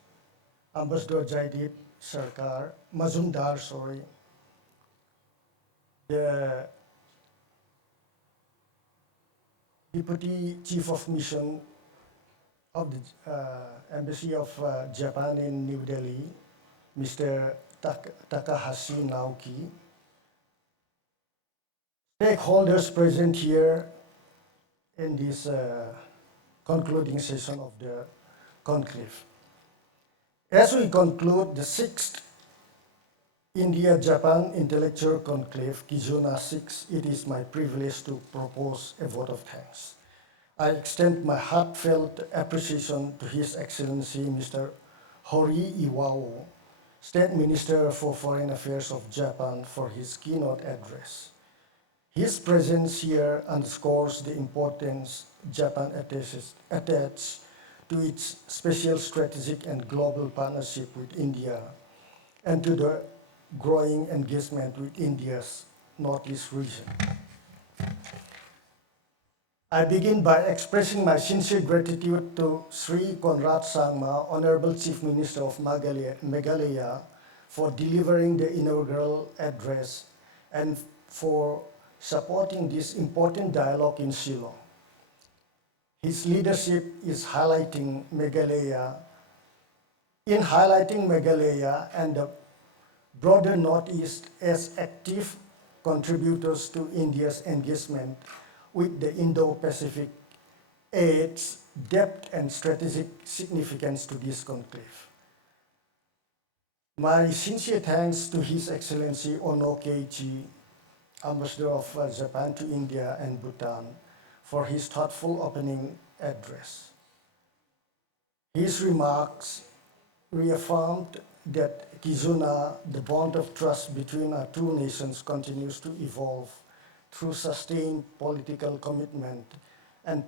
Ambassador Jaideep Sarkar, Mazumdar, sorry, the Deputy Chief of Mission of the Embassy of Japan in New Delhi, Mr. Takahashi Naoki, stakeholders present here in this concluding session of the conclave. As we conclude the 6th India-Japan Intellectual Conclave, KIZUNA 6, it is my privilege to propose a vote of thanks. I extend my heartfelt appreciation to His Excellency Mr. Hori Iwao, State Minister for Foreign Affairs of Japan, for his keynote address. His presence here underscores the importance Japan attaches to its special strategic and global partnership with India and to the growing engagement with India's Northeast region. I begin by expressing my sincere gratitude to Sri Conrad Sangma, Honorable Chief Minister of Meghalaya, for delivering the inaugural address and for supporting this important dialogue in Shillong. His leadership is highlighting Meghalaya and the broader Northeast as active contributors to India's engagement with the Indo-Pacific adds depth and strategic significance to this conclave. My sincere thanks to His Excellency Ono Keiichi, Ambassador of Japan to India and Bhutan, for his thoughtful opening address. His remarks reaffirmed that KIZUNA, the bond of trust between our two nations, continues to evolve through sustained political commitment and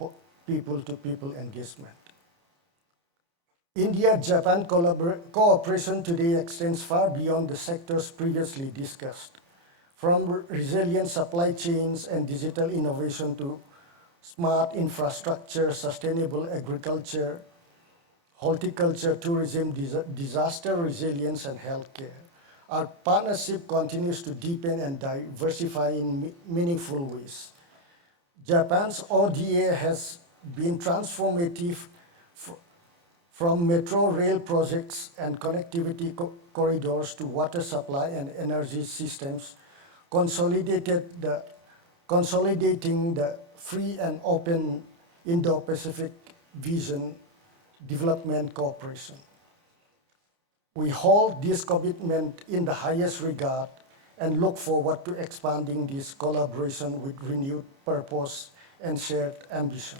people-to-people engagement. India-Japan cooperation today extends far beyond the sectors previously discussed, from resilient supply chains and digital innovation to smart infrastructure, sustainable agriculture, horticulture, tourism, disaster resilience, and healthcare. Our partnership continues to deepen and diversify in meaningful ways. Japan's ODA has been transformative from metro rail projects and connectivity corridors to water supply and energy systems, consolidating the free and open Indo-Pacific vision development cooperation. We hold this commitment in the highest regard and look forward to expanding this collaboration with renewed purpose and shared ambition.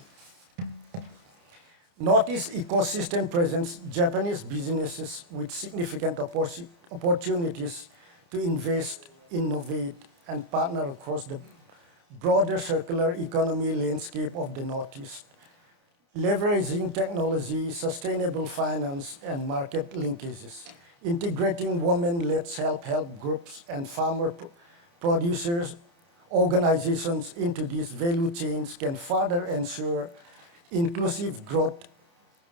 Northeast ecosystem presents Japanese businesses with significant opportunities to invest, innovate, and partner across the broader circular economy landscape of the Northeast, leveraging technology, sustainable finance, and market linkages. Integrating women-led self-help groups and farmer producers organizations into these value chains can further ensure inclusive growth,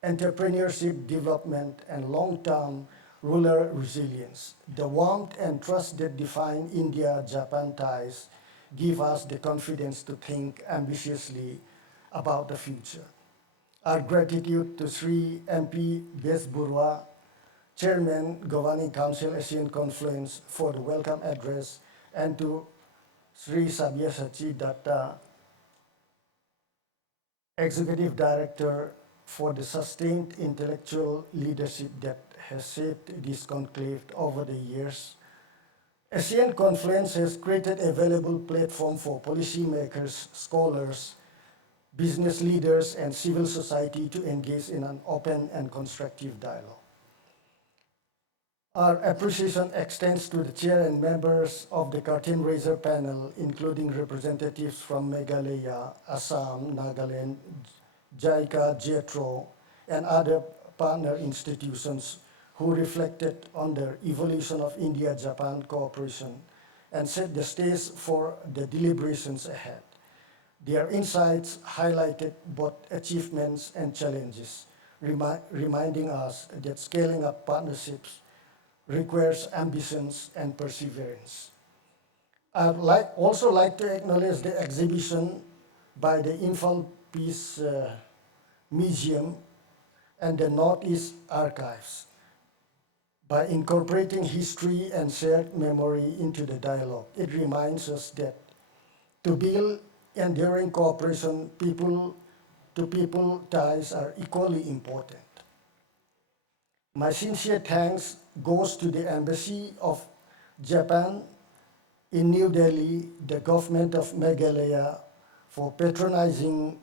entrepreneurship development, and long-term rural resilience. The warmth and trust that define India-Japan ties give us the confidence to think ambitiously about the future. Our gratitude to Sri MP Bes Burwa, Chairman, Governing Council ASEAN Conference for the welcome address, and to Sri Sabyasachi Datta, Executive Director, for the sustained intellectual leadership that has shaped this conclave over the years. ASEAN Conference has created a valuable platform for policymakers, scholars, business leaders, and civil society to engage in an open and constructive dialogue. Our appreciation extends to the chair and members of the curtain raiser panel, including representatives from Meghalaya, Assam, Nagaland, JICA, JETRO, and other partner institutions who reflected on the evolution of India-Japan cooperation and set the stage for the deliberations ahead. Their insights highlighted both achievements and challenges, reminding us that scaling up partnerships requires ambitions and perseverance. I'd also like to acknowledge the exhibition by the Imphal Peace Museum and the Northeast Archives. By incorporating history and shared memory into the dialogue, it reminds us that to build enduring cooperation, people-to-people ties are equally important. My sincere thanks goes to the Embassy of Japan in New Delhi, the government of Meghalaya, for patronizing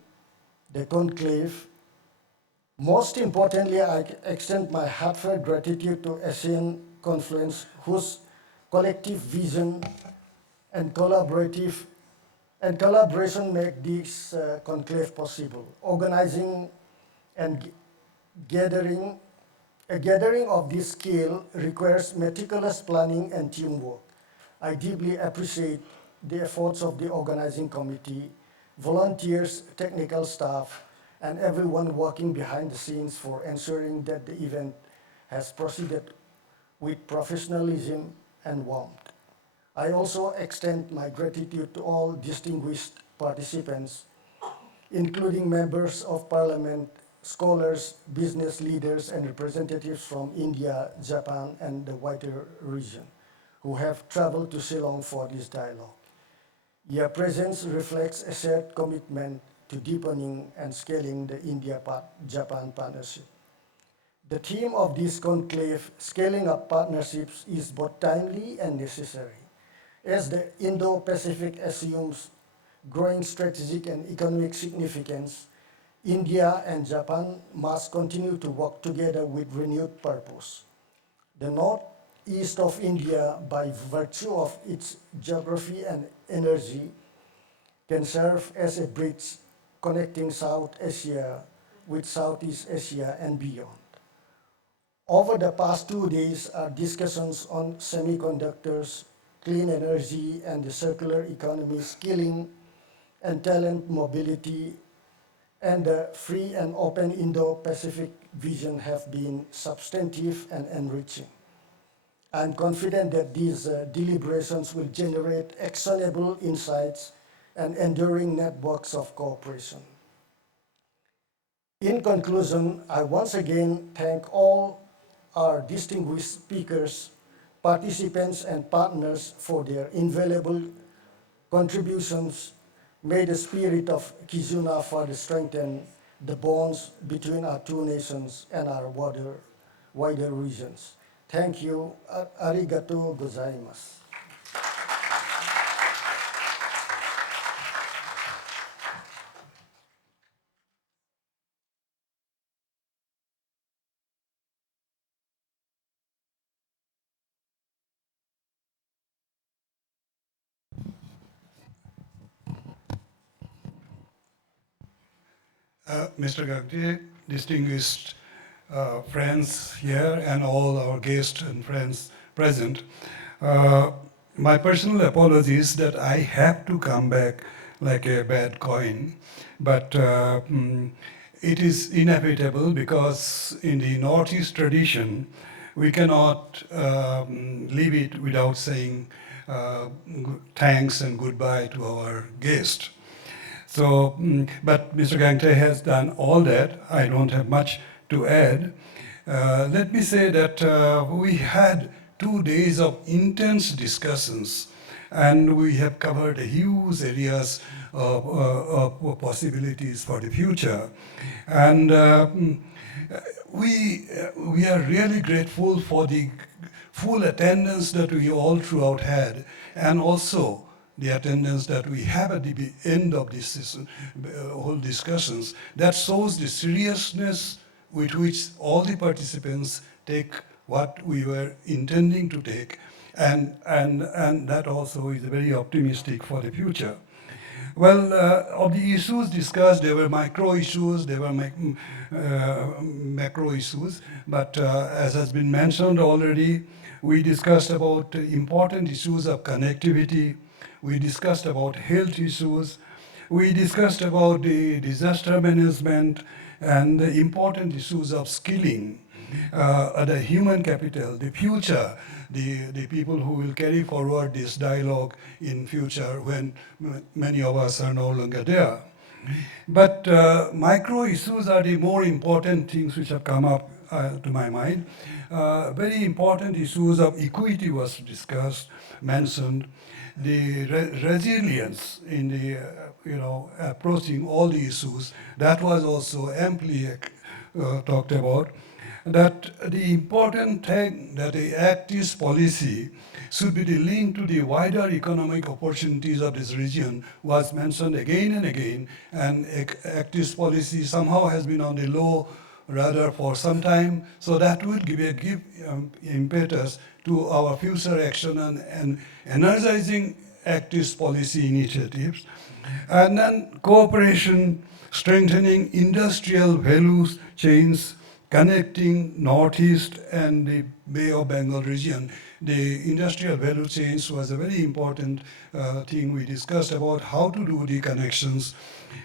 the conclave. Most importantly, I extend my heartfelt gratitude to ASEAN Conference, whose collective vision and collaboration make this conclave possible. Organizing and gathering a gathering of this scale requires meticulous planning and teamwork. I deeply appreciate the efforts of the organizing committee, volunteers, technical staff, and everyone working behind the scenes for ensuring that the event has proceeded with professionalism and warmth. I also extend my gratitude to all distinguished participants, including members of parliament, scholars, business leaders, and representatives from India, Japan, and the wider region who have traveled to Ceylon for this dialogue. Your presence reflects a shared commitment to deepening and scaling the India-Japan partnership. The theme of this conclave, Scaling Up Partnerships, is both timely and necessary. As the Indo-Pacific assumes growing strategic and economic significance, India and Japan must continue to work together with renewed purpose. The northeast of India, by virtue of its geography and energy, can serve as a bridge connecting South Asia with Southeast Asia and beyond. Over the past 2 days, our discussions on semiconductors, clean energy, and the circular economy, skilling and talent mobility and the free and open Indo-Pacific vision have been substantive and enriching. I'm confident that these deliberations will generate actionable insights and enduring networks of cooperation. In conclusion, I once again thank all our distinguished speakers, participants, and partners for their invaluable contributions. May the spirit of KIZUNA further strengthen the bonds between our two nations and our wider regions. Thank you. Arigato gozaimasu. Mr. Gagde, distinguished friends here and all our guests and friends present, my personal apologies that I have to come back like a bad coin, but it is inevitable because in the Northeast tradition, we cannot leave it without saying thanks and goodbye to our guest. So, but Mr. Gangte has done all that. I don't have much to add. Let me say that we had 2 days of intense discussions, and we have covered huge areas of possibilities for the future. And we are really grateful for the full attendance that we all throughout had, and also the attendance that we have at the end of this whole discussions. That shows the seriousness with which all the participants take what we were intending to take, and that also is very optimistic for the future. Well, of the issues discussed, there were micro issues, there were macro issues, but as has been mentioned already, we discussed about important issues of connectivity, we discussed about health issues, we discussed about the disaster management and the important issues of skilling, the human capital, the future, the people who will carry forward this dialogue in future when many of us are no longer there. But micro issues are the more important things which have come up to my mind. Very important issues of equity was discussed, mentioned. The resilience in the, approaching all the issues, that was also amply talked about. That the important thing that the Act East policy should be the link to the wider economic opportunities of this region was mentioned again and again, and Act East policy somehow has been on the low rather for some time, so that would give impetus to our future action and energizing Act East policy initiatives. And then cooperation, strengthening industrial values chains, connecting Northeast and the Bay of Bengal region. The industrial value chains was a very important thing we discussed about how to do the connections.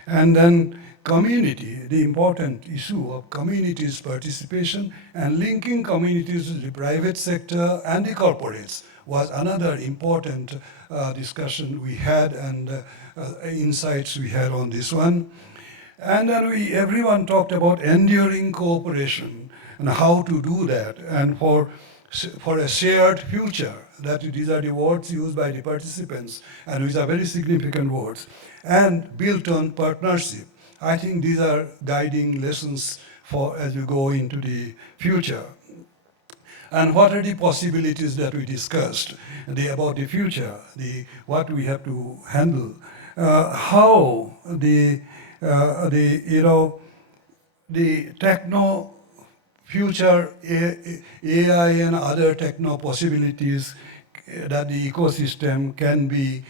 And then community, the important issue of communities' participation and linking communities with the private sector and the corporates was another important discussion we had and insights we had on this one. And then everyone talked about enduring cooperation and how to do that, and for a shared future. That these are the words used by the participants, and these are very significant words. And built on partnership. I think these are guiding lessons for as we go into the future. And what are the possibilities that we discussed about the future, what we have to handle, how the techno future AI and other techno possibilities that the ecosystem can be,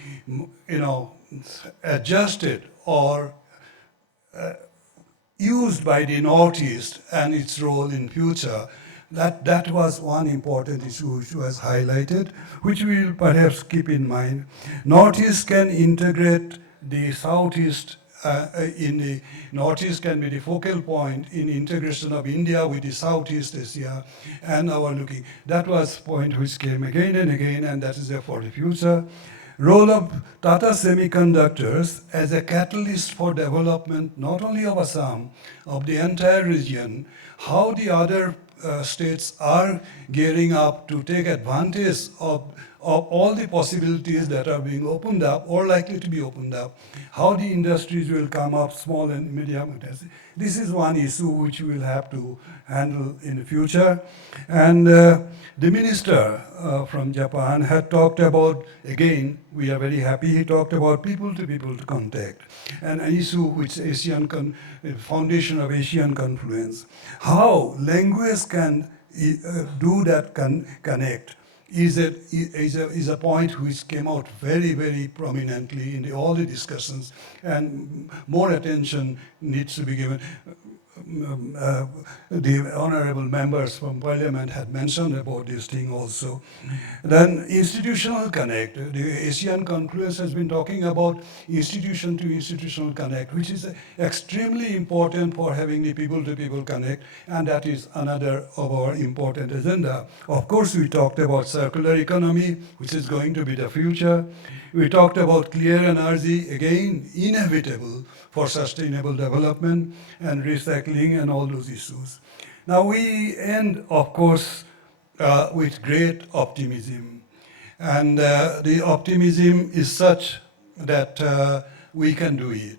adjusted or used by the Northeast and its role in future. That was one important issue which was highlighted, which we will perhaps keep in mind. Northeast can integrate the Southeast in the Northeast can be the focal point in integration of India with the Southeast Asia and our looking. That was point which came again and again, and that is there for the future. Role of Tata Semiconductors as a catalyst for development, not only of Assam, of the entire region, how the other states are gearing up to take advantage of all the possibilities that are being opened up or likely to be opened up, how the industries will come up, small and medium. This is one issue which we will have to handle in the future. And the minister from Japan had talked about, again, we are very happy, he talked about people-to-people contact, and an issue which foundation of Asian confluence. How language can do that connect is a point which came out very, very prominently in all the discussions, and more attention needs to be given. The honorable members from parliament had mentioned about this thing also. Then institutional connect. The Asian confluence has been talking about institution to institutional connect, which is extremely important for having the people-to-people connect, and that is another of our important agenda. Of course, we talked about circular economy, which is going to be the future. We talked about clear energy, again, inevitable for sustainable development and recycling and all those issues. Now we end, of course, with great optimism. And the optimism is such that we can do it.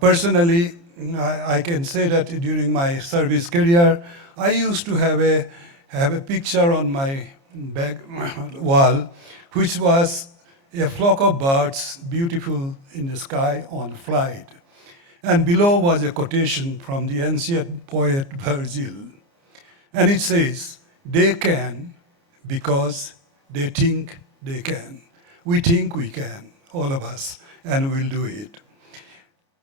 Personally, I can say that during my service career, I used to have a picture on my back wall, which was a flock of birds, beautiful in the sky on flight. And below was a quotation from the ancient poet Virgil. And it says, they can because they think they can. We think we can, all of us, and we'll do it.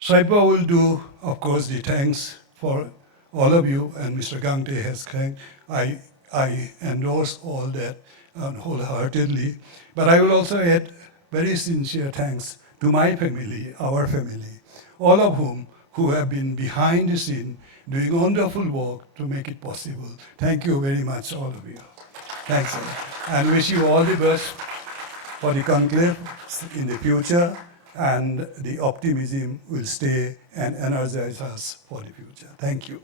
Saipa will do, of course, the thanks for all of you, and Mr. Gangte has thanked. I endorse all that wholeheartedly. But I will also add very sincere thanks to my family, our family, all of whom who have been behind the scene doing wonderful work to make it possible. Thank you very much, all of you. Thanks, and wish you all the best for the conclave in the future, and the optimism will stay and energize us for the future. Thank you.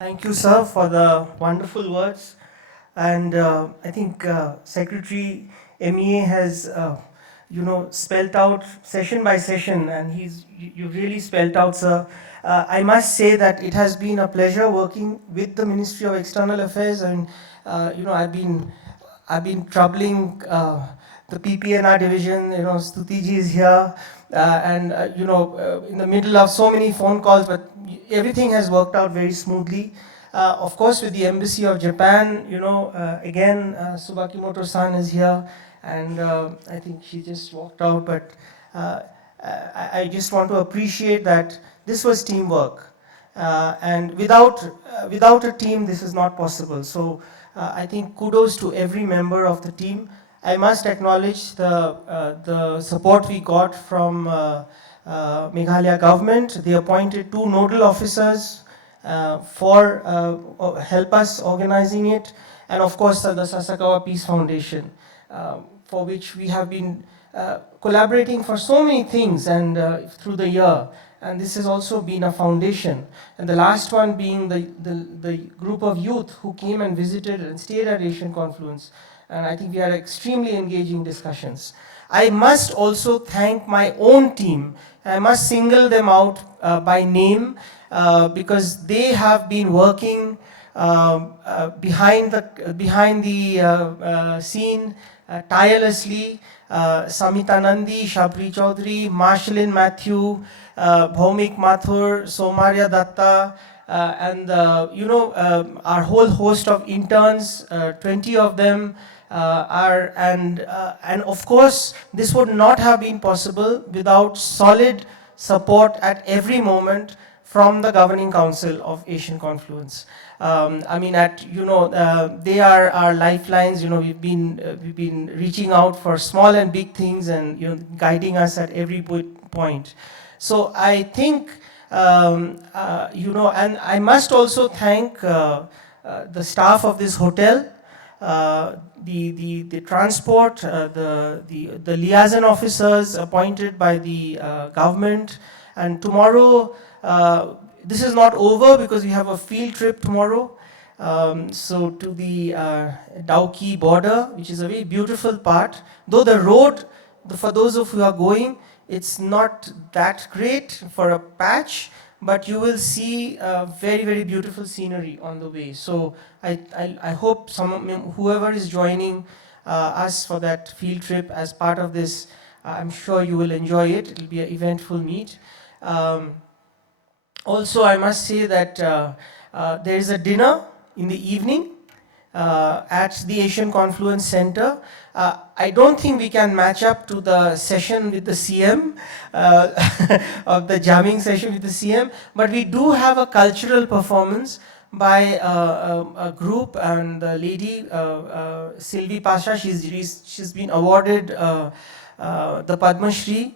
Thank you, sir, for the wonderful words. And I think Secretary MEA has, spelt out session by session, and you've really spelt out, sir. I must say that it has been a pleasure working with the Ministry of External Affairs, and I've been troubling the PPNR division. Stutiji is here, and in the middle of so many phone calls, but everything has worked out very smoothly. Of course, with the Embassy of Japan, again, Subakimoto-san is here, and I think she just walked out, but I just want to appreciate that this was teamwork, and without a team, this is not possible. So I think kudos to every member of the team. I must acknowledge the support we got from Meghalaya government. They appointed 2 nodal officers for help us organizing it, and of course the Sasakawa Peace Foundation, for which we have been collaborating for so many things and through the year, and this has also been a foundation. And the last one being the group of youth who came and visited and stayed at Asian Confluence, and I think we had extremely engaging discussions. I must also thank my own team. I must single them out by name because they have been working behind the scene tirelessly. Samita Nandi, Shabri Chaudhary, Marshalin Matthew, Bhaumik Mathur, Somaria Datta, and our whole host of interns, 20 of them, and of course this would not have been possible without solid support at every moment from the Governing Council of Asian Confluence. I mean, they are our lifelines. We've been reaching out for small and big things, and guiding us at every point. So I think, and I must also thank the staff of this hotel, the transport, the liaison officers appointed by the government. And tomorrow, this is not over because we have a field trip tomorrow. So to the Dauki border, which is a very beautiful part. Though the road, for those of you who are going, it's not that great for a patch, but you will see very, very beautiful scenery on the way. So I hope whoever is joining us for that field trip as part of this, I'm sure you will enjoy it. It will be an eventful meet. Also, I must say that there is a dinner in the evening at the Asian Confluence Center. I don't think we can match up to the session with the CM, of the jamming session with the CM, but we do have a cultural performance by a group, and the lady, Sylvie Pasha, she's been awarded the Padma Shri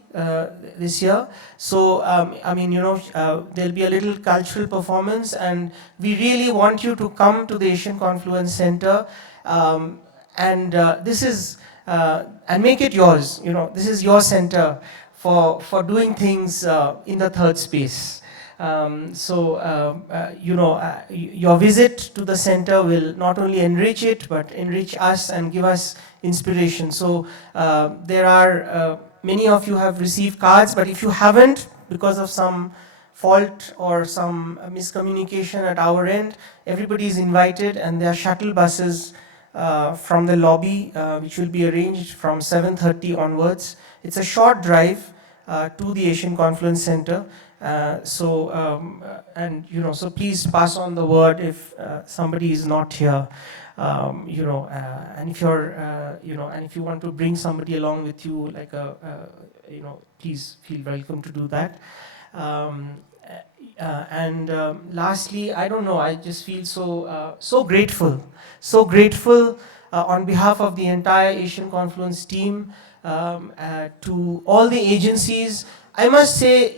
this year. So, there'll be a little cultural performance, and we really want you to come to the Asian Confluence Center, and make it yours. This is your center for doing things in the third space. Your visit to the center will not only enrich it, but enrich us and give us inspiration. So there are, many of you have received cards, but if you haven't, because of some fault or some miscommunication at our end, everybody is invited, and there are shuttle buses from the lobby, which will be arranged from 7:30 onwards. It's a short drive to the Asian Confluence Center. So please pass on the word if somebody is not here, and if you want to bring somebody along with you, please feel welcome to do that. Lastly, I don't know, I just feel so grateful on behalf of the entire Asian Confluence team, to all the agencies. I must say,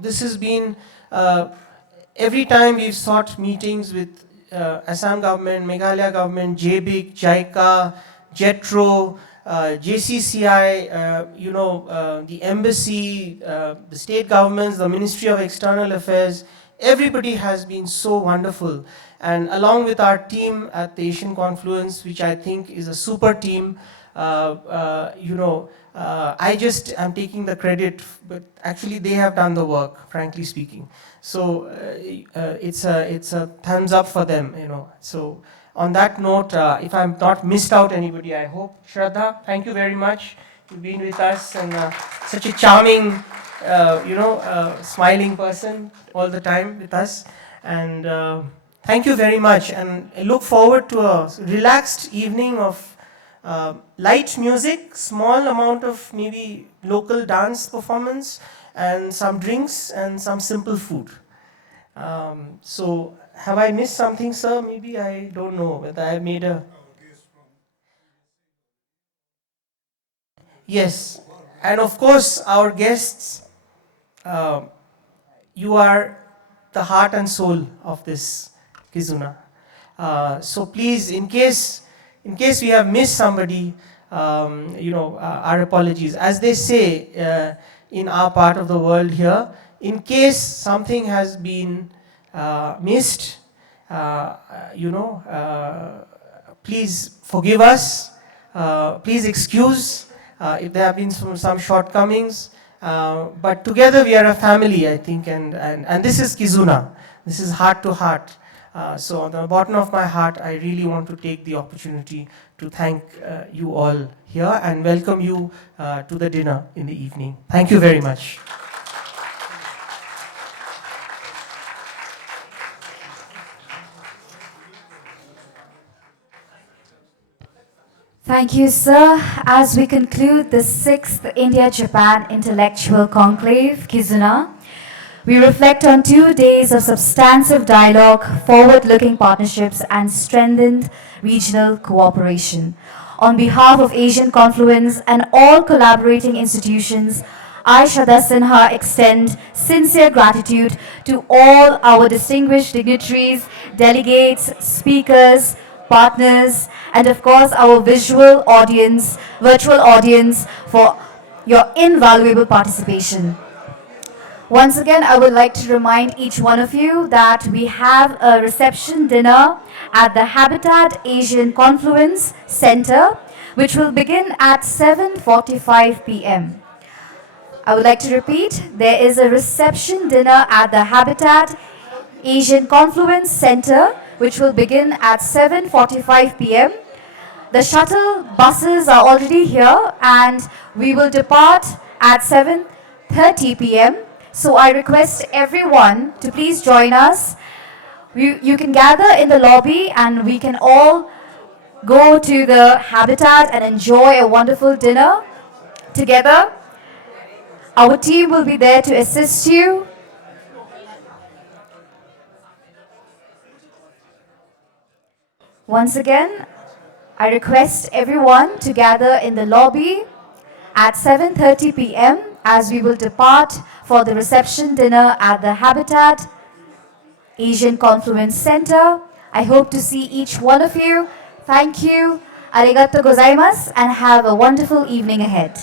this has been, every time we've sought meetings with Assam government, Meghalaya government, JBIC, JICA, JETRO, JCCI, the embassy, the state governments, the Ministry of External Affairs, everybody has been so wonderful. And along with our team at the Asian Confluence, which I think is a super team, I just am taking the credit, but actually they have done the work, frankly speaking. So it's a thumbs up for them, So on that note, if I'm not missed out anybody, I hope. Shraddha, thank you very much. You've been with us, and such a charming, smiling person all the time with us. And thank you very much, and I look forward to a relaxed evening of light music, small amount of maybe local dance performance, and some drinks and some simple food. So have I missed something, sir? Maybe I don't know whether I made a... Yes, and of course our guests, you are the heart and soul of this KIZUNA. So please, in case we have missed somebody, our apologies. As they say in our part of the world here, in case something has been missed, please forgive us, please excuse if there have been some shortcomings, but together we are a family, I think, and this is KIZUNA. This is heart to heart. So on the bottom of my heart, I really want to take the opportunity to thank you all here and welcome you to the dinner in the evening. Thank you very much. Thank you, sir. As we conclude the 6th India-Japan Intellectual Conclave, KIZUNA, We reflect on 2 days of substantive dialogue, forward-looking partnerships, and strengthened regional cooperation. On behalf of Asian Confluence and all collaborating institutions, I, Shraddha Sinha, extend sincere gratitude to all our distinguished dignitaries, delegates, speakers, partners, and of course our virtual audience for your invaluable participation. Once again, I would like to remind each one of you that we have a reception dinner at the Habitat Asian Confluence Center, which will begin at 7:45 p.m. I would like to repeat, there is a reception dinner at the Habitat Asian Confluence Center, which will begin at 7:45 p.m. The shuttle buses are already here and we will depart at 7:30 p.m. So I request everyone to please join us. You can gather in the lobby and we can all go to the Habitat and enjoy a wonderful dinner together. Our team will be there to assist you. Once again, I request everyone to gather in the lobby at 7:30 p.m. as we will depart for the reception dinner at the Habitat Asian Confluence Center. I hope to see each one of you. Thank you. Arigato gozaimasu and have a wonderful evening ahead.